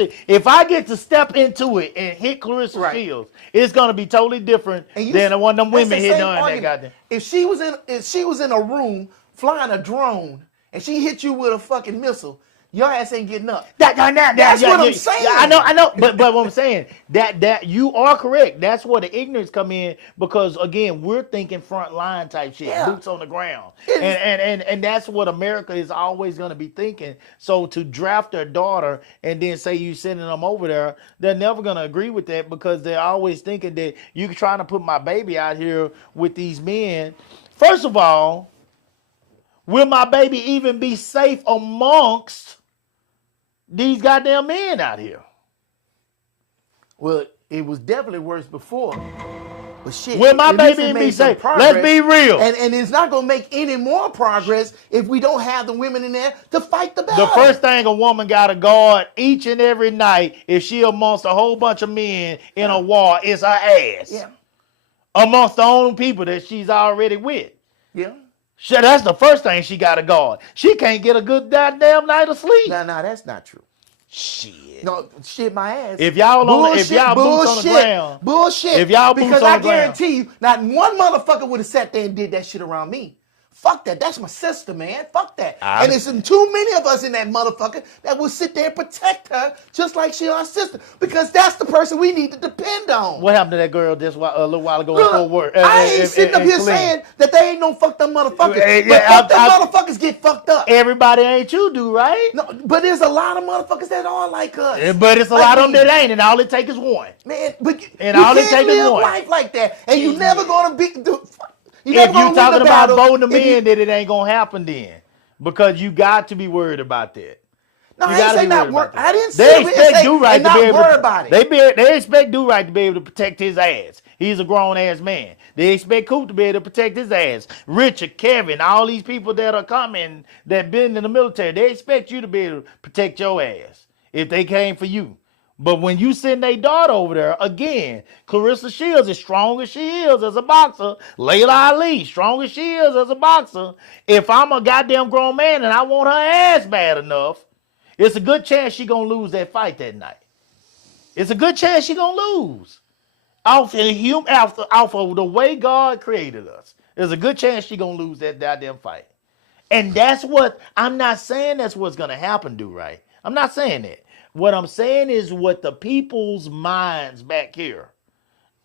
to step into it and hit Clarissa Right. Shields, it's gonna be totally different And than one of them that's women the hitting same her in that argument. goddamn. If she was in a room flying a drone and she hit you with a fucking missile, your ass ain't getting up. That's what I'm saying. I know. But what I'm saying, that you are correct. That's where the ignorance come in because again, we're thinking front line type shit, Yeah. boots on the ground, It's- and that's what America is always going to be thinking. So to draft their daughter and then say you sending them over there, they're never going to agree with that because they're always thinking that you're trying to put my baby out here with these men. First of all, will my baby even be safe amongst these goddamn men out here? Well, it was definitely worse before. But shit, Will my at least baby it be made some safe? progress. Let's be real. And it's not going to make any more progress if we don't have the women in there to fight the battle. The first thing a woman got to guard each and every night if she amongst a whole bunch of men in a war is her ass. Yeah. Amongst the only people that she's already with. Yeah. Shit, that's the first thing she got to guard. She can't get a good goddamn night of sleep. No, that's not true. Shit. No, shit my ass. If y'all boots on the ground. Bullshit. If y'all boots because on I the ground. guarantee you, not one motherfucker would have sat there and did that shit around me. Fuck that. That's my sister, man. Fuck that. And it's too many of us in that motherfucker that will sit there and protect her just like she our sister. Because that's the person we need to depend on. What happened to that girl just a little while ago in Look, Fort Worth? I ain't sitting up here saying that they ain't no fucked up motherfuckers. But fuck them motherfuckers get fucked up. Everybody ain't you do, right? No, but there's a lot of motherfuckers that are like us. But it's a Like lot of them me. that ain't, and all it take is one. Man, but And you all it can't take is live one. life like that. And you never gonna be... If you talking about voting the men, then it ain't gonna happen then, because you got to be worried about that. No, You I gotta ain't say be not worried worried. about that. I didn't They say expect Do-Right to not be able worry to, about it. They expect Do-Right to be able to protect his ass. He's a grown ass man. They expect Coop to be able to protect his ass. Richard, Kevin, all these people that are coming that been in the military, they expect you to be able to protect your ass if they came for you. But when you send their daughter over there, again, Clarissa Shields, as strong as she is as a boxer, Layla Ali, strong as she is as a boxer, if I'm a goddamn grown man and I want her ass bad enough, it's a good chance she gonna lose that fight that night. It's a good chance she gonna lose. off of the way God created us, there's a good chance she's gonna lose that goddamn fight. And that's what I'm not saying that's what's gonna happen, do right? I'm not saying that. What I'm saying is what the people's minds back here.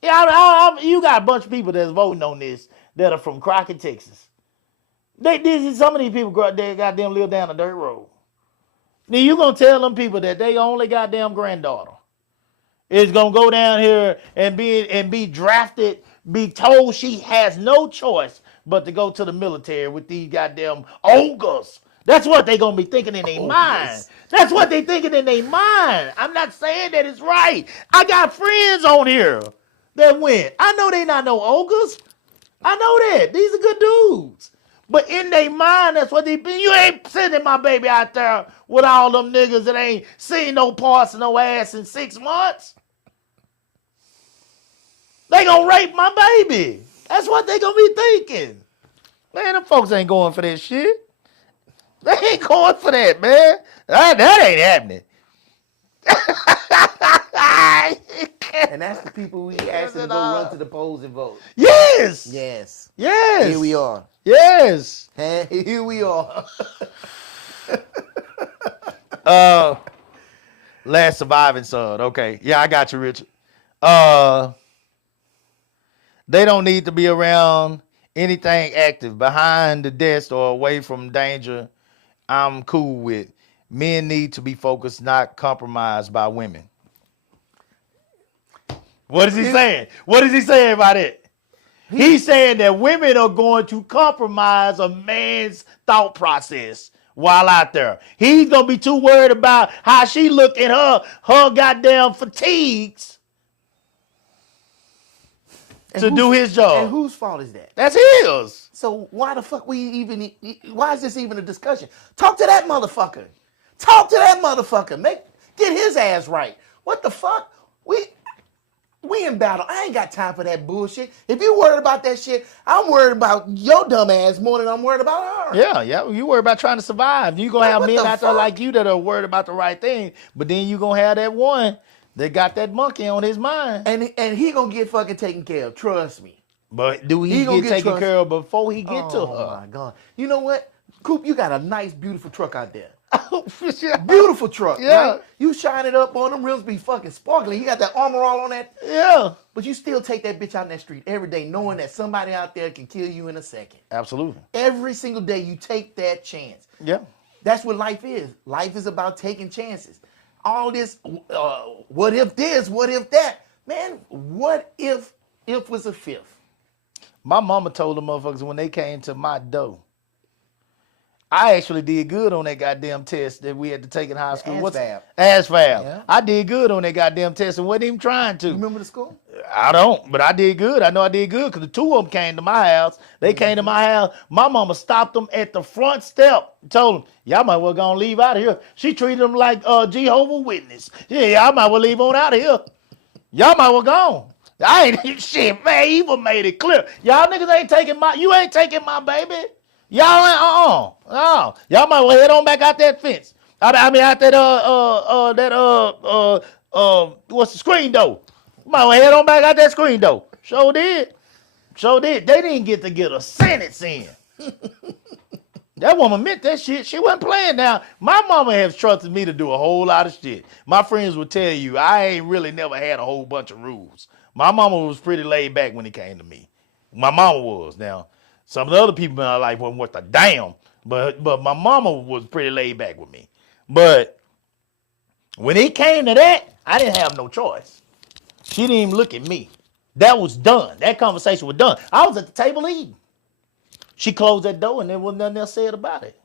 Yeah, you got a bunch of people that's voting on this that are from Crockett, Texas. Some of these people goddamn live down the dirt road. Then you gonna tell them people that they only goddamn granddaughter is gonna go down here and be drafted, be told she has no choice but to go to the military with these goddamn ogres. That's what they gonna be thinking in their mind. That's what they thinking in their mind. I'm not saying that it's right. I got friends on here that went. I know they not no ogres. I know that. These are good dudes. But in their mind, that's what they be. You ain't sending my baby out there with all them niggas that ain't seen no parts and no ass in 6 months. They gonna rape my baby. That's what they gonna be thinking. Man, them folks ain't going for that shit. They ain't going for that, man. That ain't happening. And that's the people we asked to go run to the polls and vote. Yes. Yes. Yes. Here we are. Yes. Here we are. Last surviving son. Okay. Yeah, I got you, Richard. They don't need to be around anything active behind the desk or away from danger. I'm cool with. Men need to be focused, not compromised by women. What is he saying? What is he saying about it? He's saying that women are going to compromise a man's thought process while out there. He's going to be too worried about how she look in her goddamn fatigues to do his job. And whose fault is that? That's his. So why the fuck why is this even a discussion? Talk to that motherfucker. Talk to that motherfucker. Get his ass right. What the fuck? We in battle. I ain't got time for that bullshit. If you worried about that shit, I'm worried about your dumb ass more than I'm worried about her. Yeah. You worry about trying to survive. You gonna have men out there like you that are worried about the right thing, but then you gonna have that one that got that monkey on his mind. And he gonna get fucking taken care of. Trust me. But do he get taken care of before he get to her? Oh my God. You know what? Coop, you got a nice, beautiful truck out there. Beautiful truck. Yeah. Right? You shine it up on them rims, be fucking sparkling. You got that armor all on that. Yeah. But you still take that bitch out in that street every day knowing that somebody out there can kill you in a second. Absolutely. Every single day you take that chance. Yeah. That's what life is. Life is about taking chances. All this, what if this, what if that? Man, what if was a fifth? My mama told the motherfuckers when they came to my door, I actually did good on that goddamn test that we had to take in high school. ASVAB. ASVAB. Yeah. I did good on that goddamn test and wasn't even trying to. You remember the school? I don't, but I did good. I know I did good because the two of them came to my house. They came to my house. My mama stopped them at the front step. Told them, y'all might well go and leave out of here. She treated them like Jehovah's Witness. Yeah, y'all might well leave on out of here. Y'all might well go. I ain't shit, man. Eva made it clear. Y'all niggas ain't taking you ain't taking my baby. Y'all ain't, y'all might well head on back out that fence. I mean, out that, what's the screen door? You might well head on back out that screen door. Sure did. They didn't get to get a sentence in. That woman meant that shit. She wasn't playing now. My mama has trusted me to do a whole lot of shit. My friends will tell you, I ain't really never had a whole bunch of rules. My mama was pretty laid back when it came to me. My mama was. Now, some of the other people in my life wasn't worth a damn, but my mama was pretty laid back with me. But when it came to that, I didn't have no choice. She didn't even look at me. That was done. That conversation was done. I was at the table eating. She closed that door and there wasn't nothing else said about it.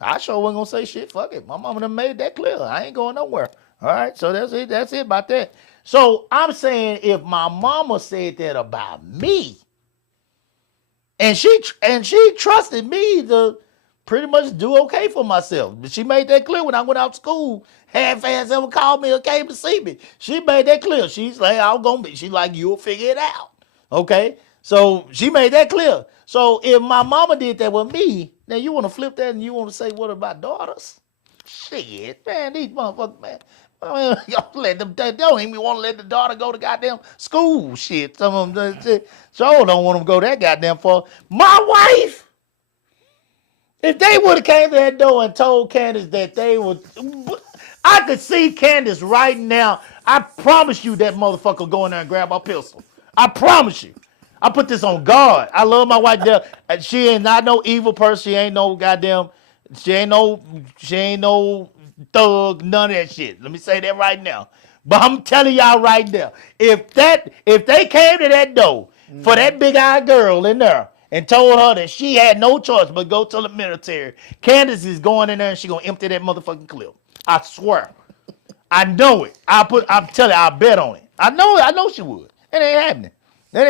I sure wasn't gonna say shit. Fuck it. My mama done made that clear. I ain't going nowhere. All right, so that's it. That's it about that. So I'm saying if my mama said that about me, and she trusted me to pretty much do okay for myself. But she made that clear when I went out to school. Half-ass ever called me or came to see me. She made that clear. She's like, I'm gonna be. She's like, you'll figure it out. Okay? So she made that clear. So if my mama did that with me, now you want to flip that and you want to say, what about daughters? Shit, man, these motherfuckers, man. Y'all let them. They don't even want to let the daughter go to goddamn school. Shit, some of them sure don't want them to go that goddamn far. My wife. If they would have came to that door and told Candace that they would, I could see Candace right now. I promise you that motherfucker go in there and grab my pistol. I promise you. I put this on God. I love my wife. She ain't not no evil person. She ain't no goddamn. She ain't no thug. None of that shit. Let me say that right now. But I'm telling y'all right now, if they came to that door for that big-eyed girl in there and told her that she had no choice but go to the military, Candace is going in there and she gonna empty that motherfucking clip. I swear. I know it. I'm telling you, I bet on it. I know she would. It ain't happening. That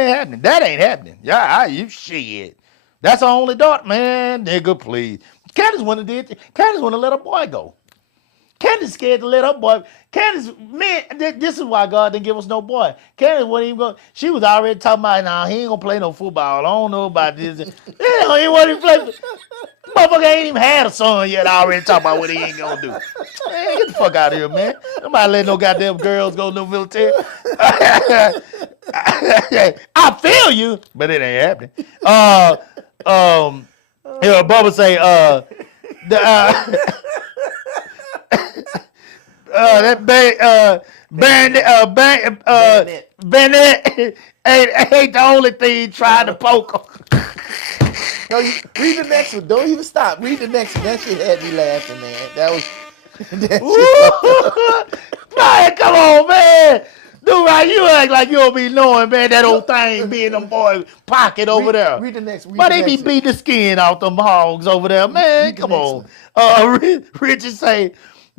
ain't happening. Yeah, you shit. That's her only daughter, man. Nigga, please. Candace wouldn't have let her boy go. Candace scared to let her boy. Candace, man, this is why God didn't give us no boy. Candace wasn't even going. She was already talking about, nah, he ain't gonna play no football. I don't know about this. Hell, he wasn't even play. Motherfucker ain't even had a son yet. Already talking about what he ain't gonna do. Man, get the fuck out of here, man. Nobody let no goddamn girls go to the military. I feel you, but it ain't happening. Bubba say, that Bennett ain't the only thing trying to poke him. No, read the next one. Don't even stop. Read the next one. That shit had me laughing, man. That was. Man, come on, man. Dude, right, you act like you don't be knowing, man, that old thing be in them boys' pocket over there. Read the next one. But they be beating the skin off them hogs over there, man. Come on. Richard say,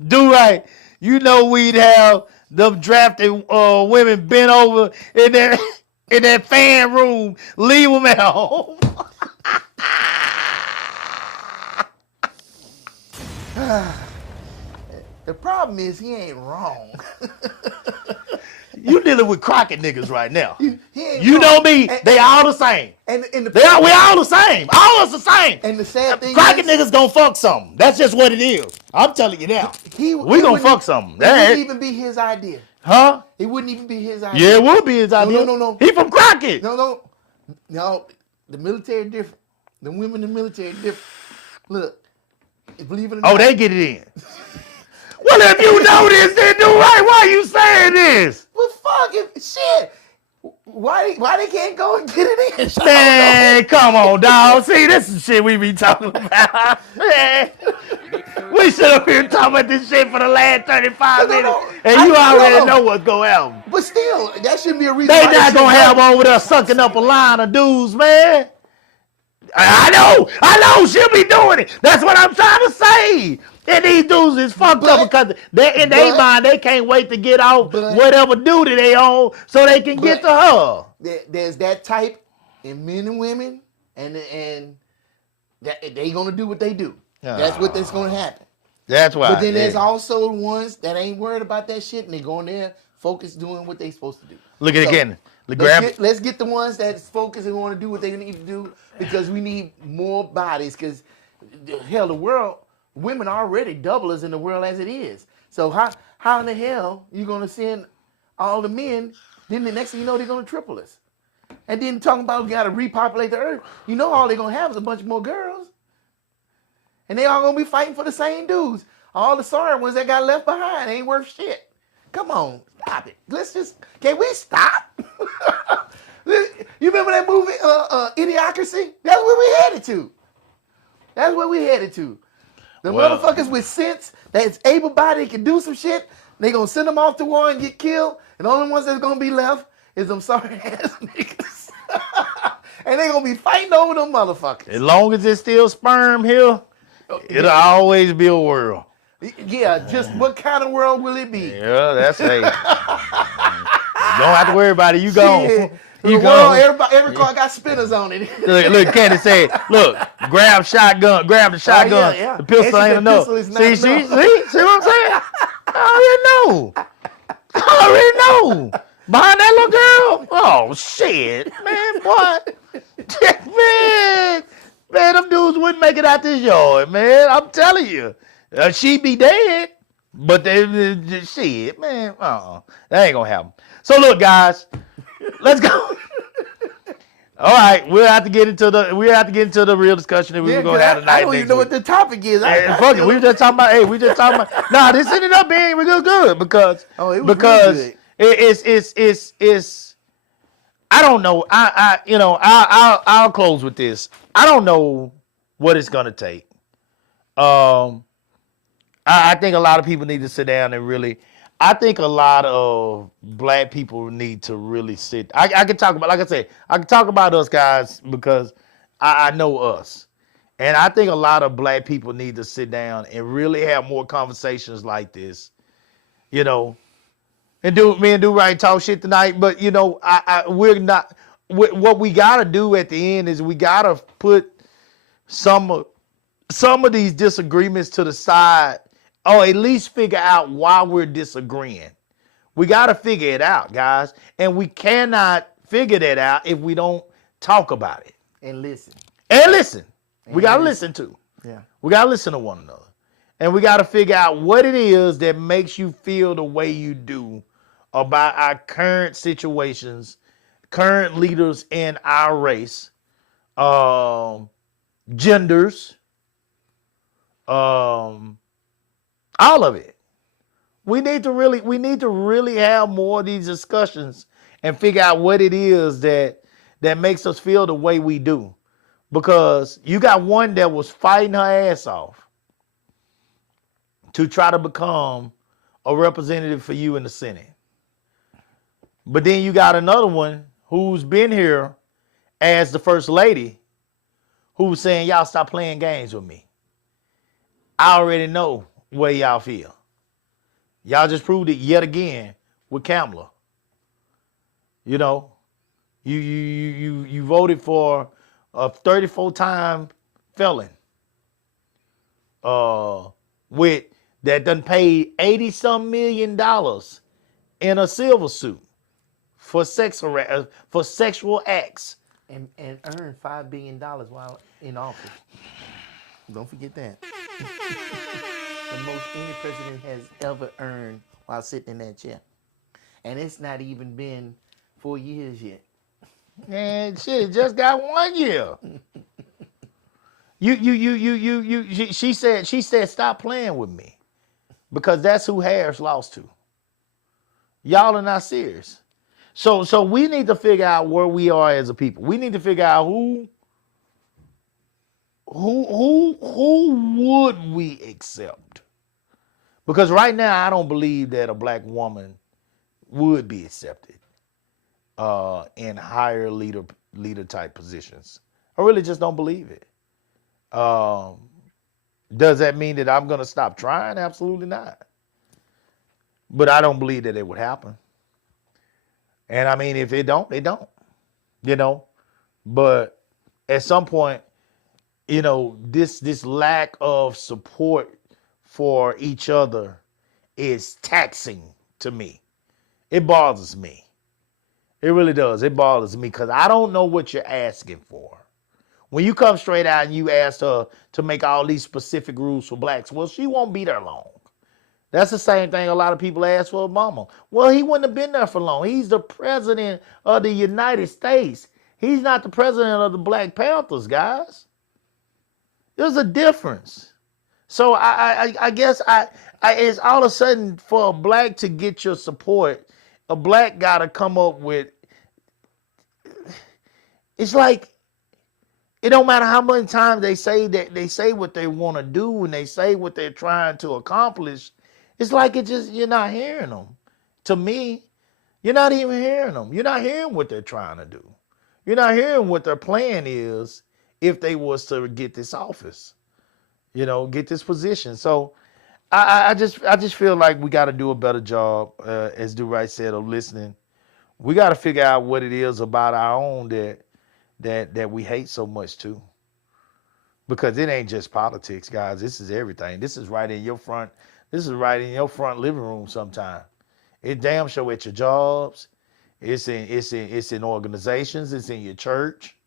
do right. You know we'd have them drafted women bent over in that fan room. Leave them at home. The problem is he ain't wrong. You dealing with Crockett niggas right now. He ain't You wrong. know me. They all the same. And We all the same. All us the same. And the sad thing Crockett is, niggas gonna fuck something. That's just what it is. I'm telling you now. we gonna fuck something. It That wouldn't ain't- even be his idea. Huh? It wouldn't even be his idea. Yeah, it would be his idea. No. He from Crockett. No. The military different. The women in the military different. Look, believe it or not. Oh, they get it in. Well, if you know this, then do right. Why you saying this? Well, fuck it. Shit. Why they can't go and get it in? I Man, come on, dog. See, this is shit we be talking about. Man. We sit up here talking about this shit for the last 35 minutes, and you already know what's going to happen. But still, that shouldn't be a reason. They why not shouldn't gonna have happen. over there sucking up a line of dudes, man. I know, she'll be doing it. That's what I'm trying to say. And these dudes is fucked up because they in their mind they can't wait to get off whatever duty they on so they can get to her. There's that type in men and women, and that they gonna do what they do. That's what's gonna happen. That's why. But then there's also ones that ain't worried about that shit, and they go in there focused doing what they supposed to do. Look at it again. Let's get the ones that's focused and want to do what they need to do because we need more bodies. Because hell, the world, women are already doublers in the world as it is. So how in the hell you gonna send all the men? Then the next thing you know, they're gonna triple us. And then talking about we gotta repopulate the earth. You know all they're gonna have is a bunch more girls, and they all gonna be fighting for the same dudes. All the sorry ones that got left behind ain't worth shit. Come on, stop it. Can we stop? You remember that movie, Idiocracy? That's where we headed to. The motherfuckers with sense, that's able-bodied, can do some shit, they gonna send them off to war and get killed, and the only ones that's gonna be left is them sorry-ass niggas. And they gonna be fighting over them motherfuckers. As long as it's still sperm here, it'll always be a world. Yeah, just what kind of world will it be? Yeah, that's it. You don't have to worry about it. You gone. Shit. You The world, gone. every car got spinners on it. Look, Candace said, look, grab the shotgun, yeah. the pistol And she ain't said enough. pistol is not See enough. what I'm saying? I already know. Behind that little girl? Oh, shit. Man, what? Man, them dudes wouldn't make it out this yard, man. I'm telling you. She'd be dead. But shit, man, that ain't gonna happen. So look, guys, let's go. All right, we'll have to get into the real discussion that we were gonna have tonight. I don't even know what the topic is. Fuck it, we were just talking about. Hey, we just talking about. Nah, this ended up being real good because it was real good. It's I don't know. I'll close with this. I don't know what it's gonna take. I think a lot of people need to sit down and really. I think a lot of black people need to really sit. I can talk about, like I said, I can talk about us guys because I know us, and I think a lot of black people need to sit down and really have more conversations like this, you know. And me and Do Right talk shit tonight, but you know, we're not. What we gotta do at the end is we gotta put some of these disagreements to the side, or at least figure out why we're disagreeing. We got to figure it out, guys. And we cannot figure that out if we don't talk about it. And listen. We got to listen too. Yeah. We got to listen to one another. And we got to figure out what it is that makes you feel the way you do about our current situations, current leaders in our race, genders, all of it. We need to really have more of these discussions and figure out what it is that makes us feel the way we do. Because you got one that was fighting her ass off to try to become a representative for you in the Senate. But then you got another one who's been here as the first lady who's saying, y'all stop playing games with me. I already know where y'all feel. Y'all just proved it yet again with Kamala. You know, you voted for a 34-time felon with that done paid $80-some million in a silver suit for sexual acts. And earned $5 billion while in office. Don't forget that. The most any president has ever earned while sitting in that chair. And it's not even been 4 years yet. Man, shit, it just got 1 year. She said, stop playing with me. Because that's who Harris lost to. Y'all are not serious. So we need to figure out where we are as a people. We need to figure out who would we accept? Because right now I don't believe that a black woman would be accepted in higher leader type positions. I really just don't believe it. Does that mean that I'm gonna stop trying? Absolutely not. But I don't believe that it would happen. And I mean, if it don't, they don't. You know, but at some point, you know, this lack of support for each other is taxing to me. It bothers me. It really does. It bothers me because I don't know what you're asking for. When you come straight out and you ask her to make all these specific rules for blacks, well, she won't be there long. That's the same thing a lot of people ask for Obama. Well, he wouldn't have been there for long. He's the president of the United States. He's not the president of the Black Panthers, guys. There's a difference. So I guess it's all of a sudden for a black to get your support, a black got to come up with, it's like, it don't matter how many times they say what they want to do and they say what they're trying to accomplish. It's like you're not hearing them. To me, you're not even hearing them. You're not hearing what they're trying to do. You're not hearing what their plan is if they was to get this office, you know, get this position. So I just feel like we got to do a better job, as Do Right said, of listening. We got to figure out what it is about our own that we hate so much too. Because it ain't just politics, guys. This is everything. This is right in your front. This is right in your front living room sometime. It damn sure at your jobs. It's in organizations. It's in your church.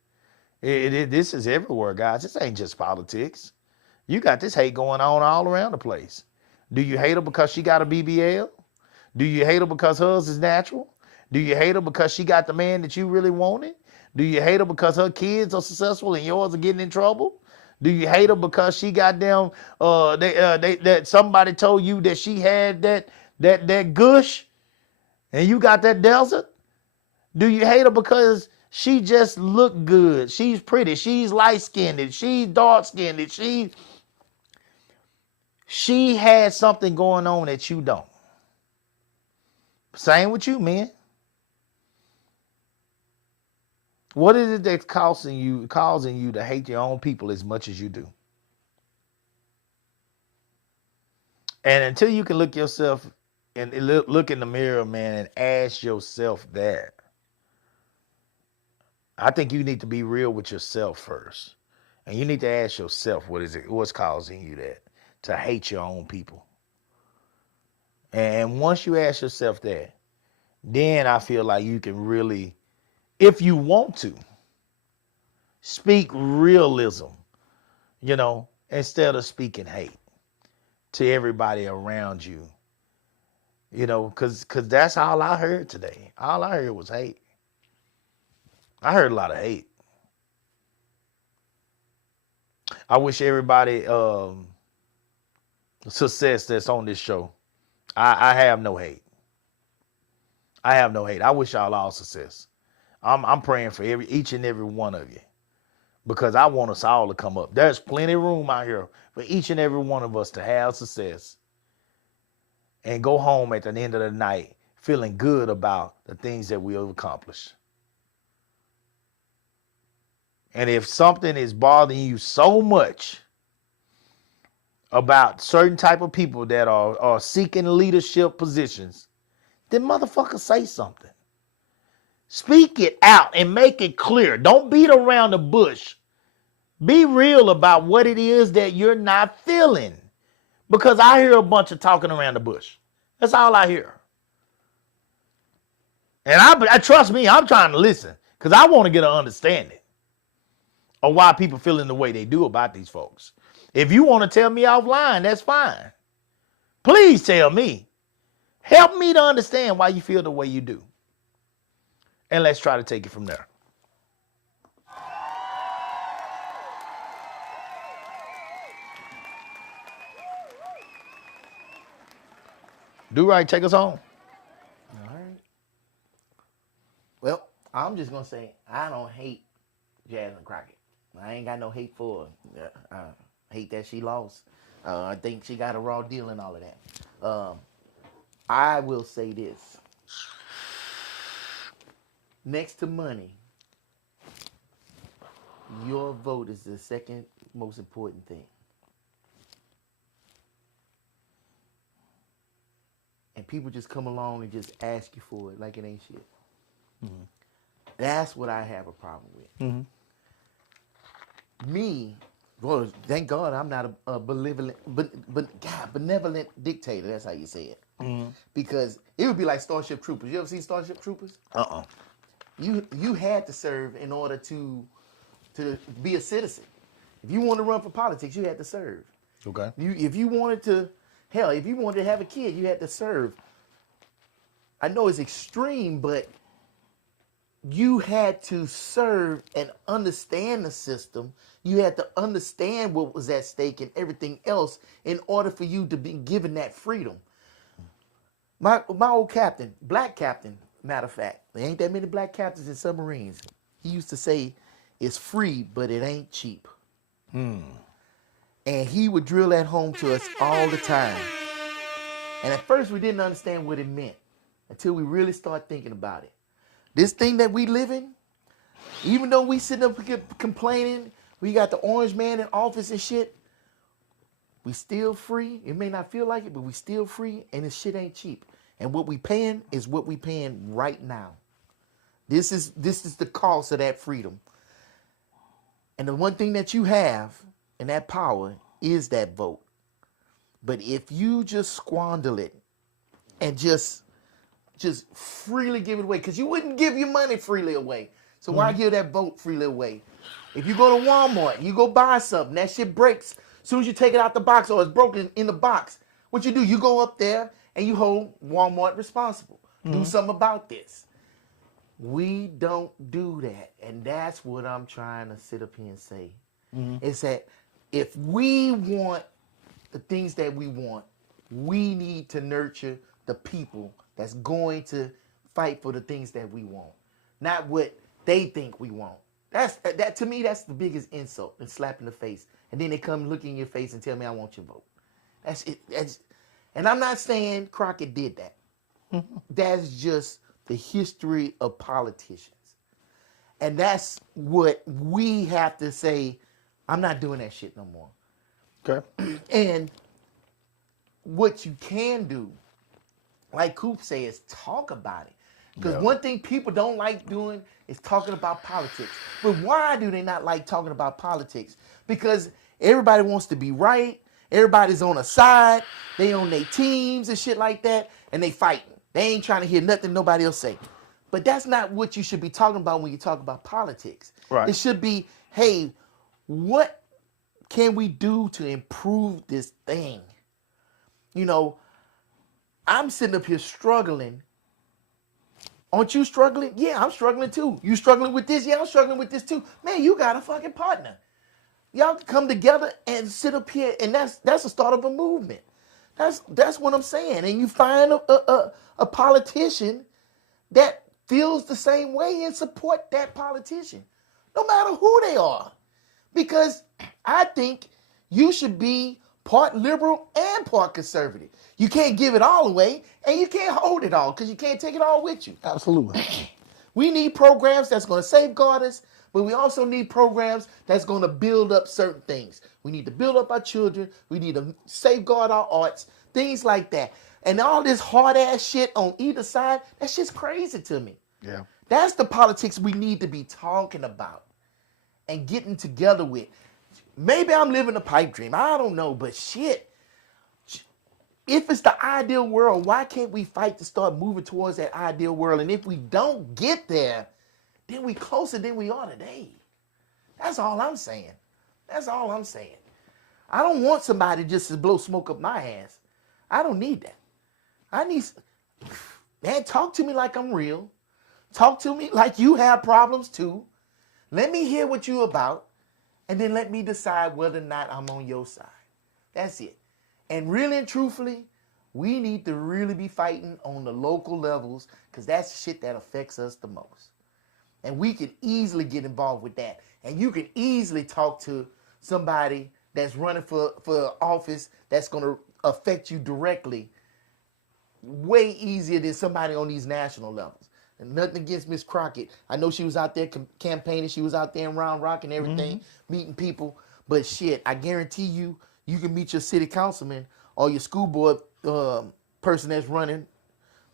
This is everywhere, guys. This ain't just politics. You got this hate going on all around the place. Do you hate her because she got a BBL? Do you hate her because hers is natural? Do you hate her because she got the man that you really wanted? Do you hate her because her kids are successful and yours are getting in trouble? Do you hate her because she got them? That somebody told you that she had that gush, and you got that desert? Do you hate her because she just looked good? She's pretty. She's light skinned. She's dark skinned. She had something going on that you don't. Same with you, man. What is it that's causing you to hate your own people as much as you do? And until you can look yourself and look in the mirror, man, and ask yourself that, I think you need to be real with yourself first. And you need to ask yourself, what's causing you to hate your own people? And once you ask yourself that, then I feel like you can really, if you want to, speak realism, instead of speaking hate to everybody around you, because that's all I heard today. All I heard was hate. I heard a lot of hate. I wish everybody success that's on this show. I have no hate. I have no hate. I wish y'all all success. I'm praying for each and every one of you, because I want us all to come up. There's plenty of room out here for each and every one of us to have success and go home at the end of the night feeling good about the things that we have accomplished. And if something is bothering you so much about certain type of people that are seeking leadership positions, then motherfucker, say something. Speak it out and make it clear. Don't beat around the bush. Be real about what it is that you're not feeling. Because I hear a bunch of talking around the bush. That's all I hear. And I trust me, I'm trying to listen, because I want to get an understanding of why people feeling the way they do about these folks. If you want to tell me offline, that's fine. Please tell me. Help me to understand why you feel the way you do. And let's try to take it from there. Do right, take us home. All right. Well, I'm just going to say I don't hate Jasmine Crockett. I ain't got no hate for her. I hate that she lost. I think she got a raw deal and all of that. I will say this. Next to money, your vote is the second most important thing. And people just come along and just ask you for it like it ain't shit. Mm-hmm. That's what I have a problem with. Mm-hmm. Me, well, thank God I'm not a benevolent dictator. That's how you say it. Mm-hmm. Because it would be like Starship Troopers. You ever seen Starship Troopers? You had to serve in order to be a citizen. If you wanted to run for politics, you had to serve. Okay. If you wanted to have a kid, you had to serve. I know it's extreme, but you had to serve and understand the system. You had to understand what was at stake and everything else in order for you to be given that freedom. My old captain, black captain, matter of fact, there ain't that many black captains in submarines. He used to say, it's free, but it ain't cheap. And he would drill that home to us all the time. And at first we didn't understand what it meant until we really start thinking about it. This thing that we live in, even though we sitting up complaining, we got the orange man in office and shit, we still free. It may not feel like it, but we still free, and this shit ain't cheap. And what we paying is what we paying right now. This is the cost of that freedom. And the one thing that you have and that power is that vote. But if you just squander it and just freely give it away, because you wouldn't give your money freely away. So why give that vote freely away? If you go to Walmart, you go buy something, that shit breaks. As soon as you take it out the box or it's broken in the box, What you do, you go up there and you hold Walmart responsible. Do something about this. We don't do that. And that's what I'm trying to sit up here and say. Is that if we want the things that we want, we need to nurture the people that's going to fight for the things that we want, not what they think we want. That to me, that's the biggest insult and slap in the face. And then they come look in your face and tell me I want your vote. That's it. And I'm not saying Crockett did that. That's just the history of politicians. And that's what we have to say, I'm not doing that shit no more. Okay. And what you can do, like Coop said, is talk about it. Because one thing people don't like doing is talking about politics. But why do they not like talking about politics? Because everybody wants to be right. Everybody's on a side. They on their teams and shit like that. And they fighting. They ain't trying to hear nothing nobody else say. But that's not what you should be talking about when you talk about politics. Right. It should be, hey, what can we do to improve this thing? You know, I'm sitting up here struggling. Aren't you struggling? Yeah, I'm struggling too. You struggling with this? Yeah, I'm struggling with this too. Man, you got a fucking partner. Y'all can come together and sit up here, and that's the start of a movement. That's what I'm saying. And you find a politician that feels the same way and support that politician, no matter who they are. Because I think you should be part liberal and part conservative. You can't give it all away, and you can't hold it all because you can't take it all with you. Absolutely. We need programs that's going to safeguard us, but we also need programs that's going to build up certain things. We need to build up our children. We need to safeguard our arts, things like that. And all this hard-ass shit on either side, that shit's crazy to me. Yeah. That's the politics we need to be talking about and getting together with. Maybe I'm living a pipe dream. I don't know, but shit. If it's the ideal world, why can't we fight to start moving towards that ideal world? And if we don't get there, then we closer than we are today. That's all I'm saying. That's all I'm saying. I don't want somebody just to blow smoke up my ass. I don't need that. I need, man, talk to me like I'm real. Talk to me like you have problems too. Let me hear what you about, and then let me decide whether or not I'm on your side. That's it. And really and truthfully, we need to really be fighting on the local levels because that's the shit that affects us the most. And we can easily get involved with that. And you can easily talk to somebody that's running for office that's going to affect you directly way easier than somebody on these national levels. And nothing against Miss Crockett. I know she was out there campaigning. She was out there in Round Rock and everything, meeting people. But shit, I guarantee you, you can meet your city councilman or your school board person that's running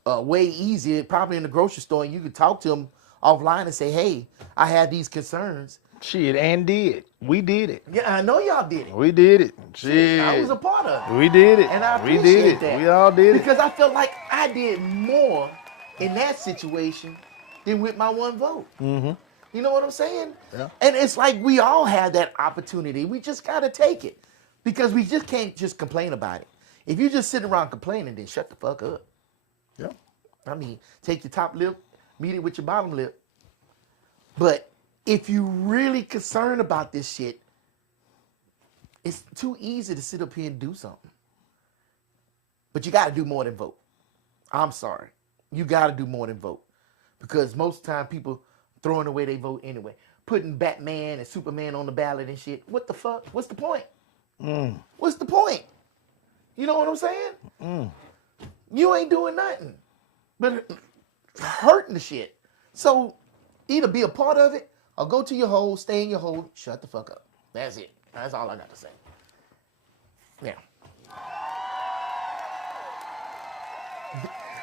way easier, probably in the grocery store, and you can talk to them offline and say, hey, I have these concerns. Shit, and did. We did it. Yeah, I know y'all did it. We did it. Shit. I was a part of it. We did it. And I we appreciate did it. that. We all did it. Because I felt like I did more in that situation than with my one vote. Mm-hmm. You know what I'm saying? Yeah. And it's like we all have that opportunity. We just got to take it. Because we just can't just complain about it. If you're just sitting around complaining, then shut the fuck up. Yeah. I mean, take your top lip, meet it with your bottom lip. But if you really concerned about this shit, it's too easy to sit up here and do something. But you got to do more than vote. I'm sorry. You got to do more than vote. Because most of the time people throwing away their vote anyway. Putting Batman and Superman on the ballot and shit. What the fuck? What's the point? What's the point? You know what I'm saying? You ain't doing nothing but hurting the shit. So either be a part of it or go to your hole, stay in your hole, shut the fuck up. That's it. That's all I got to say. Yeah.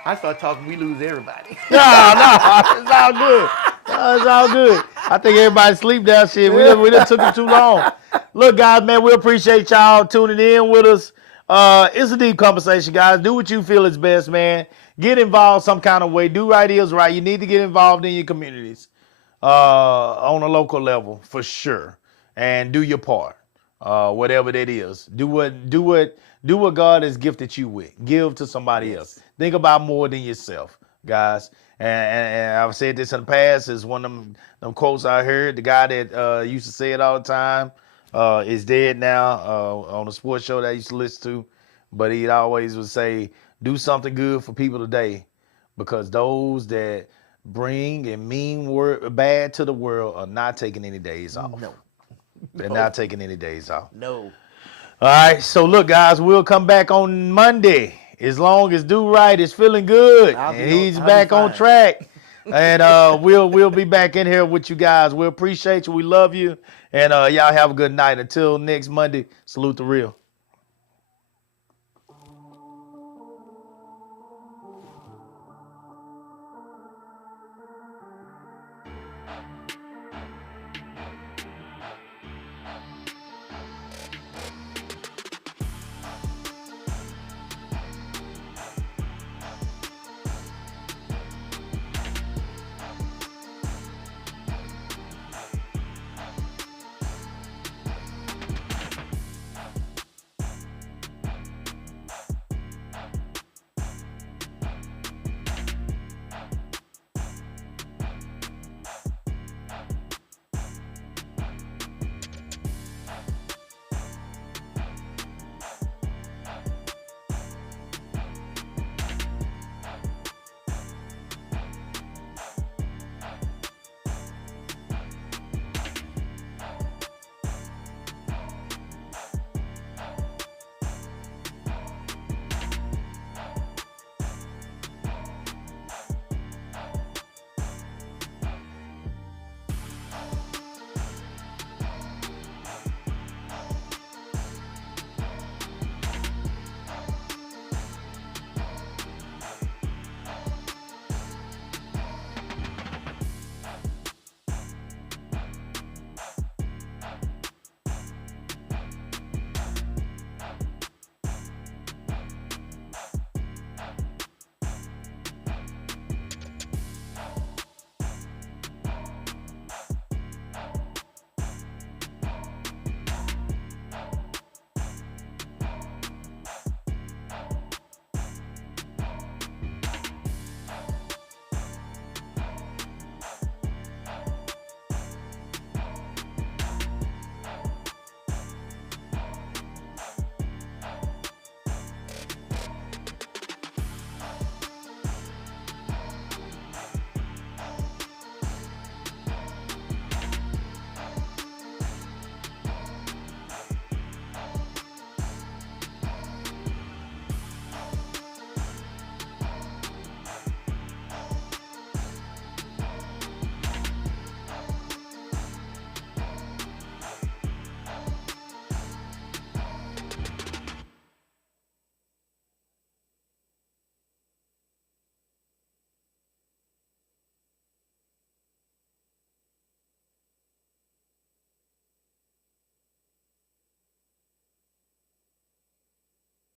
I start talking, we lose everybody. No, it's all good. No, it's all good. I think everybody sleep that shit. We done took it too long. Look, guys, man, we appreciate y'all tuning in with us. It's a deep conversation, guys. Do what you feel is best, man. Get involved some kind of way. Do right is right. You need to get involved in your communities on a local level for sure, and do your part, whatever that is. Do Do what God has gifted you with. Give to somebody else. Think about more than yourself, guys. And I've said this in the past. It's one of them quotes I heard. The guy that used to say it all the time is dead now on a sports show that I used to listen to. But he always would say, do something good for people today, because those that bring and mean bad to the world are not taking any days off. No. They're not taking any days off. No. All right, so look, guys, we'll come back on Monday as long as Do Right is feeling good and he's back on track. And we'll be back in here with you guys. We appreciate you. We love you. And y'all have a good night. Until next Monday, salute the real.